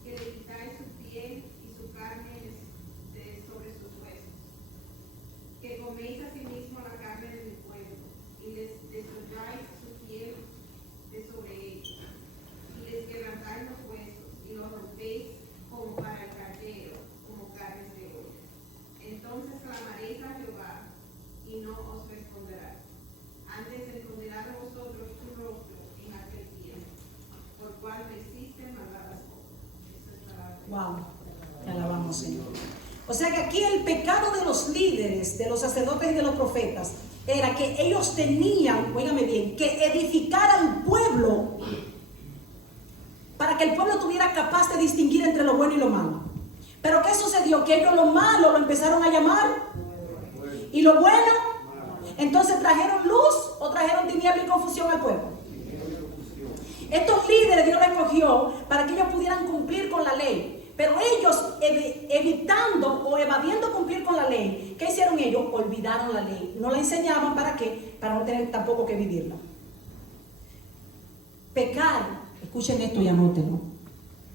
que le quitáis su piel y su carne de sobre sus huesos, que coméis asimismo la carne de mi pueblo, y les desolláis su piel de sobre ellos, y les O sea que aquí el pecado de los líderes, de los sacerdotes y de los profetas, era que ellos tenían, óigame bien, que edificar al pueblo para que el pueblo tuviera capaz de distinguir entre lo bueno y lo malo. Pero ¿qué sucedió? Que ellos lo malo lo empezaron a llamar y lo bueno, entonces trajeron luz o trajeron tiniebla y confusión al pueblo. Estos líderes Dios los escogió para que ellos pudieran cumplir con la ley, pero ellos evitando o evadiendo cumplir con la ley, ¿qué hicieron ellos? Olvidaron la ley, no la enseñaban. ¿Para qué? Para no tener tampoco que vivirla. Pecar, escuchen esto y anótenlo,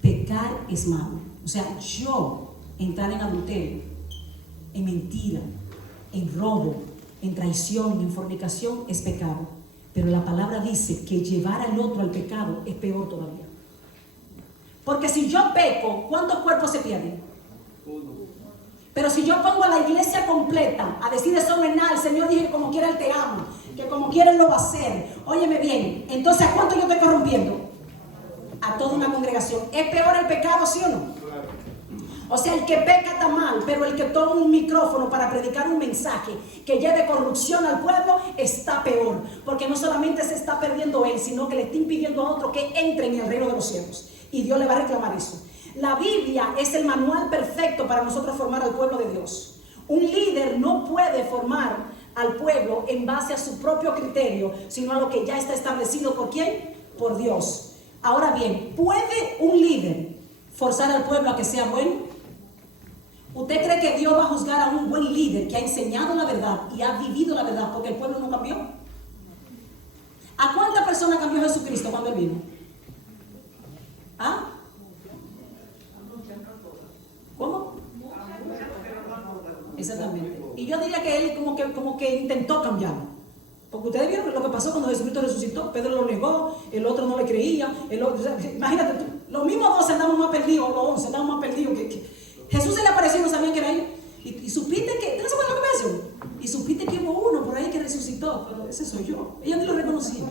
pecar es malo. O sea, yo entrar en adulterio, en mentira, en robo, en traición, en fornicación es pecado. Pero la palabra dice que llevar al otro al pecado es peor todavía. Porque si yo peco, ¿cuántos cuerpos se pierden? Pero si yo pongo a la iglesia completa a decir eso en nada, el Señor dice que como quiera Él te ama, que como quiera Él lo va a hacer. Óyeme bien, entonces ¿a cuánto yo estoy corrompiendo? A toda una congregación. ¿Es peor el pecado, sí o no? O sea, el que peca está mal, pero el que toma un micrófono para predicar un mensaje que lleve corrupción al pueblo está peor, porque no solamente se está perdiendo él, sino que le está impidiendo a otro que entre en el reino de los cielos, y Dios le va a reclamar eso. La Biblia es el manual perfecto para nosotros formar al pueblo de Dios. Un líder no puede formar al pueblo en base a su propio criterio, sino a lo que ya está establecido. ¿Por quién? Por Dios. Ahora bien, ¿puede un líder forzar al pueblo a que sea bueno? ¿Usted cree que Dios va a juzgar a un buen líder que ha enseñado la verdad y ha vivido la verdad porque el pueblo no cambió? ¿A cuántas personas cambió Jesucristo cuando Él vino? ¿Ah? ¿Cómo? Exactamente. Y yo diría que Él como que intentó cambiarlo. Porque ustedes vieron lo que pasó cuando Jesucristo resucitó. Pedro lo negó, el otro no le creía, el otro, imagínate tú, los mismos 12 andamos más perdidos, los 11 andamos más perdidos que Jesús se le apareció y no sabían que era él. Y supiste que, ¿tú no sabes lo que me hace? Y supiste que hubo uno por ahí que resucitó, pero ese soy yo. Ella ni lo reconocía.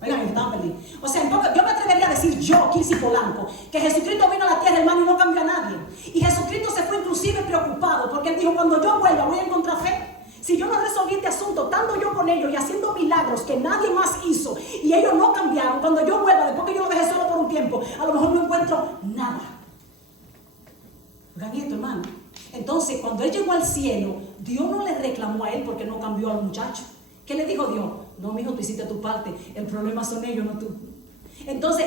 Oigan, estaban perdidos. O sea, yo me atrevería a decir yo, Kirsi Polanco, que Jesucristo vino a la tierra, hermano, y no cambió a nadie. Y Jesucristo se fue inclusive preocupado, porque Él dijo, cuando yo vuelva voy a encontrar fe. Si yo no resolví este asunto, estando yo con ellos y haciendo milagros que nadie más hizo, y ellos no cambiaron, cuando yo vuelva, después que yo lo dejé solo por un tiempo, a lo mejor no encuentro nada. Oigan esto, hermano. Entonces, cuando Él llegó al cielo, Dios no le reclamó a Él porque no cambió al muchacho. ¿Qué le dijo Dios? No, mijo, tú hiciste tu parte. El problema son ellos, no tú. Entonces,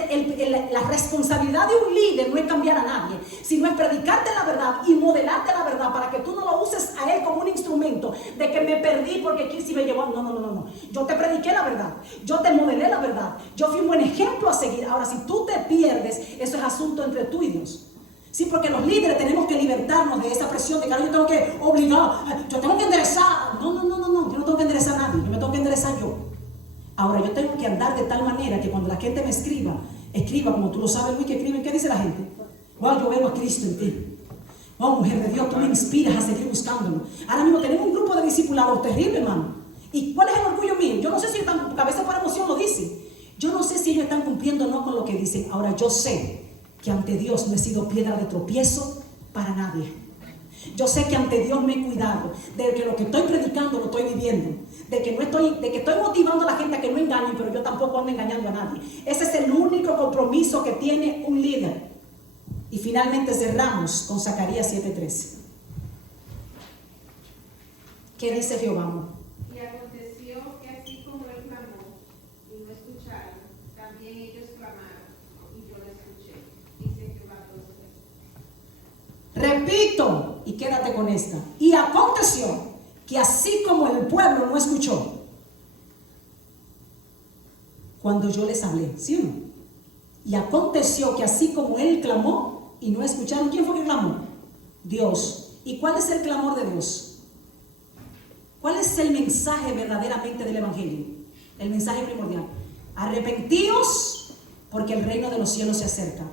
la responsabilidad de un líder no es cambiar a nadie, sino es predicarte la verdad y modelarte la verdad para que tú no lo uses a él como un instrumento de que me perdí porque Kirsi me llevó. No. Yo te prediqué la verdad, yo te modelé la verdad, yo fui un buen ejemplo a seguir. Ahora, si tú te pierdes, eso es asunto entre tú y Dios. Sí, porque los líderes tenemos que libertarnos de esa presión de que ahora yo tengo que obligar, yo tengo que enderezar. No, yo no tengo que enderezar a nadie, yo me tengo que enderezar yo. Ahora, yo tengo que andar de tal manera que cuando la gente me escriba como tú lo sabes, Luis, que escriben, ¿qué dice la gente? Wow, yo veo a Cristo en ti. Oh, mujer de Dios, tú me inspiras a seguir buscándolo. Ahora mismo tenemos un grupo de discipulados terrible, hermano. ¿Y cuál es el orgullo mío? Yo no sé si están, porque a veces por emoción lo dicen. Yo no sé si ellos están cumpliendo o no con lo que dicen. Ahora, yo sé que ante Dios no he sido piedra de tropiezo para nadie. Yo sé que ante Dios me he cuidado de que lo que estoy predicando lo estoy viviendo, de que estoy motivando a la gente a que no engañe, pero yo tampoco ando engañando a nadie. Ese es el único compromiso que tiene un líder. Y finalmente cerramos con Zacarías 7:13. ¿Qué dice Jehová? Y aconteció que así como él clamó y no escucharon, también ellos clamaron y yo lo escuché. Dice Jehová Dios. Repito, y quédate con esta. Y aconteció que así como el pueblo no escuchó, cuando yo les hablé, ¿sí o no? Y aconteció que así como él clamó y no escucharon, ¿quién fue que clamó? Dios. ¿Y cuál es el clamor de Dios? ¿Cuál es el mensaje verdaderamente del evangelio? El mensaje primordial. Arrepentíos porque el reino de los cielos se acerca.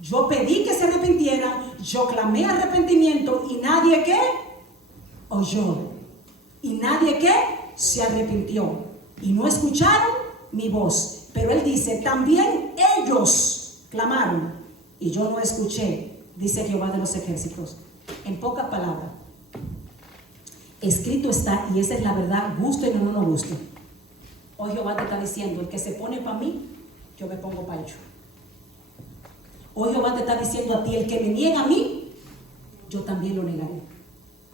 Yo pedí que se arrepintieran, yo clamé arrepentimiento y nadie que oyó. Y nadie que se arrepintió. Y no escucharon mi voz. Pero él dice, también ellos clamaron y yo no escuché, dice Jehová de los ejércitos. En pocas palabras, escrito está, y esa es la verdad, guste o no nos guste. Hoy Jehová te está diciendo, el que se pone para mí, yo me pongo para ello. Hoy Jehová te está diciendo a ti, el que me niega a mí, yo también lo negaré.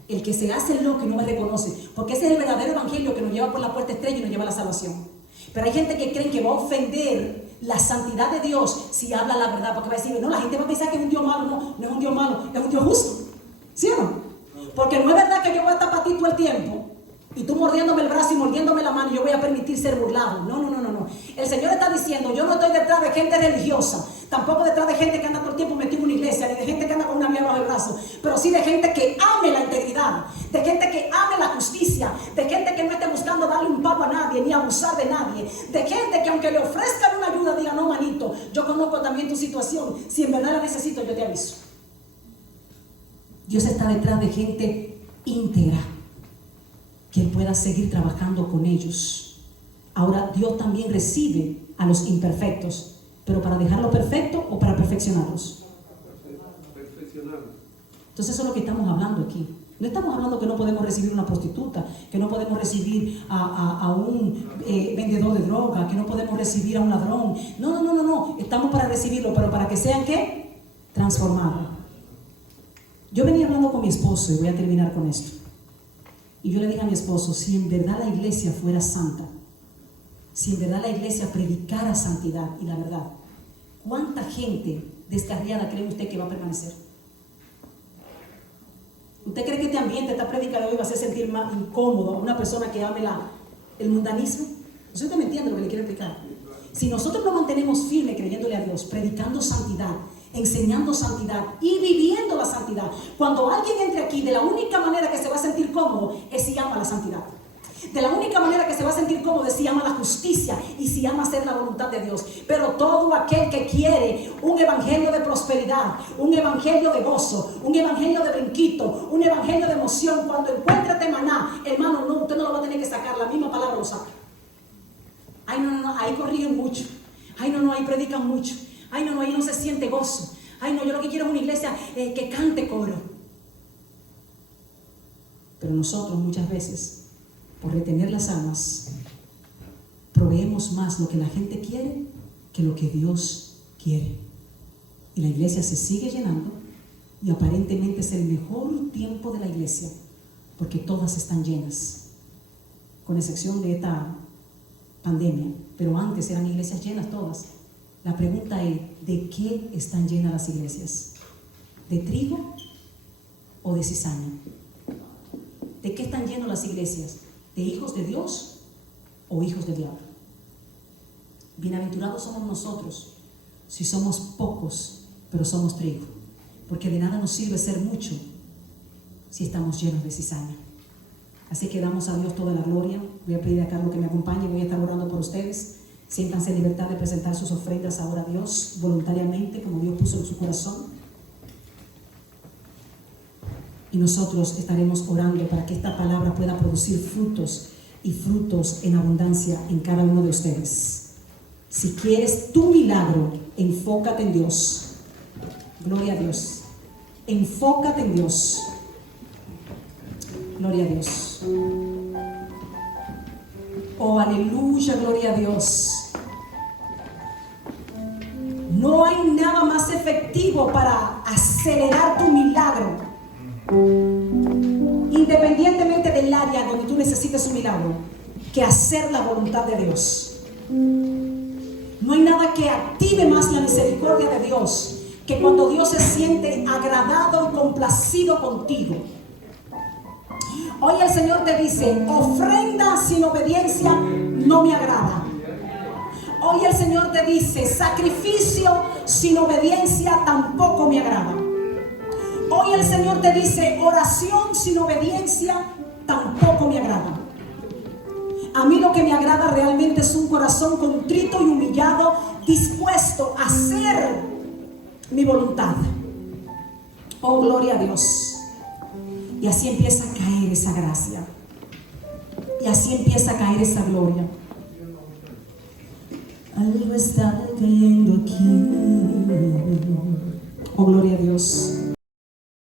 El que se hace loco y no me reconoce, porque ese es el verdadero evangelio que nos lleva por la puerta estrella y nos lleva a la salvación. Pero hay gente que cree que va a ofender la santidad de Dios si habla la verdad, porque va a decir, no, la gente va a pensar que es un Dios malo. No, no es un Dios malo, es un Dios justo. ¿Sí o no? Porque no es verdad que yo voy a estar para ti todo el tiempo y tú mordiéndome el brazo y mordiéndome la mano y yo voy a permitir ser burlado. No. El Señor está diciendo, yo no estoy detrás de gente religiosa, tampoco detrás de gente que anda todo el tiempo metido en una iglesia, ni de gente que anda con una Biblia bajo el brazo, pero sí de gente que ame la integridad, de gente que ame la justicia, de gente que no esté buscando darle un pavo a nadie, ni abusar de nadie, de gente que aunque le ofrezcan una ayuda, diga, no, manito, yo conozco también tu situación, si en verdad la necesito, yo te aviso. Dios está detrás de gente íntegra, que Él pueda seguir trabajando con ellos. Ahora, Dios también recibe a los imperfectos, pero para dejarlo perfecto o para perfeccionarlos. Entonces eso es lo que estamos hablando aquí. No estamos hablando que no podemos recibir una prostituta, que no podemos recibir a un vendedor de droga, que no podemos recibir a un ladrón. No. Estamos para recibirlo, pero para que sean, ¿qué? Transformados. Yo venía hablando con mi esposo y voy a terminar con esto. Y yo le dije a mi esposo, si en verdad la iglesia fuera santa, si en verdad la iglesia predicara santidad y la verdad, ¿cuánta gente descarriada cree usted que va a permanecer? ¿Usted cree que este ambiente, esta prédica de hoy va a hacer sentir más incómodo a una persona que ame el mundanismo? ¿Usted me entiende lo que le quiero explicar? Si nosotros nos mantenemos firmes creyéndole a Dios, predicando santidad, enseñando santidad y viviendo la santidad, cuando alguien entre aquí, de la única manera que se va a sentir cómodo es si ama la santidad. De la única manera que se va a sentir cómodo es si ama la justicia y si ama hacer la voluntad de Dios. Pero todo aquel que quiere un evangelio de prosperidad, un evangelio de gozo, un evangelio de brinquito, un evangelio de emoción, cuando encuentre este maná, hermano, no, usted no lo va a tener que sacar, la misma palabra lo saca. Ay, no, ahí corrigen mucho. Ay, no, ahí predican mucho. Ay, no, ahí no se siente gozo. Ay, no, yo lo que quiero es una iglesia que cante coro. Pero nosotros muchas veces, por retener las almas, proveemos más lo que la gente quiere que lo que Dios quiere. Y la iglesia se sigue llenando y aparentemente es el mejor tiempo de la iglesia porque todas están llenas, con excepción de esta pandemia, pero antes eran iglesias llenas todas. La pregunta es, ¿de qué están llenas las iglesias? ¿De trigo o de cizaña? ¿De qué están llenas las iglesias? ¿De hijos de Dios o hijos del diablo? Bienaventurados somos nosotros si somos pocos, pero somos trigo, porque de nada nos sirve ser mucho si estamos llenos de cizaña. Así que damos a Dios toda la gloria. Voy a pedir a Carlos que me acompañe, voy a estar orando por ustedes. Siéntanse en libertad de presentar sus ofrendas ahora a Dios voluntariamente, como Dios puso en su corazón. Y nosotros estaremos orando para que esta palabra pueda producir frutos y frutos en abundancia en cada uno de ustedes. Si quieres tu milagro, enfócate en Dios. Gloria a Dios. Enfócate en Dios. Gloria a Dios. Oh, aleluya, gloria a Dios. No hay nada más efectivo para acelerar tu milagro, independientemente del área donde tú necesites un milagro, que hacer la voluntad de Dios. No hay nada que active más la misericordia de Dios que cuando Dios se siente agradado y complacido contigo. Hoy el Señor te dice, ofrenda sin obediencia no me agrada. Hoy el Señor te dice, sacrificio sin obediencia tampoco me agrada. Hoy el Señor te dice, oración sin obediencia tampoco me agrada. A mí lo que me agrada realmente es un corazón contrito y humillado, dispuesto a hacer mi voluntad. Oh, gloria a Dios. Y así empieza a caer esa gracia. Y así empieza a caer esa gloria. Algo está cayendo aquí. Oh, gloria a Dios.